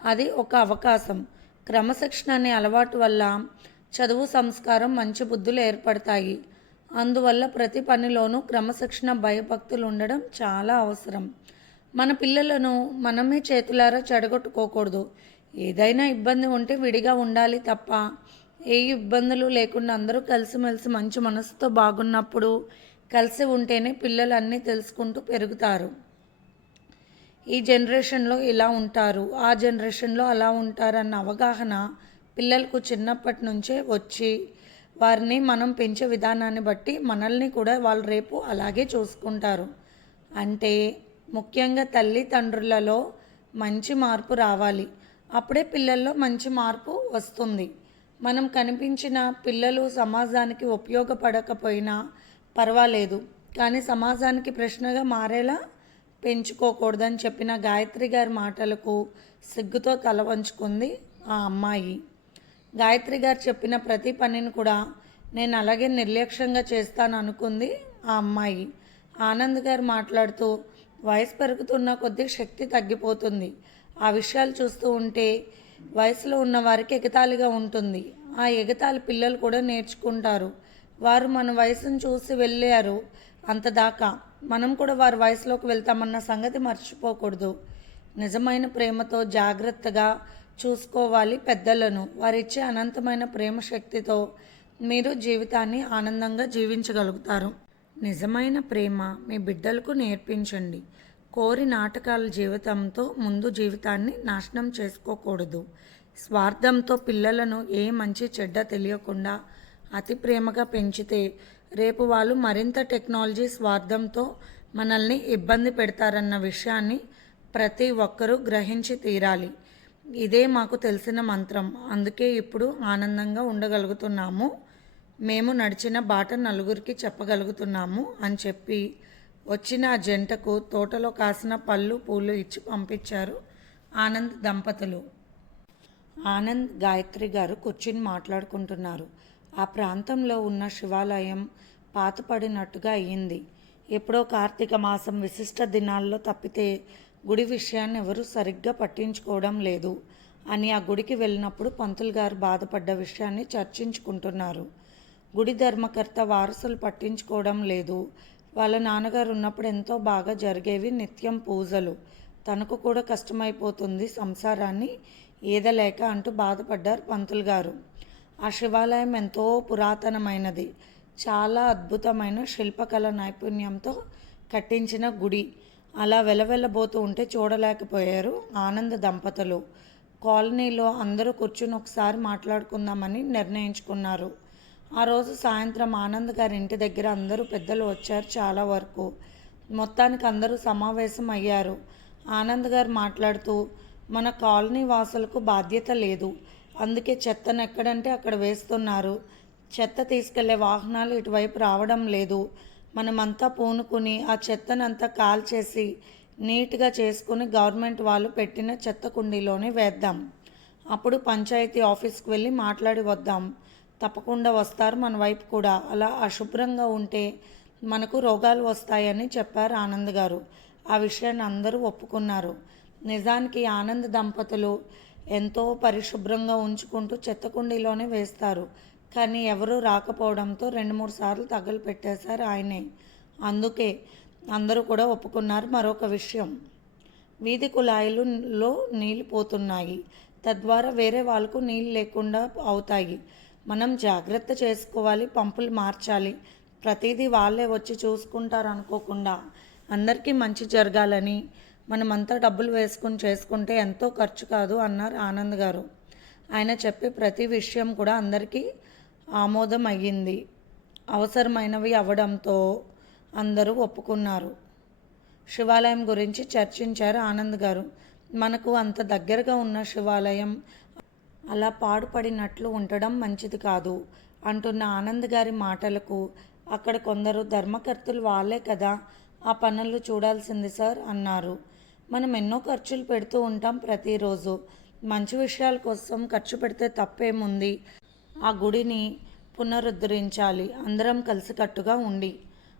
అది ఒక అవకాశం. క్రమశిక్షణ అనే అలవాటు వల్ల చదువు, సంస్కారం, మంచి బుద్ధులు ఏర్పడతాయి. అందువల్ల ప్రతి పనిలోనూ క్రమశిక్షణ, భయభక్తులు ఉండడం చాలా అవసరం. మన పిల్లలను మనమే చేతులారా చెడగొట్టుకోకూడదు. ఏదైనా ఇబ్బంది ఉంటే విడిగా ఉండాలి తప్ప ఏ ఇబ్బందులు లేకుండా అందరూ కలిసిమెలిసి మంచి మనసుతో బాగున్నప్పుడు కలిసి ఉంటేనే పిల్లలు అన్నీ తెలుసుకుంటూ పెరుగుతారు. ఈ జనరేషన్లో ఇలా ఉంటారు, ఆ జనరేషన్లో అలా ఉంటారు అన్న అవగాహన పిల్లలకు చిన్నప్పటి నుంచే వచ్చి వారిని మనం పెంచే విధానాన్ని బట్టి మనల్ని కూడా వాళ్ళు రేపు అలాగే చూసుకుంటారు. అంటే ముఖ్యంగా తల్లిదండ్రులలో మంచి మార్పు రావాలి. అప్పుడే పిల్లల్లో మంచి మార్పు వస్తుంది. మనం కనిపించిన పిల్లలు సమాజానికి ఉపయోగపడకపోయినా పర్వాలేదు, కానీ సమాజానికి ప్రశ్నగా మారేలా పెంచుకోకూడదని చెప్పిన గాయత్రి గారి మాటలకు సిగ్గుతో తల వంచుకుంది ఆ అమ్మాయి. గాయత్రి గారు చెప్పిన ప్రతి పనిని కూడా నేను అలాగే నిర్లక్ష్యంగా చేస్తాను అనుకుంది ఆ అమ్మాయి. ఆనంద్ గారు మాట్లాడుతూ, వయసు పెరుగుతున్న కొద్దీ శక్తి తగ్గిపోతుంది. ఆ విషయాలు చూస్తూ ఉంటే వయసులో ఉన్న వారికి ఎగతాళిగా ఉంటుంది. ఆ ఎగతాళి పిల్లలు కూడా నేర్చుకుంటారు. వారు మన వయసును చూసి వెళ్ళారు అంతదాకా, మనం కూడా వారి వయసులోకి వెళ్తామన్న సంగతి మర్చిపోకూడదు. నిజమైన ప్రేమతో జాగ్రత్తగా చూసుకోవాలి పెద్దలను. వారిచ్చే అనంతమైన ప్రేమ శక్తితో మీరు జీవితాన్ని ఆనందంగా జీవించగలుగుతారు. నిజమైన ప్రేమ మీ బిడ్డలకు నేర్పించండి. కోరి నాటకాల జీవితంతో ముందు జీవితాన్ని నాశనం చేసుకోకూడదు. స్వార్థంతో పిల్లలను ఏ మంచి చెడ్డ తెలియకుండా అతి ప్రేమగా పెంచితే రేపు వాళ్ళు మరింత టెక్నాలజీ స్వార్థంతో మనల్ని ఇబ్బంది పెడతారన్న విషయాన్ని ప్రతి ఒక్కరూ గ్రహించి తీరాలి. ఇదే మాకు తెలిసిన మంత్రం. అందుకే ఇప్పుడు ఆనందంగా ఉండగలుగుతున్నాము. మేము నడిచిన బాట నలుగురికి చెప్పగలుగుతున్నాము అని చెప్పి వచ్చిన ఆ జంటకు తోటలో కాసిన పళ్ళు పూలు ఇచ్చి పంపించారు ఆనంద్ దంపతులు. ఆనంద్, గాయత్రి గారు కూర్చుని మాట్లాడుకుంటున్నారు. ఆ ప్రాంతంలో ఉన్న శివాలయం పాతపడినట్టుగా అయ్యింది. ఎప్పుడో కార్తీక మాసం విశిష్ట దినాల్లో తప్పితే గుడి విషయాన్ని ఎవరూ సరిగ్గా పట్టించుకోవడం లేదు అని ఆ గుడికి వెళ్ళినప్పుడు పంతులు గారు బాధపడ్డ విషయాన్ని చర్చించుకుంటున్నారు. గుడి ధర్మకర్త వారసులు పట్టించుకోవడం లేదు. వాళ్ళ నాన్నగారు ఉన్నప్పుడు ఎంతో బాగా జరిగేవి నిత్యం పూజలు. తనకు కూడా కష్టమైపోతుంది సంసారాన్ని ఈదలేక అంటూ బాధపడ్డారు పంతులు గారు. ఆ శివాలయం ఎంతో పురాతనమైనది. చాలా అద్భుతమైన శిల్పకళ నైపుణ్యంతో కట్టించిన గుడి. అలా వెలవెల్లబోతూ ఉంటే చూడలేకపోయారు ఆనంద్ దంపతులు. కాలనీలో అందరూ కూర్చుని ఒకసారి మాట్లాడుకుందామని నిర్ణయించుకున్నారు. ఆ రోజు సాయంత్రం ఆనంద్ గారి ఇంటి దగ్గర అందరూ పెద్దలు వచ్చారు. చాలా వరకు మొత్తానికి అందరూ సమావేశం అయ్యారు. ఆనంద్ గారు మాట్లాడుతూ, మన కాలనీ వాసులకు బాధ్యత లేదు, అందుకే చెత్తను ఎక్కడంటే అక్కడ వేస్తున్నారు. చెత్త తీసుకెళ్లే వాహనాలు ఇటువైపు రావడం లేదు. మనమంతా పూనుకుని ఆ చెత్తనంతా కాల్చేసి నీట్గా చేసుకుని గవర్నమెంట్ వాళ్ళు పెట్టిన చెత్త కుండీలోనే వేద్దాం. అప్పుడు పంచాయతీ ఆఫీస్కి వెళ్ళి మాట్లాడి వద్దాం. తప్పకుండా వస్తారు మన వైపు కూడా. అలా అశుభ్రంగా ఉంటే మనకు రోగాలు వస్తాయని చెప్పారు ఆనంద్ గారు. ఆ విషయాన్ని అందరూ ఒప్పుకున్నారు. నిజానికి ఆనంద్ దంపతులు ఎంతో పరిశుభ్రంగా ఉంచుకుంటూ చెత్త కుండీలోనే వేస్తారు. కానీ ఎవరూ రాకపోవడంతో 2-3 సార్లు తగలు పెట్టేశారు ఆయనే. అందుకే అందరూ కూడా ఒప్పుకున్నారు. మరొక విషయం, వీధి కుళాయిలలో నీళ్లు పోతున్నాయి. తద్వారా వేరే వాళ్ళకు నీళ్ళు లేకుండా అవుతాయి. మనం జాగ్రత్త చేసుకోవాలి, పంపులు మార్చాలి. ప్రతిదీ వాళ్ళే వచ్చి చూసుకుంటారు అనుకోకుండా అందరికీ మంచి జరగాలని మనమంతా డబ్బులు వేసుకుని చేసుకుంటే ఎంతో ఖర్చు కాదు అన్నారు ఆనంద్ గారు. ఆయన చెప్పే ప్రతి విషయం కూడా అందరికీ ఆమోదం అయ్యింది. అవసరమైనవి అవ్వడంతో అందరూ ఒప్పుకున్నారు. శివాలయం గురించి చర్చించారు ఆనంద్ గారు. మనకు అంత దగ్గరగా ఉన్న శివాలయం అలా పాడుపడినట్లు ఉండడం మంచిది కాదు అంటున్న ఆనంద్ గారి మాటలకు అక్కడ కొందరు ధర్మకర్తలు వాళ్ళే కదా ఆ పనులు చూడాల్సింది సార్ అన్నారు. మనం ఎన్నో ఖర్చులు పెడుతూ ఉంటాం ప్రతిరోజు. మంచి విషయాల కోసం ఖర్చు పెడితే తప్పేముంది. ఆ గుడిని పునరుద్ధరించాలి అందరం కలిసికట్టుగా ఉండి.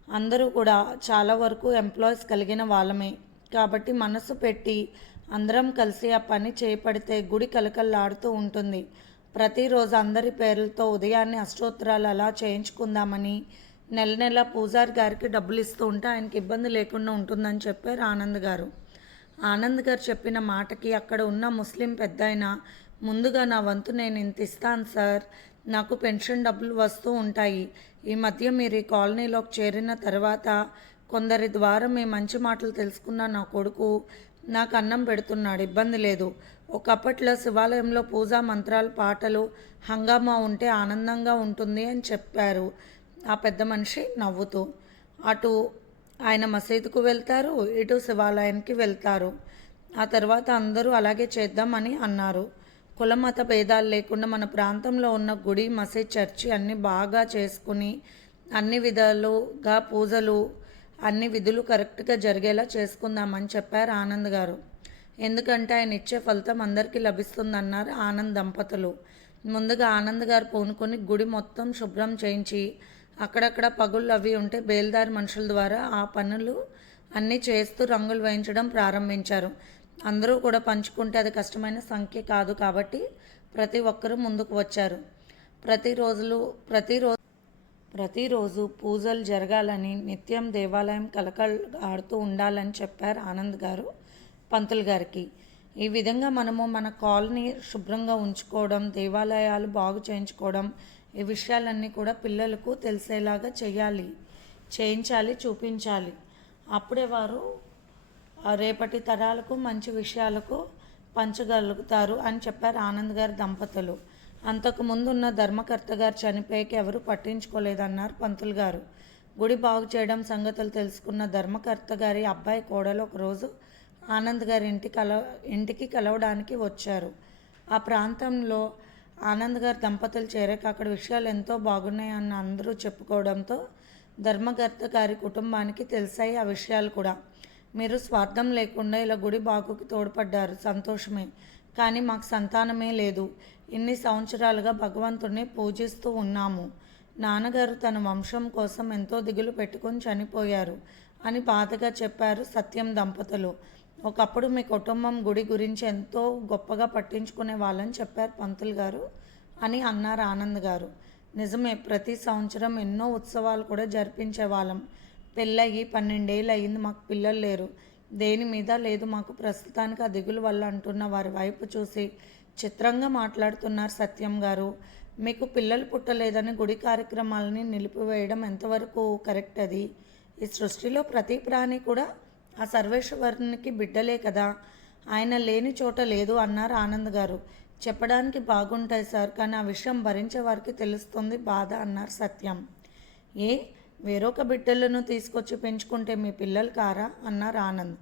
అందరూ కూడా చాలా వరకు ఎంప్లాయీస్ కలిగిన వాళ్ళమే కాబట్టి మనసు పెట్టి అందరం కలిసి ఆ పని చేపడితే గుడి కలకల్లాడుతూ ఉంటుంది. ప్రతిరోజు అందరి పేర్లతో ఉదయాన్నే అష్టోత్తరాలు అలా చేయించుకుందామని నెల నెల పూజారి గారికి డబ్బులు ఇస్తూ ఉంటే ఆయనకి ఇబ్బంది లేకుండా ఉంటుందని చెప్పారు ఆనంద్ గారు. ఆనంద్ గారు చెప్పిన మాటకి అక్కడ ఉన్న ముస్లిం పెద్దాయన, ముందుగా నా వంతు నేను ఇంత ఇస్తాను సార్, నాకు పెన్షన్ డబ్బులు వస్తూ ఉంటాయి. ఈ మధ్య మీరు ఈ కాలనీలోకి చేరిన తర్వాత కొందరి ద్వారా మీ మంచి మాటలు తెలుసుకున్న నా కొడుకు నాకు అన్నం పెడుతున్నాడు, ఇబ్బంది లేదు. ఒకప్పట్లో శివాలయంలో పూజా మంత్రాలు, పాటలు, హంగామా ఉంటే ఆనందంగా ఉంటుంది అని చెప్పారు ఆ పెద్ద మనిషి నవ్వుతూ. అటు ఆయన మసీదుకు వెళ్తారు, ఇటు శివాలయానికి వెళ్తారు. ఆ తర్వాత అందరూ అలాగే చేద్దామని అన్నారు. కులమత భేదాలు లేకుండా మన ప్రాంతంలో ఉన్న గుడి, మసీద్, చర్చి అన్నీ బాగా చేసుకుని అన్ని విధాలుగా పూజలు, అన్ని విధులు కరెక్ట్గా జరిగేలా చేసుకుందామని చెప్పారు ఆనంద్ గారు. ఎందుకంటే ఆయన ఇచ్చే ఫలితం అందరికీ లభిస్తుందన్నారు ఆనంద్ దంపతులు. ముందుగా ఆనంద్ గారు పూనుకొని గుడి మొత్తం శుభ్రం చేయించి అక్కడక్కడ పగుళ్ళు అవి ఉంటే బేల్దారి మనుషుల ద్వారా ఆ పనులు అన్నీ చేస్తూ రంగులు వేయించడం ప్రారంభించారు. అందరూ కూడా పంచుకుంటే అది కష్టమైన సంఖ్య కాదు కాబట్టి ప్రతి ఒక్కరూ ముందుకు వచ్చారు. ప్రతిరోజు పూజలు జరగాలని, నిత్యం దేవాలయం కలకలాడుతూ ఉండాలని చెప్పారు ఆనంద్ గారు పంతులు గారికి. ఈ విధంగా మనము మన కాలనీ శుభ్రంగా ఉంచుకోవడం, దేవాలయాలు బాగు చేయించుకోవడం, ఈ విషయాలన్నీ కూడా పిల్లలకు తెలిసేలాగా చేయించాలి, చూపించాలి. అప్పుడే వారు రేపటి తరాలకు మంచి విషయాలకు పంచగలుగుతారు అని చెప్పారు ఆనంద్ గారి దంపతులు. అంతకుముందు ఉన్న ధర్మకర్త గారు చనిపోయాక ఎవరూ పట్టించుకోలేదన్నారు పంతులు గారు. గుడి బాగు చేయడం సంగతులు తెలుసుకున్న ధర్మకర్త గారి అబ్బాయి కోడలు ఒకరోజు ఆనంద్ గారి ఇంటికి కలవడానికి వచ్చారు. ఆ ప్రాంతంలో ఆనంద్ గారి దంపతులు చేరాక అక్కడ విషయాలు ఎంతో బాగున్నాయన్న అందరూ చెప్పుకోవడంతో ధర్మకర్త గారి కుటుంబానికి తెలిసాయి ఆ విషయాలు కూడా. మీరు స్వార్థం లేకుండా ఇలా గుడి బాగుకి తోడ్పడ్డారు, సంతోషమే. కానీ మాకు సంతానమే లేదు. ఇన్ని సంవత్సరాలుగా భగవంతుడిని పూజిస్తూ ఉన్నాము. నాన్నగారు తన వంశం కోసం ఎంతో దిగులు పెట్టుకొని చనిపోయారు అని బాధగా చెప్పారు సత్యం దంపతులు. ఒకప్పుడు మీ కుటుంబం గుడి గురించి ఎంతో గొప్పగా పట్టించుకునే వాళ్ళని చెప్పారు పంతులు గారు అని అన్నారు ఆనంద్ గారు. నిజమే, ప్రతి సంవత్సరం ఎన్నో ఉత్సవాలు కూడా జరిపించే వాళ్ళం. పెళ్ళయి 12 ఏళ్ళు అయ్యింది, మాకు పిల్లలు లేరు. దేని మీద లేదు మాకు ప్రస్తుతానికి ఆ దిగులు వల్ల అంటున్న వారి వైపు చూసి చిత్రంగా మాట్లాడుతున్నారు సత్యం గారు. మీకు పిల్లలు పుట్టలేదని గుడి కార్యక్రమాలని నిలిపివేయడం ఎంతవరకు కరెక్ట్? అది ఈ సృష్టిలో ప్రతి ప్రాణి కూడా ఆ సర్వేశ్వరునికి బిడ్డలే కదా, ఆయన లేని చోట లేదు అన్నారు ఆనంద్ గారు. చెప్పడానికి బాగుంటాయి సార్, కానీ ఆ విషయం భరించే వారికి తెలుస్తుంది బాధ అన్నారు సత్యం. వేరొక బిడ్డలను తీసుకొచ్చి పెంచుకుంటే మీ పిల్లలు కారా అన్నారు ఆనంద్.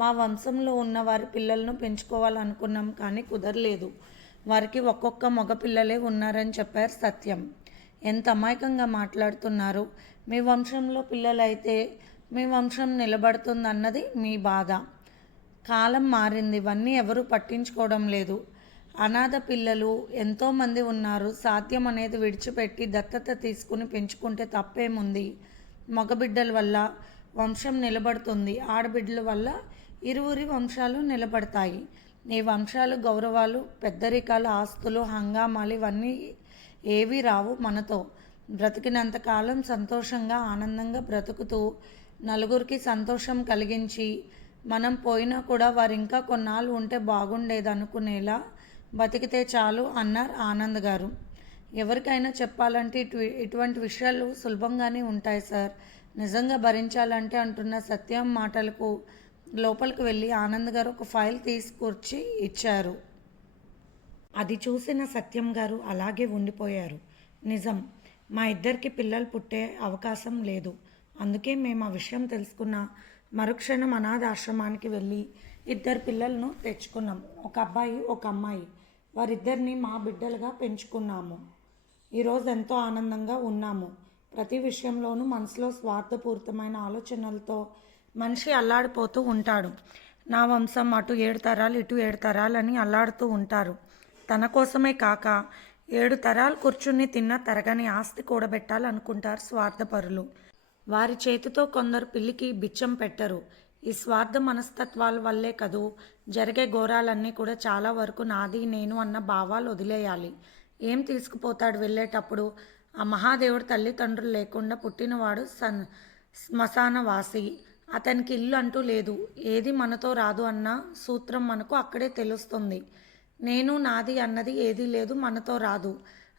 మా వంశంలో ఉన్న వారి పిల్లలను పెంచుకోవాలనుకున్నాం కానీ కుదరలేదు. వారికి ఒక్కొక్క మగ పిల్లలే ఉన్నారని చెప్పారు సత్యం. ఎంత అమాయకంగా మాట్లాడుతున్నారు. మీ వంశంలో పిల్లలైతే మీ వంశం నిలబడుతుందన్నది మీ బాధ. కాలం మారింది, ఇవన్నీ ఎవరూ పట్టించుకోవడం లేదు. అనాథ పిల్లలు ఎంతోమంది ఉన్నారు. సాధ్యం అనేది విడిచిపెట్టి దత్తత తీసుకుని పెంచుకుంటే తప్పేముంది? మగబిడ్డల వల్ల వంశం నిలబడుతుంది, ఆడబిడ్డల వల్ల ఇరువురి వంశాలు నిలబడతాయి. ఈ వంశాలు, గౌరవాలు, పెద్దరికాలు, ఆస్తులు, హంగామాలు ఇవన్నీ ఏవీ రావు. మనతో బ్రతికినంతకాలం సంతోషంగా ఆనందంగా బ్రతుకుతూ నలుగురికి సంతోషం కలిగించి మనం పోయినా కూడా వారు ఇంకా కొన్నాళ్ళు ఉంటే బాగుండేది అనుకునేలా బతికితే చాలు అన్నారు ఆనంద్ గారు. ఎవరికైనా చెప్పాలంటే ఇటువంటి విషయాలు సులభంగానే ఉంటాయి సార్, నిజంగా భరించాలంటే అంటున్న సత్యం మాటలకు లోపలికి వెళ్ళి ఆనంద్ గారు ఒక ఫైల్ తీసుకొచ్చి ఇచ్చారు. అది చూసిన సత్యం గారు అలాగే ఉండిపోయారు. నిజం, మా ఇద్దరికి పిల్లలు పుట్టే అవకాశం లేదు. అందుకే మేము ఆ విషయం తెలుసుకున్న మరుక్షణం అనాథాశ్రమానికి వెళ్ళి 2 పిల్లలను తెచ్చుకున్నాం. ఒక అబ్బాయి, ఒక అమ్మాయి. వారిద్దరిని మా బిడ్డలుగా పెంచుకున్నాము. ఈరోజు ఎంతో ఆనందంగా ఉన్నాము. ప్రతి విషయంలోనూ మనసులో స్వార్థపూరితమైన ఆలోచనలతో మనిషి అల్లాడిపోతూ ఉంటాడు. నా వంశం అటు 7 తరాలు, ఇటు 7 తరాలని అల్లాడుతూ ఉంటారు. తన కోసమే కాక 7 తరాలు కూర్చుని తిన్న తరగని ఆస్తి కూడబెట్టాలనుకుంటారు స్వార్థపరులు. వారి చేతితో కొందరు పిల్లికి బిచ్చం పెట్టరు. ఈ స్వార్థ మనస్తత్వాల వల్లే కదూ జరిగే ఘోరాలన్నీ కూడా. చాలా వరకు నాది నేను అన్న భావాలు వదిలేయాలి. ఏం తీసుకుపోతాడు వెళ్ళేటప్పుడు? ఆ మహాదేవుడు తల్లిదండ్రులు లేకుండా పుట్టినవాడు శ్మశానవాసి. అతనికి ఇల్లు అంటూ లేదు. ఏది మనతో రాదు అన్న సూత్రం మనకు అక్కడే తెలుస్తుంది. నేను నాది అన్నది ఏదీ లేదు, మనతో రాదు,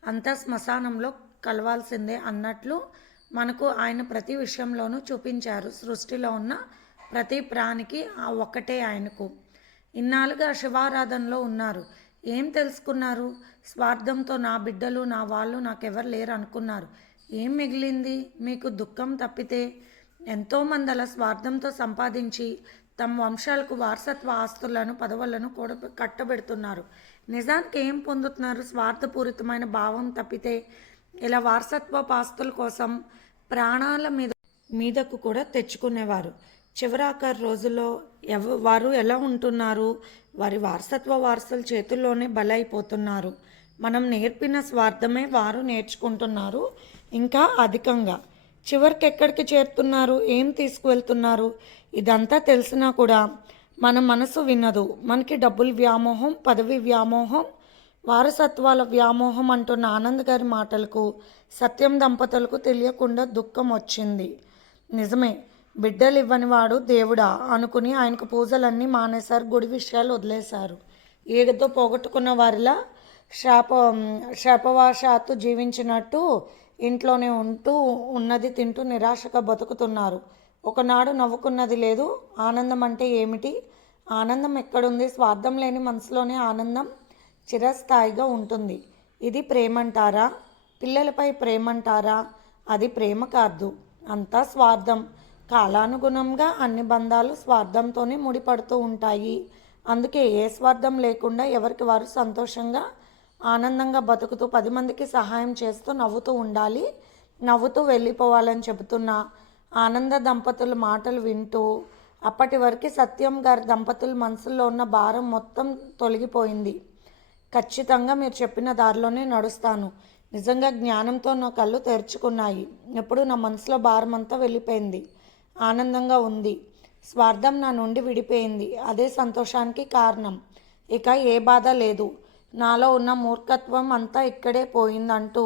అంతా శ్మశానంలో కలవాల్సిందే అన్నట్లు మనకు ఆయన ప్రతి విషయంలోనూ చూపించారు. సృష్టిలో ఉన్న ప్రతి ప్రాణికి ఆ ఒక్కటే ఆయనకు. ఇన్నాళ్ళుగా శివారాధనలో ఉన్నారు. ఏం తెలుసుకున్నారు? స్వార్థంతో నా బిడ్డలు, నా వాళ్ళు, నాకెవరు లేరు అనుకున్నారు. ఏం మిగిలింది మీకు? దుఃఖం తప్పితే. ఎంతోమంది అలా స్వార్థంతో సంపాదించి తమ వంశాలకు వారసత్వ ఆస్తులను, పదవులను కూడా కట్టబెడుతున్నారు. నిజానికి ఏం పొందుతున్నారు? స్వార్థపూరితమైన భావం తప్పితే. ఇలా వారసత్వ ఆస్తుల కోసం ప్రాణాల మీదకు కూడా తెచ్చుకునేవారు. చివరాఖరు రోజుల్లో వారు ఎలా ఉంటున్నారు? వారి వారసత్వ వారసుల చేతుల్లోనే బలైపోతున్నారు. మనం నేర్పిన స్వార్థమే వారు నేర్చుకుంటున్నారు, ఇంకా అధికంగా. చివరికి ఎక్కడికి చేరుతున్నారు, ఏం తీసుకువెళ్తున్నారు, ఇదంతా తెలిసినా కూడా మన మనసు వినదు. మనకి డబ్బులు వ్యామోహం, పదవి వ్యామోహం, వారసత్వాల వ్యామోహం అంటున్న ఆనంద్ గారి మాటలకు సత్యం దంపతులకు తెలియకుండా దుఃఖం వచ్చింది. నిజమే, బిడ్డలు ఇవ్వని వాడు దేవుడా అనుకుని ఆయనకు పూజలన్నీ మానేశారు, గుడి విషయాలు వదిలేశారు. ఏదో పోగొట్టుకున్న వారిలా శాపవాశాత్తు జీవించినట్టు ఇంట్లోనే ఉంటూ ఉన్నది తింటూ నిరాశగా బతుకుతున్నారు. ఒకనాడు నవ్వుకున్నది లేదు. ఆనందం అంటే ఏమిటి? ఆనందం ఎక్కడుంది? స్వార్థం లేని మనసులోనే ఆనందం చిరస్థాయిగా ఉంటుంది. ఇది ప్రేమంటారా? పిల్లలపై ప్రేమంటారా? అది ప్రేమ కాదు, అంతా స్వార్థం. కాలానుగుణంగా అన్ని బంధాలు స్వార్థంతోనే ముడిపడుతూ ఉంటాయి. అందుకే ఏ స్వార్థం లేకుండా ఎవరికి వారు సంతోషంగా ఆనందంగా బతుకుతూ 10 మందికి సహాయం చేస్తూ నవ్వుతూ ఉండాలి, నవ్వుతూ వెళ్ళిపోవాలని చెబుతున్న ఆనంద దంపతుల మాటలు వింటూ అప్పటి వరకు సత్యం గారి దంపతుల మనసుల్లో ఉన్న భారం మొత్తం తొలగిపోయింది. ఖచ్చితంగా మీరు చెప్పిన దారిలోనే నడుస్తాను. నిజంగా జ్ఞానంతో నా కళ్ళు తెరుచుకున్నాయి. ఎప్పుడు నా మనసులో భారం అంతా వెళ్ళిపోయింది. ఆనందంగా ఉంది. స్వార్థం నా నుండి విడిపోయింది. అదే సంతోషానికి కారణం. ఇక ఏ బాధ లేదు. నాలో ఉన్న మూర్ఖత్వం అంతా ఇక్కడే పోయిందంటూ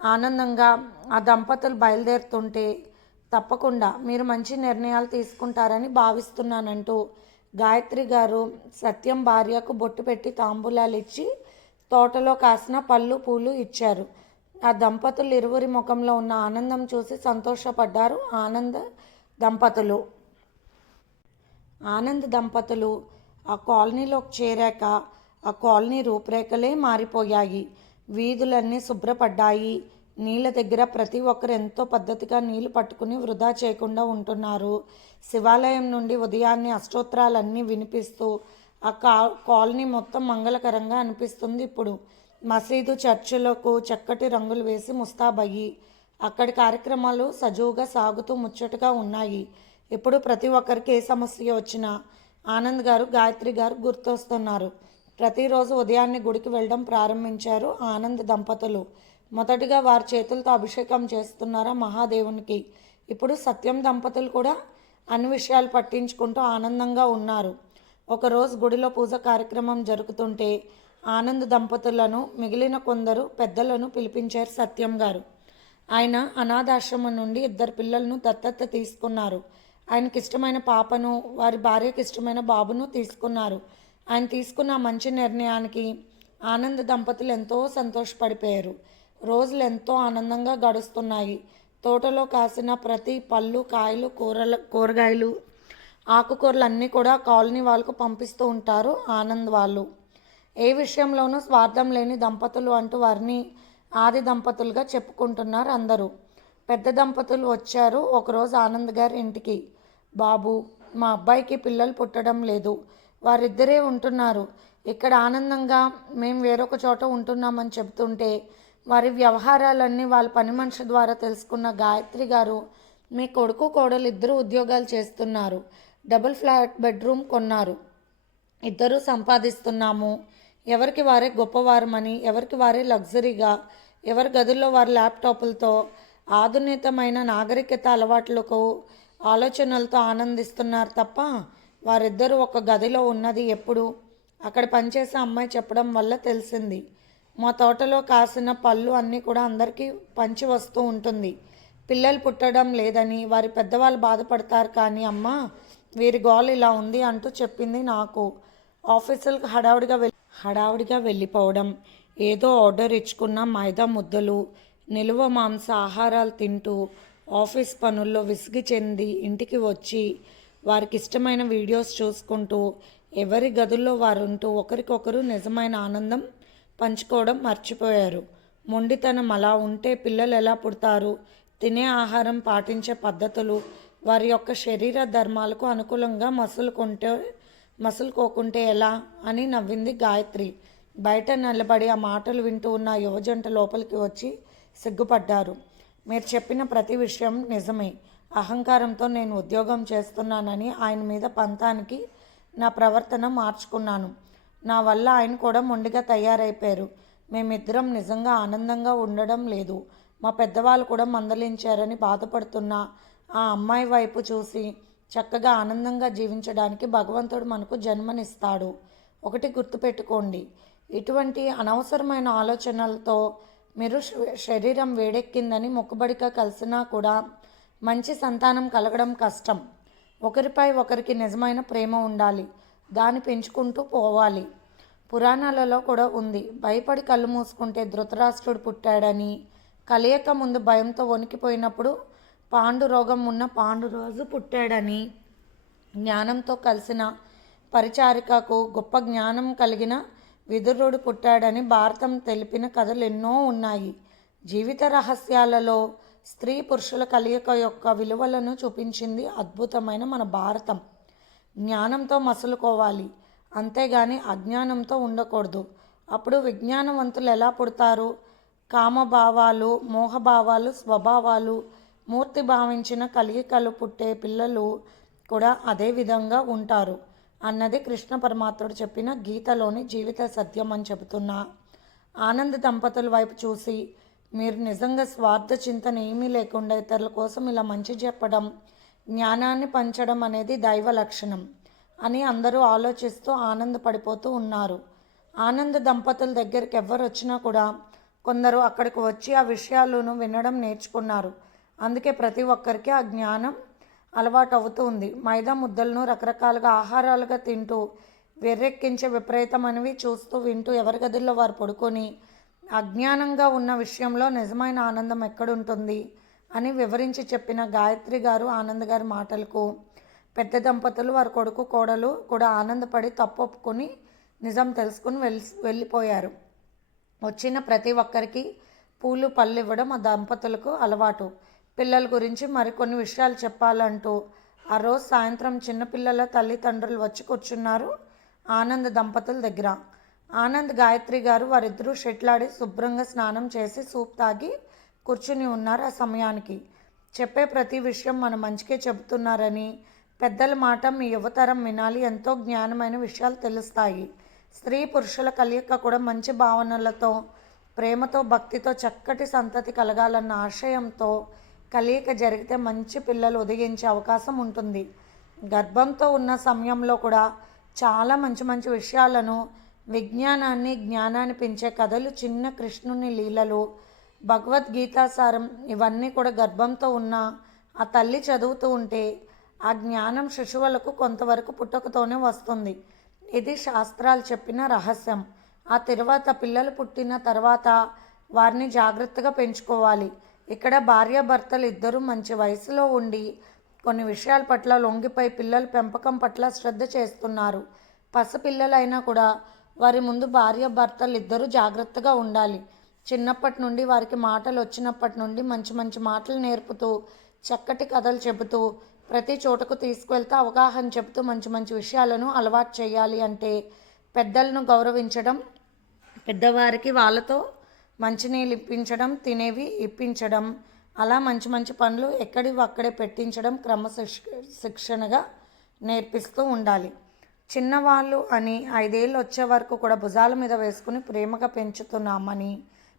ఆనందంగా ఆ దంపతులు బయలుదేరుతుంటే, తప్పకుండా మీరు మంచి నిర్ణయాలు తీసుకుంటారని భావిస్తున్నానంటూ గాయత్రి గారు సత్యం భార్యకు బొట్టు పెట్టి తాంబూలాలు ఇచ్చి తోటలో కాసిన పళ్ళు పూలు ఇచ్చారు. ఆ దంపతులు ఇరువురి ముఖంలో ఉన్న ఆనందం చూసి సంతోషపడ్డారు దంపతులు. ఆనంద్ దంపతులు ఆ కాలనీలోకి చేరాక ఆ కాలనీ రూపురేఖలే మారిపోయాయి. వీధులన్నీ శుభ్రపడ్డాయి. నీళ్ళ దగ్గర ప్రతి ఒక్కరు ఎంతో పద్ధతిగా నీళ్లు పట్టుకుని వృధా చేయకుండా ఉంటున్నారు. శివాలయం నుండి ఉదయాన్నే అష్టోత్తరాలన్నీ వినిపిస్తూ ఆ కాలనీ మొత్తం మంగళకరంగా అనిపిస్తుంది. ఇప్పుడు మసీదు, చర్చిలకు చక్కటి రంగులు వేసి ముస్తాబయ్యి అక్కడి కార్యక్రమాలు సజావుగా సాగుతూ ముచ్చటగా ఉన్నాయి. ఇప్పుడు ప్రతి ఒక్కరికి ఏ సమస్య వచ్చినా ఆనంద్ గారు, గాయత్రి గారు గుర్తొస్తున్నారు. ప్రతిరోజు ఉదయాన్నే గుడికి వెళ్ళడం ప్రారంభించారు ఆనంద్ దంపతులు. మొదటిగా వారి చేతులతో అభిషేకం చేస్తున్నారా మహాదేవునికి. ఇప్పుడు సత్యం దంపతులు కూడా అన్ని విషయాలు పట్టించుకుంటూ ఆనందంగా ఉన్నారు. ఒకరోజు గుడిలో పూజ కార్యక్రమం జరుగుతుంటే ఆనంద్ దంపతులను మిగిలిన కొందరు పెద్దలను పిలిపించారు సత్యం గారు. ఆయన అనాథాశ్రమం నుండి 2 పిల్లలను దత్తత తీసుకున్నారు. ఆయనకి ఇష్టమైన పాపను, వారి భార్యకి ఇష్టమైన బాబును తీసుకున్నారు. ఆయన తీసుకున్న మంచి నిర్ణయానికి ఆనంద్ దంపతులు ఎంతో సంతోషపడిపోయారు. రోజులు ఎంతో ఆనందంగా గడుస్తున్నాయి. తోటలో కాసిన ప్రతి పళ్ళు, కాయలు, కూరగాయలు, ఆకుకూరలు అన్నీ కూడా కాలనీ వాళ్ళకు పంపిస్తూ ఉంటారు ఆనంద్ వాళ్ళు. ఏ విషయంలోనూ స్వార్థం లేని దంపతులు అంటూ వారిని ఆది దంపతులుగా చెప్పుకుంటున్నారు అందరూ. పెద్ద దంపతులు వచ్చారు ఒకరోజు ఆనంద్ గారి ఇంటికి. బాబు, మా అబ్బాయికి పిల్లలు పుట్టడం లేదు, వారిద్దరే ఉంటున్నారు ఇక్కడ ఆనందంగా, మేము వేరొక చోట ఉంటున్నామని చెబుతుంటే వారి వ్యవహారాలన్నీ వాళ్ళ పని మనిషి ద్వారా తెలుసుకున్న గాయత్రి గారు, మీ కొడుకు కోడలు ఇద్దరు ఉద్యోగాలు చేస్తున్నారు, డబుల్ ఫ్లాట్ బెడ్రూమ్ కొన్నారు, ఇద్దరూ సంపాదిస్తున్నాము, ఎవరికి వారే గొప్పవారమని, ఎవరికి వారే లగ్జరీగా, ఎవరి గదుల్లో వారి ల్యాప్టాప్లతో ఆధునితమైన నాగరికత అలవాట్లకు ఆలోచనలతో ఆనందిస్తున్నారు తప్ప వారిద్దరూ ఒక గదిలో ఉన్నది ఎప్పుడు అక్కడ పనిచేసే అమ్మాయి చెప్పడం వల్ల తెలిసింది. మా తోటలో కాసిన పళ్ళు అన్నీ కూడా అందరికీ పంచి వస్తూ ఉంటుంది. పిల్లలు పుట్టడం లేదని వారి పెద్దవాళ్ళు బాధపడతారు, కానీ అమ్మ వీరి గోల్ ఇలా ఉంది అంటూ చెప్పింది నాకు. ఆఫీసులకు హడావుడిగా వెళ్ళిపోవడం, ఏదో ఆర్డర్ ఇచ్చుకున్న మైదా ముద్దలు, నిలువ మాంస ఆహారాలు తింటూ ఆఫీస్ పనుల్లో విసిగి చెంది ఇంటికి వచ్చి వారికి ఇష్టమైన వీడియోస్ చూసుకుంటూ ఎవరి గదుల్లో వారు ఉంటూ ఒకరికొకరు నిజమైన ఆనందం పంచుకోవడం మర్చిపోయారు. మొండితనం అలా ఉంటే పిల్లలు ఎలా పుడతారు? తినే ఆహారం, పాటించే పద్ధతులు వారి యొక్క శరీర ధర్మాలకు అనుకూలంగా మసులుకోకుంటే ఎలా అని నవ్వింది గాయత్రి. బయట నిలబడి ఆ మాటలు వింటూ ఉన్న యువజంట లోపలికి వచ్చి సిగ్గుపడ్డారు. మీరు చెప్పిన ప్రతి విషయం నిజమే. అహంకారంతో నేను ఉద్యోగం చేస్తున్నానని ఆయన మీద పంతానికి నా ప్రవర్తన మార్చుకున్నాను. నా వల్ల ఆయన కూడా మొండిగా తయారైపోయారు. మేమిద్దరం నిజంగా ఆనందంగా ఉండడం లేదు. మా పెద్దవాళ్ళు కూడా మందలించారని బాధపడుతున్న ఆ అమ్మాయి వైపు చూసి చక్కగా ఆనందంగా జీవించడానికి భగవంతుడు మనకు జన్మనిస్తాడు. ఒకటి గుర్తుపెట్టుకోండి, ఇటువంటి అనవసరమైన ఆలోచనలతో మీరు శరీరం వేడెక్కిందని మొక్కుబడిగా కలిసినా కూడా మంచి సంతానం కలగడం కష్టం. ఒకరిపై ఒకరికి నిజమైన ప్రేమ ఉండాలి, దాన్ని పెంచుకుంటూ పోవాలి. పురాణాలలో కూడా ఉంది, భయపడి కళ్ళు మూసుకుంటే ధృతరాష్ట్రుడు పుట్టాడని, కలియక ముందు భయంతో వణికిపోయినప్పుడు పాండురోగం ఉన్న పాండురాజు పుట్టాడని, జ్ఞానంతో కలిసిన పరిచారికకు గొప్ప జ్ఞానం కలిగిన విదురుడు పుట్టాడని భారతం తెలిపిన కథలు ఎన్నో ఉన్నాయి. జీవిత రహస్యాలలో స్త్రీ పురుషుల కలయిక యొక్క విలువలను చూపించింది అద్భుతమైన మన భారతం. జ్ఞానంతో మసులుకోవాలి, అంతేగాని అజ్ఞానంతో ఉండకూడదు. అప్పుడు విజ్ఞానవంతులు ఎలా పుడతారు? కామభావాలు, మోహభావాలు, స్వభావాలు మూర్తి భావించిన కలయికలు పుట్టే పిల్లలు కూడా అదే విధంగా ఉంటారు అన్నది కృష్ణ పరమాత్ముడు చెప్పిన గీతలోని జీవిత సత్యం అని చెబుతున్నా. ఆనంద్ దంపతుల వైపు చూసి మీరు నిజంగా స్వార్థ చింతన ఏమీ లేకుండా ఇతరుల కోసం ఇలా మంచి చెప్పడం, జ్ఞానాన్ని పంచడం అనేది దైవ లక్షణం అని అందరూ ఆలోచిస్తూ ఆనందపడిపోతూ ఉన్నారు. ఆనంద్ దంపతుల దగ్గరికి ఎవరు వచ్చినా కూడా కొందరు అక్కడికి వచ్చి ఆ విషయాలను వినడం నేర్చుకున్నారు. అందుకే ప్రతి ఒక్కరికి ఆ జ్ఞానం అలవాటు అవుతుంది. మైదా ముద్దలను రకరకాలుగా ఆహారాలుగా తింటూ వెర్రెక్కించే విపరీతమైనవి చూస్తూ వింటూ ఎవరి గదుల్లో వారు పడుకొని అజ్ఞానంగా ఉన్న విషయంలో నిజమైన ఆనందం ఎక్కడుంటుంది అని వివరించి చెప్పిన గాయత్రి గారు, ఆనంద్ గారి మాటలకు పెద్ద దంపతులు వారి కొడుకు కోడలు కూడా ఆనందపడి తప్పు ఒప్పుకొని నిజం తెలుసుకుని వెళ్ళిపోయారు. వచ్చిన ప్రతి ఒక్కరికి పూలు పళ్ళు ఇవ్వడం ఆ దంపతులకు అలవాటు. పిల్లల గురించి మరికొన్ని విషయాలు చెప్పాలంటూ ఆ రోజు సాయంత్రం చిన్నపిల్లల తల్లిదండ్రులు వచ్చి కూర్చున్నారు ఆనంద్ దంపతుల దగ్గర. ఆనంద్, గాయత్రి గారు వారిద్దరూ షెట్లాడి శుభ్రంగా స్నానం చేసి సూప్ తాగి కూర్చుని ఉన్నారు. ఆ సమయానికి చెప్పే ప్రతి విషయం మన మంచికే చెబుతున్నారని, పెద్దల మాట మీ యువతరం వినాలి, ఎంతో జ్ఞానమైన విషయాలు తెలుస్తాయి. స్త్రీ పురుషుల కలయిక కూడా మంచి భావనలతో, ప్రేమతో, భక్తితో చక్కటి సంతతి కలగాలన్న ఆశయంతో కలయిక జరిగితే మంచి పిల్లలు ఉదయించే అవకాశం ఉంటుంది. గర్భంతో ఉన్న సమయంలో కూడా చాలా మంచి మంచి విషయాలను, విజ్ఞానాన్ని, జ్ఞానాన్ని పెంచే కథలు, చిన్న కృష్ణుని లీలలు, భగవద్గీతాసారం ఇవన్నీ కూడా గర్భంతో ఉన్న ఆ తల్లి చదువుతూ ఉంటే ఆ జ్ఞానం శిశువులకు కొంతవరకు పుట్టుకతోనే వస్తుంది. ఇది శాస్త్రాలు చెప్పిన రహస్యం. ఆ తర్వాత పిల్లలు పుట్టిన తర్వాత వారిని జాగ్రత్తగా పెంచుకోవాలి. ఇక్కడ భార్యాభర్తలు ఇద్దరూ మంచి వయసులో ఉండి కొన్ని విషయాల పట్ల లొంగిపోయి పిల్లల పెంపకం పట్ల శ్రద్ధ చేస్తున్నారు. పసిపిల్లలైనా కూడా వారి ముందు భార్యాభర్తలు ఇద్దరూ జాగ్రత్తగా ఉండాలి. చిన్నప్పటి నుండి వారికి మాటలు వచ్చినప్పటి నుండి మంచి మంచి మాటలు నేర్పుతూ, చక్కటి కథలు చెబుతూ, ప్రతి చోటకు తీసుకువెళ్తూ అవగాహన చెబుతూ మంచి మంచి విషయాలను అలవాటు చేయాలి. అంటే పెద్దలను గౌరవించడం, పెద్దవారికి వాళ్ళతో మంచినీళ్ళు ఇప్పించడం, తినేవి ఇప్పించడం, అలా మంచి మంచి పనులు ఎక్కడివి అక్కడే పెట్టించడం శిక్షణగా నేర్పిస్తూ ఉండాలి. చిన్నవాళ్ళు అని 5 ఏళ్ళు వచ్చే వరకు కూడా భుజాల మీద వేసుకుని ప్రేమగా పెంచుతున్నామని,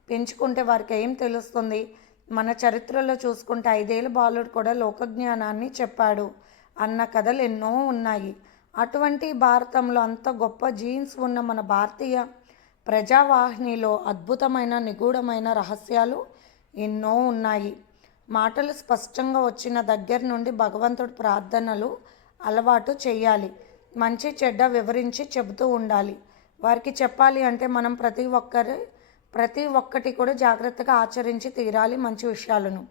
పెంచుకుంటే వారికి ఏం తెలుస్తుంది? మన చరిత్రలో చూసుకుంటే 5 ఏళ్ళ బాలుడు కూడా లోకజ్ఞానాన్ని చెప్పాడు అన్న కథలు ఎన్నో ఉన్నాయి. అటువంటి భారతంలో అంత గొప్ప జీన్స్ ఉన్న మన భారతీయ ప్రజావాహినిలో అద్భుతమైన నిగూఢమైన రహస్యాలు ఎన్నో ఉన్నాయి. మాటలు స్పష్టంగా వచ్చిన దగ్గర నుండి భగవంతుడి ప్రార్థనలు అలవాటు చేయాలి. మంచి చెడ్డ వివరించి చెబుతూ ఉండాలి. వారికి చెప్పాలి అంటే మనం ప్రతి ఒక్కటి కూడా జాగ్రత్తగా ఆచరించి తీరాలి. మంచి విషయాలను,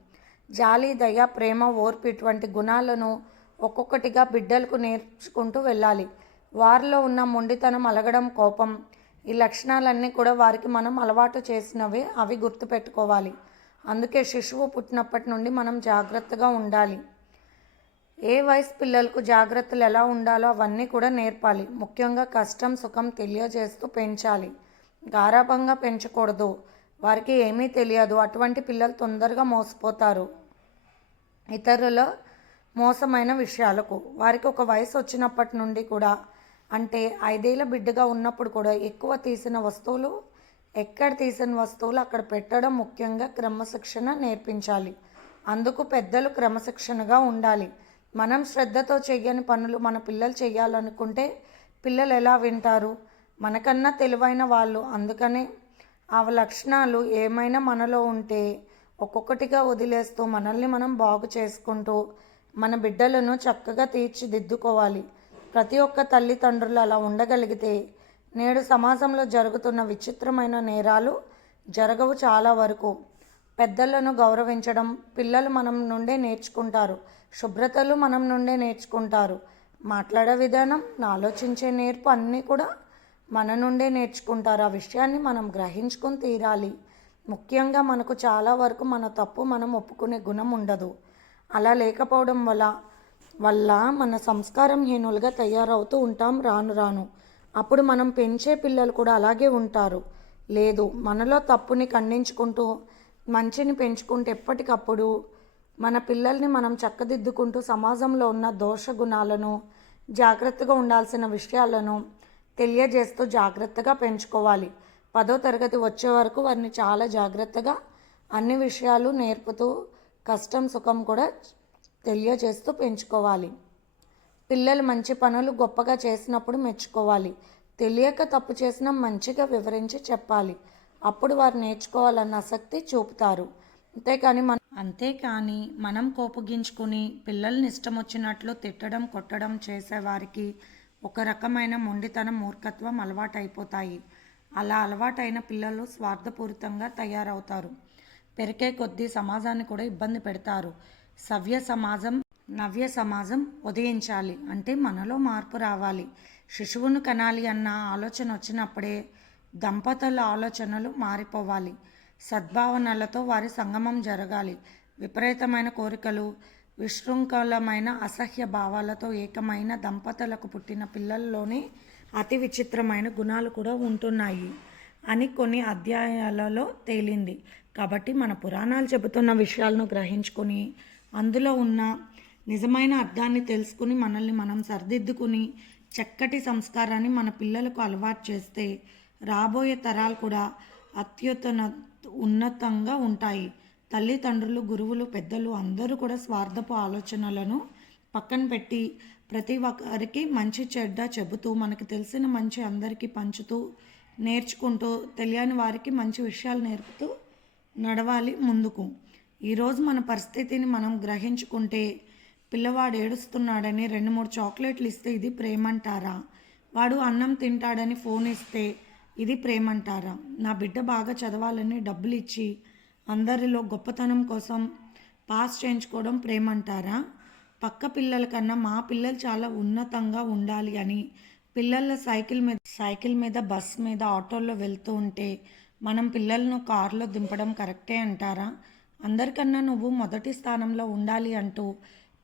జాలి, దయ, ప్రేమ, ఓర్పు ఇటువంటి గుణాలను ఒక్కొక్కటిగా బిడ్డలకు నేర్చుకుంటూ వెళ్ళాలి. వారిలో ఉన్న మొండితనం, అలగడం, కోపం, ఈ లక్షణాలన్నీ కూడా వారికి మనం అలవాటు చేసినవే, అవి గుర్తుపెట్టుకోవాలి. అందుకే శిశువు పుట్టినప్పటి నుండి మనం జాగ్రత్తగా ఉండాలి. ఏ వయసు పిల్లలకు జాగ్రత్తలు ఎలా ఉండాలో అవన్నీ కూడా నేర్పాలి. ముఖ్యంగా కష్టం సుఖం తెలియజేస్తూ పెంచాలి. గారాబంగా పెంచకూడదు. వారికి ఏమీ తెలియదు. అటువంటి పిల్లలు తొందరగా మోసపోతారు ఇతరుల మోసమైన విషయాలకు. వారికి ఒక వయసు వచ్చినప్పటి నుండి కూడా, అంటే 5 ఏళ్ళ బిడ్డగా ఉన్నప్పుడు కూడా ఎక్కువ తీసిన వస్తువులు ఎక్కడ తీసిన వస్తువులు అక్కడ పెట్టడం, ముఖ్యంగా క్రమశిక్షణ నేర్పించాలి. అందుకు పెద్దలు క్రమశిక్షణగా ఉండాలి. మనం శ్రద్ధతో చెయ్యని పనులు మన పిల్లలు చెయ్యాలనుకుంటే పిల్లలు ఎలా వింటారు? మనకన్నా తెలివైన వాళ్ళు. అందుకనే ఆ లక్షణాలు ఏమైనా మనలో ఉంటే ఒక్కొక్కటిగా వదిలేస్తూ మనల్ని మనం బాగు చేసుకుంటూ మన బిడ్డలను చక్కగా తీర్చిదిద్దుకోవాలి. ప్రతి ఒక్క తల్లిదండ్రులు అలా ఉండగలిగితే నేడు సమాజంలో జరుగుతున్న విచిత్రమైన నేరాలు జరగవు. చాలా వరకు పెద్దలను గౌరవించడం పిల్లలు మనం నుండే నేర్చుకుంటారు. శుభ్రతలు మనం నుండే నేర్చుకుంటారు. మాట్లాడే విధానం, ఆలోచించే నేర్పు అన్నీ కూడా మన నుండే నేర్చుకుంటారు. ఆ విషయాన్ని మనం గ్రహించుకొని తీరాలి. ముఖ్యంగా మనకు చాలా వరకు మన తప్పు మనం ఒప్పుకునే గుణం ఉండదు. అలా లేకపోవడం వల్ల మన సంస్కారం హీనులుగా తయారవుతూ ఉంటాం రాను రాను. అప్పుడు మనం పెంచే పిల్లలు కూడా అలాగే ఉంటారు. లేదు, మనలో తప్పుని ఖండించుకుంటూ మంచిని పెంచుకుంటూ ఎప్పటికప్పుడు మన పిల్లల్ని మనం చక్కదిద్దుకుంటూ సమాజంలో ఉన్న దోష గుణాలను, జాగ్రత్తగా ఉండాల్సిన విషయాలను తెలియజేస్తూ జాగ్రత్తగా పెంచుకోవాలి. 10వ తరగతి వచ్చే వరకు వారిని చాలా జాగ్రత్తగా అన్ని విషయాలు నేర్పుతూ కష్టం సుఖం కూడా తెలియజేస్తూ పెంచుకోవాలి. పిల్లలు మంచి పనులు గొప్పగా చేసినప్పుడు మెచ్చుకోవాలి. తెలియక తప్పు చేసినా మంచిగా వివరించి చెప్పాలి. అప్పుడు వారు నేర్చుకోవాలన్న ఆసక్తి చూపుతారు. అంతేకాని మనం కోపగించుకుని పిల్లల్ని ఇష్టం వచ్చినట్లు తిట్టడం, కొట్టడం చేసేవారికి ఒక రకమైన మొండితనం, మూర్ఖత్వం అలవాటైపోతాయి. అలా అలవాటైన పిల్లలు స్వార్థపూరితంగా తయారవుతారు. పెరిగే కొద్దీ సమాజాన్ని కూడా ఇబ్బంది పెడతారు. నవ్య సమాజం ఉదయించాలి అంటే మనలో మార్పు రావాలి. శిశువును కనాలి అన్న ఆలోచన వచ్చినప్పుడే దంపతుల ఆలోచనలు మారిపోవాలి. సద్భావనలతో వారి సంగమం జరగాలి. విపరీతమైన కోరికలు, విశృంఖలమైన అసహ్య భావాలతో ఏకమైన దంపతులకు పుట్టిన పిల్లల్లోనే అతి విచిత్రమైన గుణాలు కూడా ఉంటున్నాయి అని కొన్ని అధ్యాయాలలో తేలింది. కాబట్టి మన పురాణాలు చెబుతున్న విషయాలను గ్రహించుకొని అందులో ఉన్న నిజమైన అర్థాన్ని తెలుసుకుని మనల్ని మనం సరిదిద్దుకుని చక్కటి సంస్కారాన్ని మన పిల్లలకు అలవాటు చేస్తే రాబోయే తరాలు కూడా ఉన్నతంగా ఉంటాయి. తల్లిదండ్రులు, గురువులు, పెద్దలు అందరూ కూడా స్వార్థపు ఆలోచనలను పక్కన పెట్టి ప్రతి ఒక్కరికి మంచి చెడ్డ చెబుతూ మనకి తెలిసిన మంచి అందరికీ పంచుతూ నేర్చుకుంటూ తెలియని వారికి మంచి విషయాలు నేర్పుతూ నడవాలి ముందుకు. ఈరోజు మన పరిస్థితిని మనం గ్రహించుకుంటే పిల్లవాడు ఏడుస్తున్నాడని 2-3 చాక్లెట్లు ఇస్తే ఇది ప్రేమంటారా? వాడు అన్నం తింటాడని ఫోన్ ఇస్తే ఇది ప్రేమంటారా? నా బిడ్డ బాగా చదవాలని డబ్బులు ఇచ్చి అందరిలో గొప్పతనం కోసం పాస్ చేయించుకోవడం ప్రేమంటారా? పక్క పిల్లల కన్నా మా పిల్లలు చాలా ఉన్నతంగా ఉండాలి అని పిల్లల సైకిల్ మీద బస్ మీద ఆటోల్లో వెళ్తూ ఉంటే మనం పిల్లలను కారులో దింపడం కరెక్టే అంటారా? అందరికన్నా నువ్వు మొదటి స్థానంలో ఉండాలి అంటూ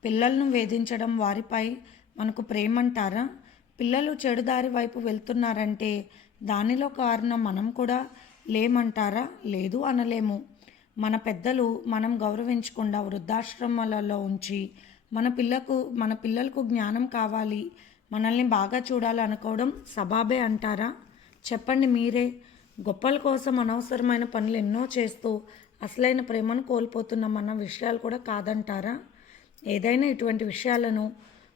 పిల్లలను వేధించడం వారిపై మనకు ప్రేమంటారా? పిల్లలు చెడుదారి వైపు వెళ్తున్నారంటే దానిలో కారణం మనం కూడా లేమంటారా? లేదు అనలేము. మన పెద్దలు మనం గౌరవించకుండా వృద్ధాశ్రమాలలో ఉంచి మన పిల్లలకు జ్ఞానం కావాలి, మనల్ని బాగా చూడాలి అనుకోవడం సబాబే అంటారా? చెప్పండి మీరే. గొప్పల కోసం అనవసరమైన పనులు ఎన్నో చేస్తూ అసలైన ప్రేమను కోల్పోతున్నాం అన్న విషయాలు కూడా కాదంటారా? ఏదైనా ఇటువంటి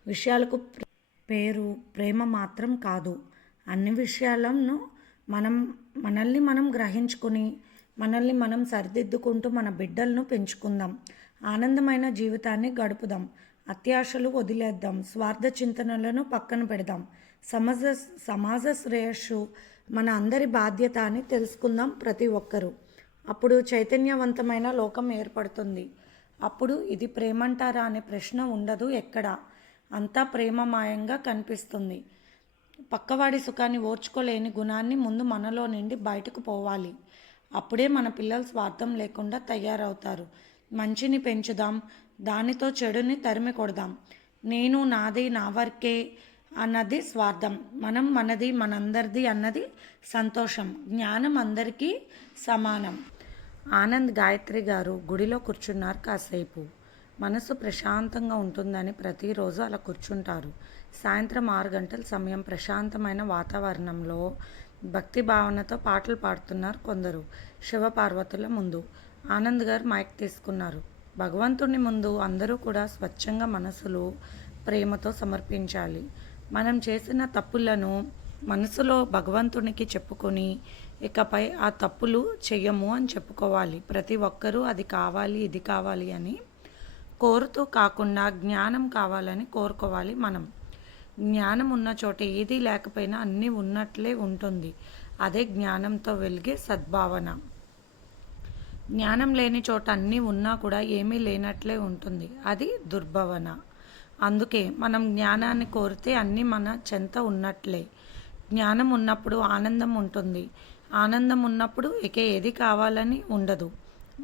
విషయాలకు పేరు ప్రేమ మాత్రం కాదు. అన్ని విషయాలను మనల్ని మనం గ్రహించుకుని మనల్ని మనం సరిదిద్దుకుంటూ మన బిడ్డలను పెంచుకుందాం. ఆనందమైన జీవితాన్ని గడుపుదాం. అత్యాశలు వదిలేద్దాం. స్వార్థ చింతనలను పక్కన పెడదాం. సమాజ శ్రేయస్సు మన అందరి బాధ్యత అని తెలుసుకుందాం ప్రతి ఒక్కరూ. అప్పుడు చైతన్యవంతమైన లోకం ఏర్పడుతుంది. అప్పుడు ఇది ప్రేమంటారా అనే ప్రశ్న ఉండదు. ఎక్కడా అంతా ప్రేమమయంగా కనిపిస్తుంది. పక్కవాడి సుఖాన్ని ఓర్చుకోలేని గుణాన్ని ముందు మనలో నుండి బయటకు పోవాలి. అప్పుడే మన పిల్లలు స్వార్థం లేకుండా తయారవుతారు. మంచిని పెంచుదాం, దానితో చెడుని తరిమి కొడదాం. నేను, నాది, నా వరకే అన్నది స్వార్థం. మనం, మనది, మనందరిది అన్నది సంతోషం. జ్ఞానం అందరికీ సమానం. ఆనంద్ గాయత్రి గారు గుడిలో కూర్చున్నారు. కాసేపు మనసు ప్రశాంతంగా ఉంటుందని ప్రతిరోజు అలా కూర్చుంటారు. సాయంత్రం 6 గంటల సమయం ప్రశాంతమైన వాతావరణంలో భక్తి భావనతో పాటలు పాడుతున్నారు కొందరు శివపార్వతుల ముందు. ఆనంద్ గారు మైక్ తీసుకున్నారు. భగవంతుని ముందు అందరూ కూడా స్వచ్ఛంగా మనసులో ప్రేమతో సమర్పించాలి. మనం చేసిన తప్పులను మనసులో భగవంతునికి చెప్పుకొని ఇకపై ఆ తప్పులు చెయ్యము అని చెప్పుకోవాలి. ప్రతి ఒక్కరూ అది కావాలి ఇది కావాలి అని కోరుతూ కాకుండా జ్ఞానం కావాలని కోరుకోవాలి. మనం జ్ఞానం ఉన్న చోట ఏదీ లేకపోయినా అన్నీ ఉన్నట్లే ఉంటుంది. అదే జ్ఞానంతో వెలిగే సద్భావన. జ్ఞానం లేని చోట అన్నీ ఉన్నా కూడా ఏమీ లేనట్లే ఉంటుంది. అది దుర్భావన. అందుకే మనం జ్ఞానాన్ని కోరితే అన్నీ మన చెంత ఉన్నట్లే. జ్ఞానం ఉన్నప్పుడు ఆనందం ఉంటుంది. ఆనందం ఉన్నప్పుడు ఇక ఏది కావాలని ఉండదు.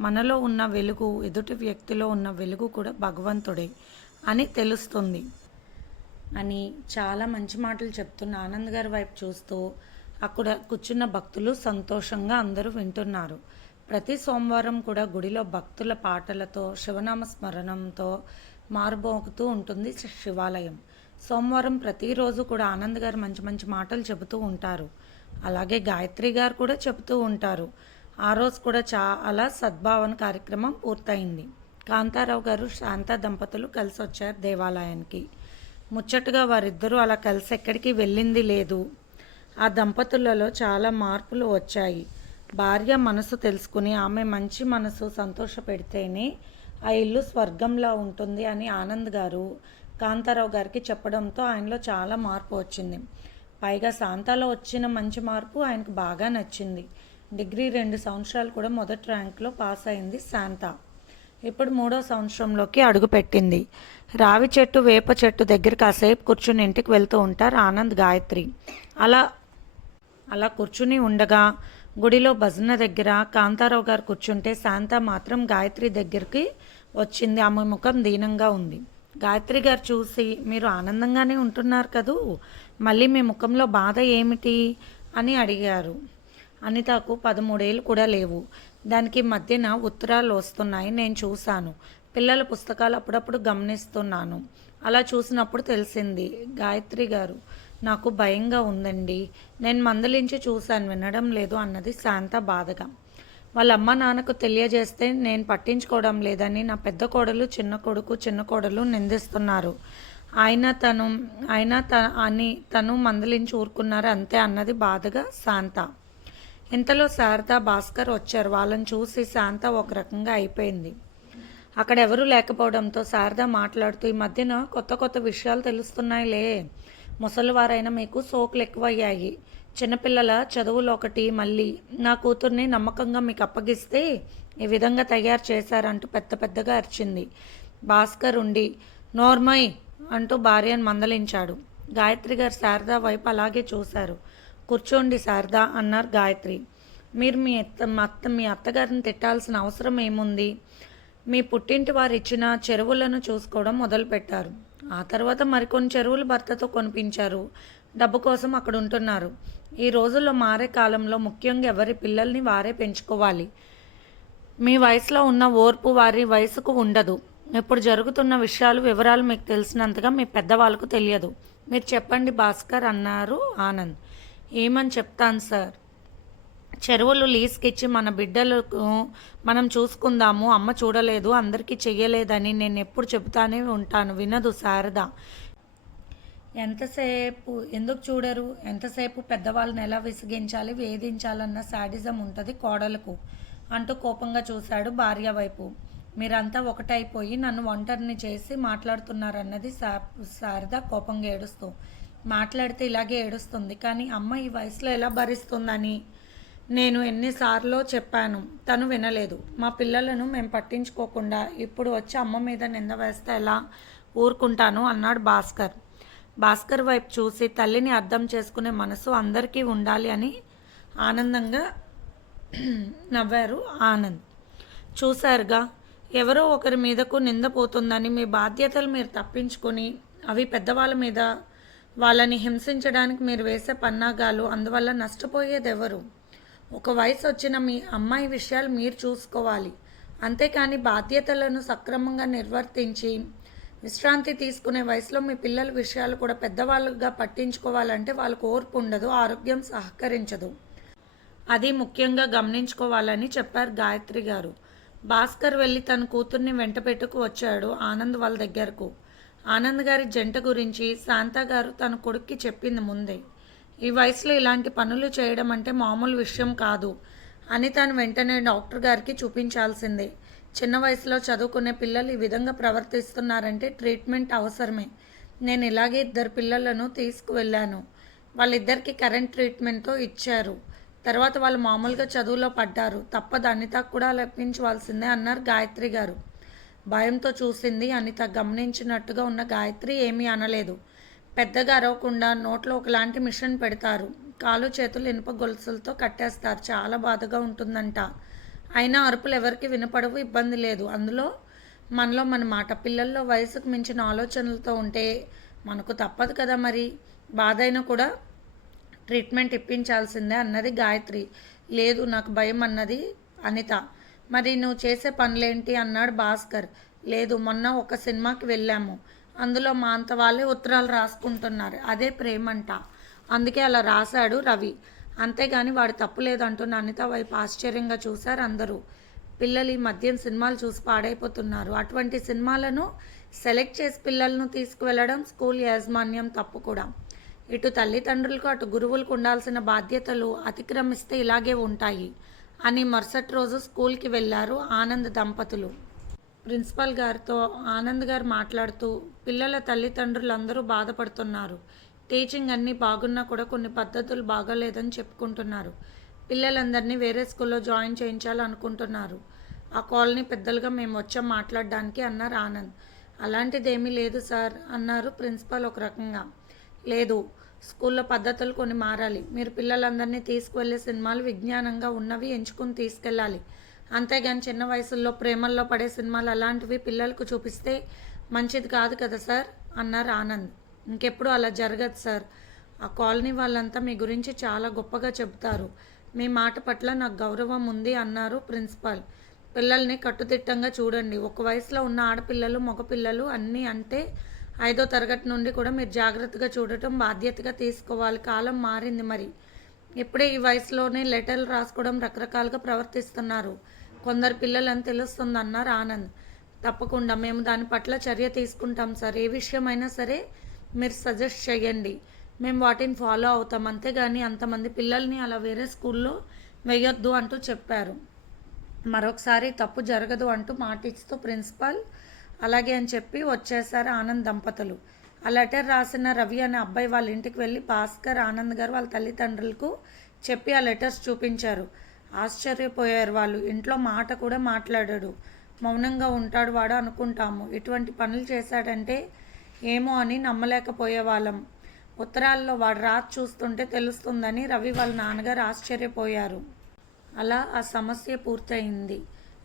మనలో ఉన్న వెలుగు, ఎదుటి వ్యక్తిలో ఉన్న వెలుగు కూడా భగవంతుడే అని తెలుస్తుంది అని చాలా మంచి మాటలు చెప్తున్న ఆనంద్ గారి వైపు చూస్తూ అక్కడ కూర్చున్న భక్తులు సంతోషంగా అందరూ వింటున్నారు. ప్రతి సోమవారం కూడా గుడిలో భక్తుల పాటలతో శివనామ స్మరణంతో మారుమోగుతూ ఉంటుంది శివాలయం. సోమవారం ప్రతిరోజు కూడా ఆనంద్ గారు మంచి మంచి మాటలు చెబుతూ ఉంటారు. అలాగే గాయత్రి గారు కూడా చెబుతూ ఉంటారు. ఆ రోజు కూడా చాలా సద్భావన కార్యక్రమం పూర్తయింది. కాంతారావు గారు శాంత దంపతులు కలిసి వచ్చారు దేవాలయానికి. ముచ్చటగా వారిద్దరూ అలా కలిసి ఎక్కడికి వెళ్ళింది లేదు. ఆ దంపతులలో చాలా మార్పులు వచ్చాయి. భార్య మనసు తెలుసుకుని ఆమె మంచి మనసు సంతోషపెడితేనే ఆ ఇల్లు స్వర్గంలా ఉంటుంది అని ఆనంద్ గారు కాంతారావు గారికి చెప్పడంతో ఆయనలో చాలా మార్పు వచ్చింది. పైగా శాంతాలో వచ్చిన మంచి మార్పు ఆయనకు బాగా నచ్చింది. డిగ్రీ 2 సంవత్సరాలు కూడా మొదటి ర్యాంక్లో పాస్ అయింది శాంత. ఇప్పుడు 3వ సంవత్సరంలోకి అడుగుపెట్టింది. రావి చెట్టు, వేప చెట్టు దగ్గర కాసేపు కూర్చుని ఇంటికి వెళ్తూ ఉంటారు ఆనంద్, గాయత్రి. అలా కూర్చుని ఉండగా గుడిలో భజన దగ్గర కాంతారావు గారు కూర్చుంటే శాంత మాత్రం గాయత్రి దగ్గరికి వచ్చింది. ఆమె ముఖం దీనంగా ఉంది. గాయత్రి గారు చూసి, మీరు ఆనందంగానే ఉంటున్నారు కదూ, మళ్ళీ మీ ముఖంలో బాధ ఏమిటి అని అడిగారు. అనితకు 13 ఏళ్ళు కూడా లేవు. దానికి మధ్యన ఉత్తరాలు వస్తున్నాయి, నేను చూశాను. పిల్లల పుస్తకాలు అప్పుడప్పుడు గమనిస్తున్నాను. అలా చూసినప్పుడు తెలిసింది. గాయత్రి గారు, నాకు భయంగా ఉందండి. నేను మందలించి చూశాను, వినడం లేదు అన్నది శాంత బాధగా. వాళ్ళ అమ్మ నాన్నకు తెలియజేస్తే నేను పట్టించుకోవడం లేదని నా పెద్ద కోడలు, చిన్న కొడుకు, చిన్న కోడలు నిందిస్తున్నారు. తను మందలించి ఊరుకున్నారు అంతే అన్నది బాధగా శాంత. ఇంతలో శారద, భాస్కర్ వచ్చారు. వాళ్ళని చూసి శాంత ఒక రకంగా అయిపోయింది. అక్కడ ఎవరూ లేకపోవడంతో శారద మాట్లాడుతూ, ఈ మధ్యన కొత్త కొత్త విషయాలు తెలుస్తున్నాయిలే. ముసలివారైనా మీకు సోకులు ఎక్కువయ్యాయి. చిన్నపిల్లల చదువులు ఒకటి, మళ్ళీ నా కూతుర్ని నమ్మకంగా మీకు అప్పగిస్తే ఈ విధంగా తయారు చేశారంటూ పెద్ద పెద్దగా అరిచింది. భాస్కర్ ఉండి నోర్మయ్ అంటూ భార్యను మందలించాడు. గాయత్రి గారు శారద వైపు అలాగే చూశారు. కూర్చోండి శారద అన్నారు గాయత్రి. మీరు మీ అత్తగారిని తిట్టాల్సిన అవసరం ఏముంది? మీ పుట్టింటి వారు ఇచ్చిన చెరువులను చూసుకోవడం మొదలుపెట్టారు. ఆ తర్వాత మరికొన్ని చెరువులు భర్తతో కొనిపించారు. డబ్బు కోసం అక్కడ ఉంటున్నారు. ఈ రోజుల్లో మారే కాలంలో ముఖ్యంగా ఎవరి పిల్లల్ని వారే పెంచుకోవాలి. మీ వయసులో ఉన్న ఓర్పు వారి వయసుకు ఉండదు. ఇప్పుడు జరుగుతున్న విషయాలు, వివరాలు మీకు తెలిసినంతగా మీ పెద్దవాళ్ళకు తెలియదు. మీరు చెప్పండి భాస్కర్ అన్నారు ఆనంద్. ఏమని చెప్తాను సార్, చెరువులు లీజ్కి ఇచ్చి మన బిడ్డలకు మనం చూసుకుందాము, అమ్మ చూడలేదు, అందరికీ చెయ్యలేదని నేను ఎప్పుడు చెబుతానే ఉంటాను. వినదు శారద. ఎందుకు చూడరు? ఎంతసేపు పెద్దవాళ్ళని ఎలా విసిగించాలి, వేధించాలన్న శాడిజం ఉంటుంది కోడలకు అంటూ కోపంగా చూశాడు భార్య వైపు. మీరంతా ఒకటైపోయి నన్ను ఒంటరిని చేసి మాట్లాడుతున్నారన్నది శారద కోపంగా ఏడుస్తూ. మాట్లాడితే ఇలాగే ఏడుస్తుంది, కానీ అమ్మ ఈ వయసులో ఎలా భరిస్తుందని నేను ఎన్నిసార్లు చెప్పాను, తను వినలేదు. మా పిల్లలను మేము పట్టించుకోకుండా ఇప్పుడు వచ్చి అమ్మ మీద నింద వేస్తే ఎలా ఊరుకుంటాను అన్నాడు భాస్కర్. భాస్కర్ వైపు చూసి, తల్లిని అర్థం చేసుకునే మనసు అందరికీ ఉండాలి అని ఆనందంగా నవ్వారు ఆనంద్. చూశారుగా, ఎవరో ఒకరి మీదకు నిందపోతుందని మీ బాధ్యతలు మీరు తప్పించుకొని అవి పెద్దవాళ్ళ మీద, వాళ్ళని హింసించడానికి మీరు వేసే పన్నాగాలు, అందువల్ల నష్టపోయేది ఎవరు? ఒక వయసు వచ్చిన మీ అమ్మాయి విషయాలు మీరు చూసుకోవాలి. అంతేకాని బాధ్యతలను సక్రమంగా నిర్వర్తించి విశ్రాంతి తీసుకునే వయసులో మీ పిల్లల విషయాలు కూడా పెద్దవాళ్ళుగా పట్టించుకోవాలంటే వాళ్ళకు ఓర్పు ఉండదు, ఆరోగ్యం సహకరించదు. అది ముఖ్యంగా గమనించుకోవాలని చెప్పారు గాయత్రి గారు. భాస్కర్ వెళ్ళి తన కూతుర్ని వెంట పెట్టుకు వచ్చాడు ఆనంద్ వాళ్ళ దగ్గరకు. ఆనంద్ గారి జంట గురించి శాంత గారు తన కొడుక్కి చెప్పింది ముందే. ఈ వయసులో ఇలాంటి పనులు చేయడం అంటే మామూలు విషయం కాదు అని తను వెంటనే డాక్టర్ గారికి చూపించాల్సిందే. చిన్న వయసులో చదువుకునే పిల్లలు ఈ విధంగా ప్రవర్తిస్తున్నారంటే ట్రీట్మెంట్ అవసరమే. నేను ఇలాగే 2 పిల్లలను తీసుకువెళ్ళాను. వాళ్ళిద్దరికి కరెంట్ ట్రీట్మెంట్తో ఇచ్చారు. తర్వాత వాళ్ళు మామూలుగా చదువులో పడ్డారు. తప్పదు, అనితకు కూడా లభించవలసిందే అన్నారు గాయత్రి గారు. భయంతో చూసింది అనిత. గమనించినట్టుగా ఉన్న గాయత్రి ఏమీ అనలేదు. పెద్దగా అరవకుండా నోట్లో ఒకలాంటి మిషన్ పెడతారు. కాలు చేతులు ఇనుప గొలుసులతో కట్టేస్తారు. చాలా బాధగా ఉంటుందంట. అయినా అరుపులు ఎవరికి వినపడవు, ఇబ్బంది లేదు. అందులో మనలో మన మాట. పిల్లల్లో వయసుకు మించిన ఆలోచనలతో ఉంటే మనకు తప్పదు కదా మరి. బాధ అయినా కూడా ట్రీట్మెంట్ ఇప్పించాల్సిందే అన్నది గాయత్రి. లేదు, నాకు భయం అన్నది అనిత. మరి నువ్వు చేసే పనులేంటి అన్నాడు భాస్కర్. లేదు, మొన్న ఒక సినిమాకి వెళ్ళాము. అందులో మా అంత వాళ్ళే ఉత్తరాలు రాసుకుంటున్నారు. అదే ప్రేమంట. అందుకే అలా రాశాడు రవి. అంతేగాని వాడు తప్పు లేదంటున్న అనిత వైపు ఆశ్చర్యంగా చూశారు అందరూ. పిల్లలు ఈ మధ్య సినిమాలు చూసి పాడైపోతున్నారు. అటువంటి సినిమాలను సెలెక్ట్ చేసి పిల్లలను తీసుకువెళ్ళడం స్కూల్ యాజమాన్యం తప్పు కూడా. ఇటు తల్లిదండ్రులకు అటు గురువులకు ఉండాల్సిన బాధ్యతలు అతిక్రమిస్తే ఇలాగే ఉంటాయి అని మరుసటి రోజు స్కూల్కి వెళ్ళారు ఆనంద్ దంపతులు. ప్రిన్సిపల్ గారితో ఆనంద్ గారు మాట్లాడుతూ, పిల్లల తల్లిదండ్రులందరూ బాధపడుతున్నారు. టీచింగ్ అన్నీ బాగున్నా కూడా కొన్ని పద్ధతులు బాగాలేదని చెప్పుకుంటున్నారు. పిల్లలందరినీ వేరే స్కూల్లో జాయిన్ చేయించాలనుకుంటున్నారు. ఆ కాలనీ పెద్దలుగా మేము వచ్చాం మాట్లాడడానికి అన్నారు ఆనంద్. అలాంటిదేమీ లేదు సార్ అన్నారు ప్రిన్సిపల్ ఒక రకంగా. లేదు, స్కూల్లో పద్ధతులు కొన్ని మారాలి. మీరు పిల్లలందరినీ తీసుకువెళ్ళే సినిమాలు విజ్ఞానంగా ఉన్నవి ఎంచుకుని తీసుకెళ్ళాలి. అంతేగాని చిన్న వయసుల్లో ప్రేమల్లో పడే సినిమాలు అలాంటివి పిల్లలకు చూపిస్తే మంచిది కాదు కదా సార్ అన్నారు ఆనంద్. ఇంకెప్పుడు అలా జరగదు సార్. ఆ కాలనీ వాళ్ళంతా మీ గురించి చాలా గొప్పగా చెబుతారు. మీ మాట పట్ల నాకు గౌరవం ఉంది అన్నారు ప్రిన్సిపాల్. పిల్లల్ని కట్టుదిట్టంగా చూడండి. ఒక వయసులో ఉన్న ఆడపిల్లలు మగపిల్లలు అన్నీ అంటే 5వ తరగతి నుండి కూడా మీరు జాగ్రత్తగా చూడటం బాధ్యతగా తీసుకోవాలి. కాలం మారింది మరి. ఇప్పుడే ఈ వయసులోనే లెటర్లు రాసుకోవడం రకరకాలుగా ప్రవర్తిస్తున్నారు కొందరు పిల్లలని తెలుస్తుంది అన్నారు ఆనంద్. తప్పకుండా మేము దాని పట్ల చర్య తీసుకుంటాం సార్. ఏ విషయమైనా సరే మీరు సజెస్ట్ చేయండి, మేము వాటిని ఫాలో అవుతాం. అంతేగాని అంతమంది పిల్లల్ని అలా వేరే స్కూల్లో వేయొద్దు అంటూ చెప్పారు. మరొకసారి తప్పు జరగదు అంటూ మాటిస్తూ ప్రిన్సిపాల్ అలాగే అని చెప్పి వచ్చేశారు ఆనంద్ దంపతులు. ఆ లెటర్ రాసిన రవి అనే అబ్బాయి వాళ్ళ ఇంటికి వెళ్ళి భాస్కర్, ఆనంద్ గారు వాళ్ళ తల్లిదండ్రులకు చెప్పి ఆ లెటర్స్ చూపించారు. ఆశ్చర్యపోయారు వాళ్ళు. ఇంట్లో మాట కూడా మాట్లాడాడు. మౌనంగా ఉంటాడు వాడు అనుకుంటాము. ఇటువంటి పనులు చేశాడంటే ఏమో అని నమ్మలేకపోయేవాళ్ళం. ఉత్తరాల్లో వాడు రాసి చూస్తుంటే తెలుస్తుందని రవి వాళ్ళ నాన్నగారు ఆశ్చర్యపోయారు. అలా ఆ సమస్య పూర్తయింది.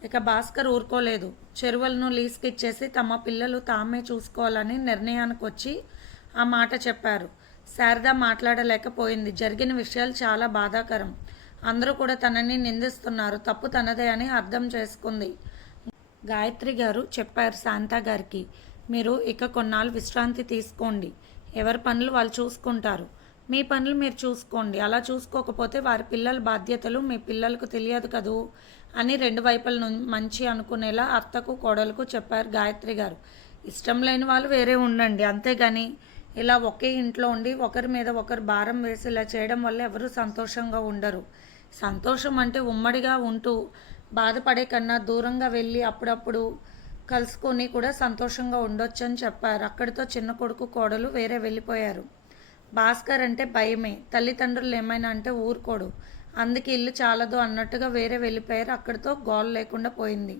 ఇక భాస్కర్ ఊరుకోలేదు. చెరువులను లీజుకి ఇచ్చేసి తమ పిల్లలు తామే చూసుకోవాలని నిర్ణయానికి వచ్చి ఆ మాట చెప్పారు. శారద మాట్లాడలేకపోయింది. జరిగిన విషయాలు చాలా బాధాకరం. అందరూ కూడా తనని నిందిస్తున్నారు. తప్పు తనదే అని అర్థం చేసుకుంది. గాయత్రి గారు చెప్పారు శాంత గారికి, మీరు ఇక కొన్నాళ్ళు విశ్రాంతి తీసుకోండి. ఎవరి పనులు వాళ్ళు చూసుకుంటారు. మీ పనులు మీరు చూసుకోండి. అలా చూసుకోకపోతే వారి పిల్లల బాధ్యతలు మీ పిల్లలకు తెలియదు కదూ అని 2 వైపుల మంచి అనుకునేలా అత్తకు కోడలకు చెప్పారు గాయత్రి గారు. ఇష్టం లేని వాళ్ళు వేరే ఉండండి. అంతేగాని ఇలా ఒకే ఇంట్లో ఉండి ఒకరి మీద ఒకరు భారం వేసి ఇలా చేయడం వల్ల ఎవరు సంతోషంగా ఉండరు. సంతోషం అంటే ఉమ్మడిగా ఉంటూ బాధపడే కన్నా దూరంగా వెళ్ళి అప్పుడప్పుడు కలుసుకొని కూడా సంతోషంగా ఉండొచ్చు అని చెప్పారు. అక్కడితో చిన్న కొడుకు కోడలు వేరే వెళ్ళిపోయారు. భాస్కర్ అంటే భయమే. తల్లిదండ్రులు ఏమైనా అంటే ఊరుకోడు. అందుకే ఇల్లు చాలదు అన్నట్టుగా వేరే వెళ్ళిపోయారు. అక్కడితో గోల్ లేకుండా పోయింది.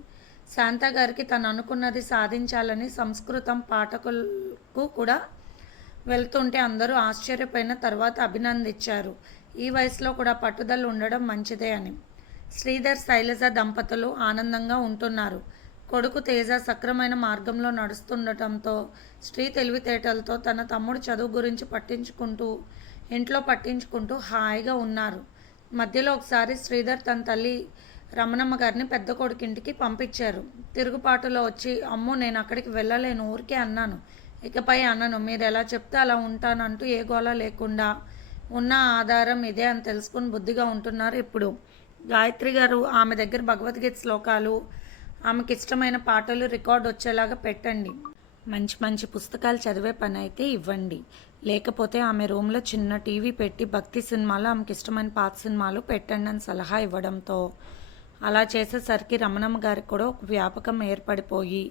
శాంత గారికి తను అనుకున్నది సాధించాలని సంస్కృతం పాఠకులకు కూడా వెళ్తుంటే అందరూ ఆశ్చర్యపోయిన తర్వాత అభినందించారు. ఈ వయసులో కూడా పట్టుదల ఉండడం మంచిదే అని. శ్రీధర్, శైలజ దంపతులు ఆనందంగా ఉంటున్నారు. కొడుకు తేజ సక్రమైన మార్గంలో నడుస్తుండటంతో శ్రీ తెలివితేటలతో తన తమ్ముడు చదువు గురించి ఇంట్లో పట్టించుకుంటూ హాయిగా ఉన్నారు. మధ్యలో ఒకసారి శ్రీధర్ తన తల్లి రమణమ్మ గారిని పెద్ద కొడుకింటికి పంపించారు. తిరుగుబాటులో వచ్చి, అమ్మో నేను అక్కడికి వెళ్ళలేను, ఊరికే అన్నాను, ఇకపై అనను, మీరు ఎలా చెప్తే అలా ఉంటానంటూ ఏ గోల లేకుండా ఉన్న ఆధారం ఇదే అని తెలుసుకుని బుద్ధిగా ఉంటున్నారు ఇప్పుడు. గాయత్రి గారు ఆమె దగ్గర భగవద్గీత శ్లోకాలు, ఆమెకి ఇష్టమైన పాటలు రికార్డ్ వచ్చేలాగా పెట్టండి. మంచి మంచి పుస్తకాలు చదివే పని అయితే ఇవ్వండి. లేకపోతే ఆమె రూమ్లో చిన్న టీవీ పెట్టి భక్తి సినిమాలు, ఆమెకి ఇష్టమైన పాత సినిమాలు పెట్టండి అని సలహా ఇవ్వడంతో అలా చేసేసరికి రమణమ్మ గారికి కూడా ఒక వ్యాపకం ఏర్పడిపోయి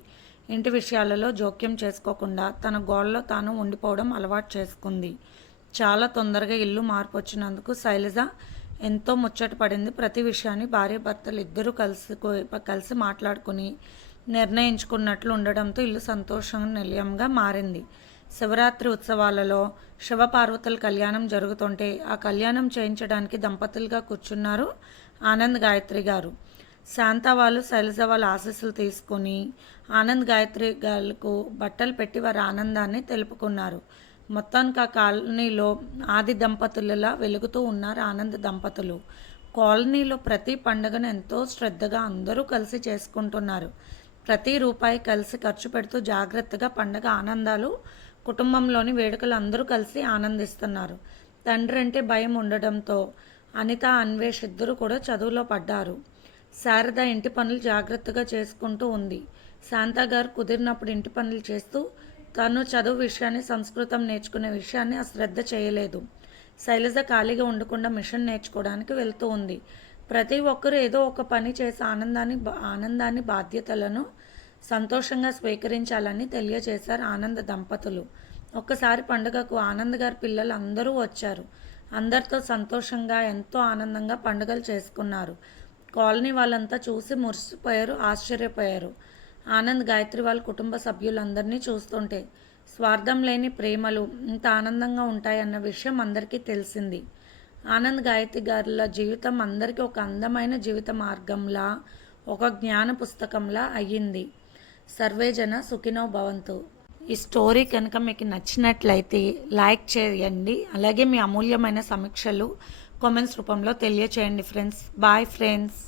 ఇంటి విషయాలలో జోక్యం చేసుకోకుండా తన గోడలో తాను ఉండిపోవడం అలవాటు చేసుకుంది. చాలా తొందరగా ఇల్లు మార్పు వచ్చినందుకు శైలజ ఎంతో ముచ్చట పడింది. ప్రతి విషయాన్ని భార్యాభర్తలు ఇద్దరూ కలిసి మాట్లాడుకుని నిర్ణయించుకున్నట్లు ఉండడంతో ఇల్లు సంతోషం నిలయంగా మారింది. శివరాత్రి ఉత్సవాలలో శివపార్వతుల కళ్యాణం జరుగుతుంటే ఆ కళ్యాణం చేయించడానికి దంపతులుగా కూర్చున్నారు ఆనంద్ గాయత్రి గారు. శాంత వాళ్ళు శైలజ వాళ్ళ ఆశీస్సులు తీసుకుని ఆనంద్ గాయత్రి గారికి బట్టలు పెట్టి వారి ఆనందాన్ని తెలుపుకున్నారు. మొత్తానికి ఆ కాలనీలో ఆది దంపతులలా వెలుగుతూ ఉన్నారు ఆనంద్ దంపతులు. కాలనీలో ప్రతి పండుగను ఎంతో శ్రద్ధగా అందరూ కలిసి చేసుకుంటున్నారు. ప్రతి రూపాయి కలిసి ఖర్చు పెడుతూ జాగ్రత్తగా పండగ ఆనందాలు, కుటుంబంలోని వేడుకలు అందరూ కలిసి ఆనందిస్తున్నారు. తండ్రి అంటే భయం ఉండడంతో అనిత, అన్వేష్ ఇద్దరు కూడా చదువులో పడ్డారు. శారద ఇంటి పనులు జాగ్రత్తగా చేసుకుంటూ ఉంది. శాంత గారు కుదిరినప్పుడు ఇంటి పనులు చేస్తూ తను చదువు విషయాన్ని, సంస్కృతం నేర్చుకునే విషయాన్ని అశ్రద్ధ చేయలేదు. శైలజ ఖాళీగా ఉండకుండా మిషన్ నేర్చుకోవడానికి వెళ్తూ ఉంది. ప్రతి ఒక్కరూ ఏదో ఒక పని చేసి ఆనందాన్ని బాధ్యతలను సంతోషంగా స్వీకరించాలని తెలియజేశారు ఆనంద దంపతులు. ఒక్కసారి పండుగకు ఆనంద్ గారి పిల్లలు అందరూ వచ్చారు. అందరితో సంతోషంగా ఎంతో ఆనందంగా పండుగలు చేసుకున్నారు. కాలనీ వాళ్ళంతా చూసి మురిసిపోయారు, ఆశ్చర్యపోయారు. ఆనంద్ గాయత్రి వాళ్ళ కుటుంబ సభ్యులందరినీ చూస్తుంటే స్వార్థం లేని ప్రేమలు ఇంత ఆనందంగా ఉంటాయన్న విషయం అందరికీ తెలిసింది. ఆనంద్ గాయత్రి గారుల జీవితం అందరికీ ఒక అందమైన జీవిత మార్గంలా, ఒక జ్ఞాన పుస్తకంలా అయ్యింది. సర్వేజన సుఖినో భవంతు. ఈ స్టోరీ కనుక మీకు నచ్చినట్లయితే లైక్ చేయండి. అలాగే మీ అమూల్యమైన సమీక్షలు కామెంట్స్ రూపంలో తెలియచేయండి ఫ్రెండ్స్. Bye friends.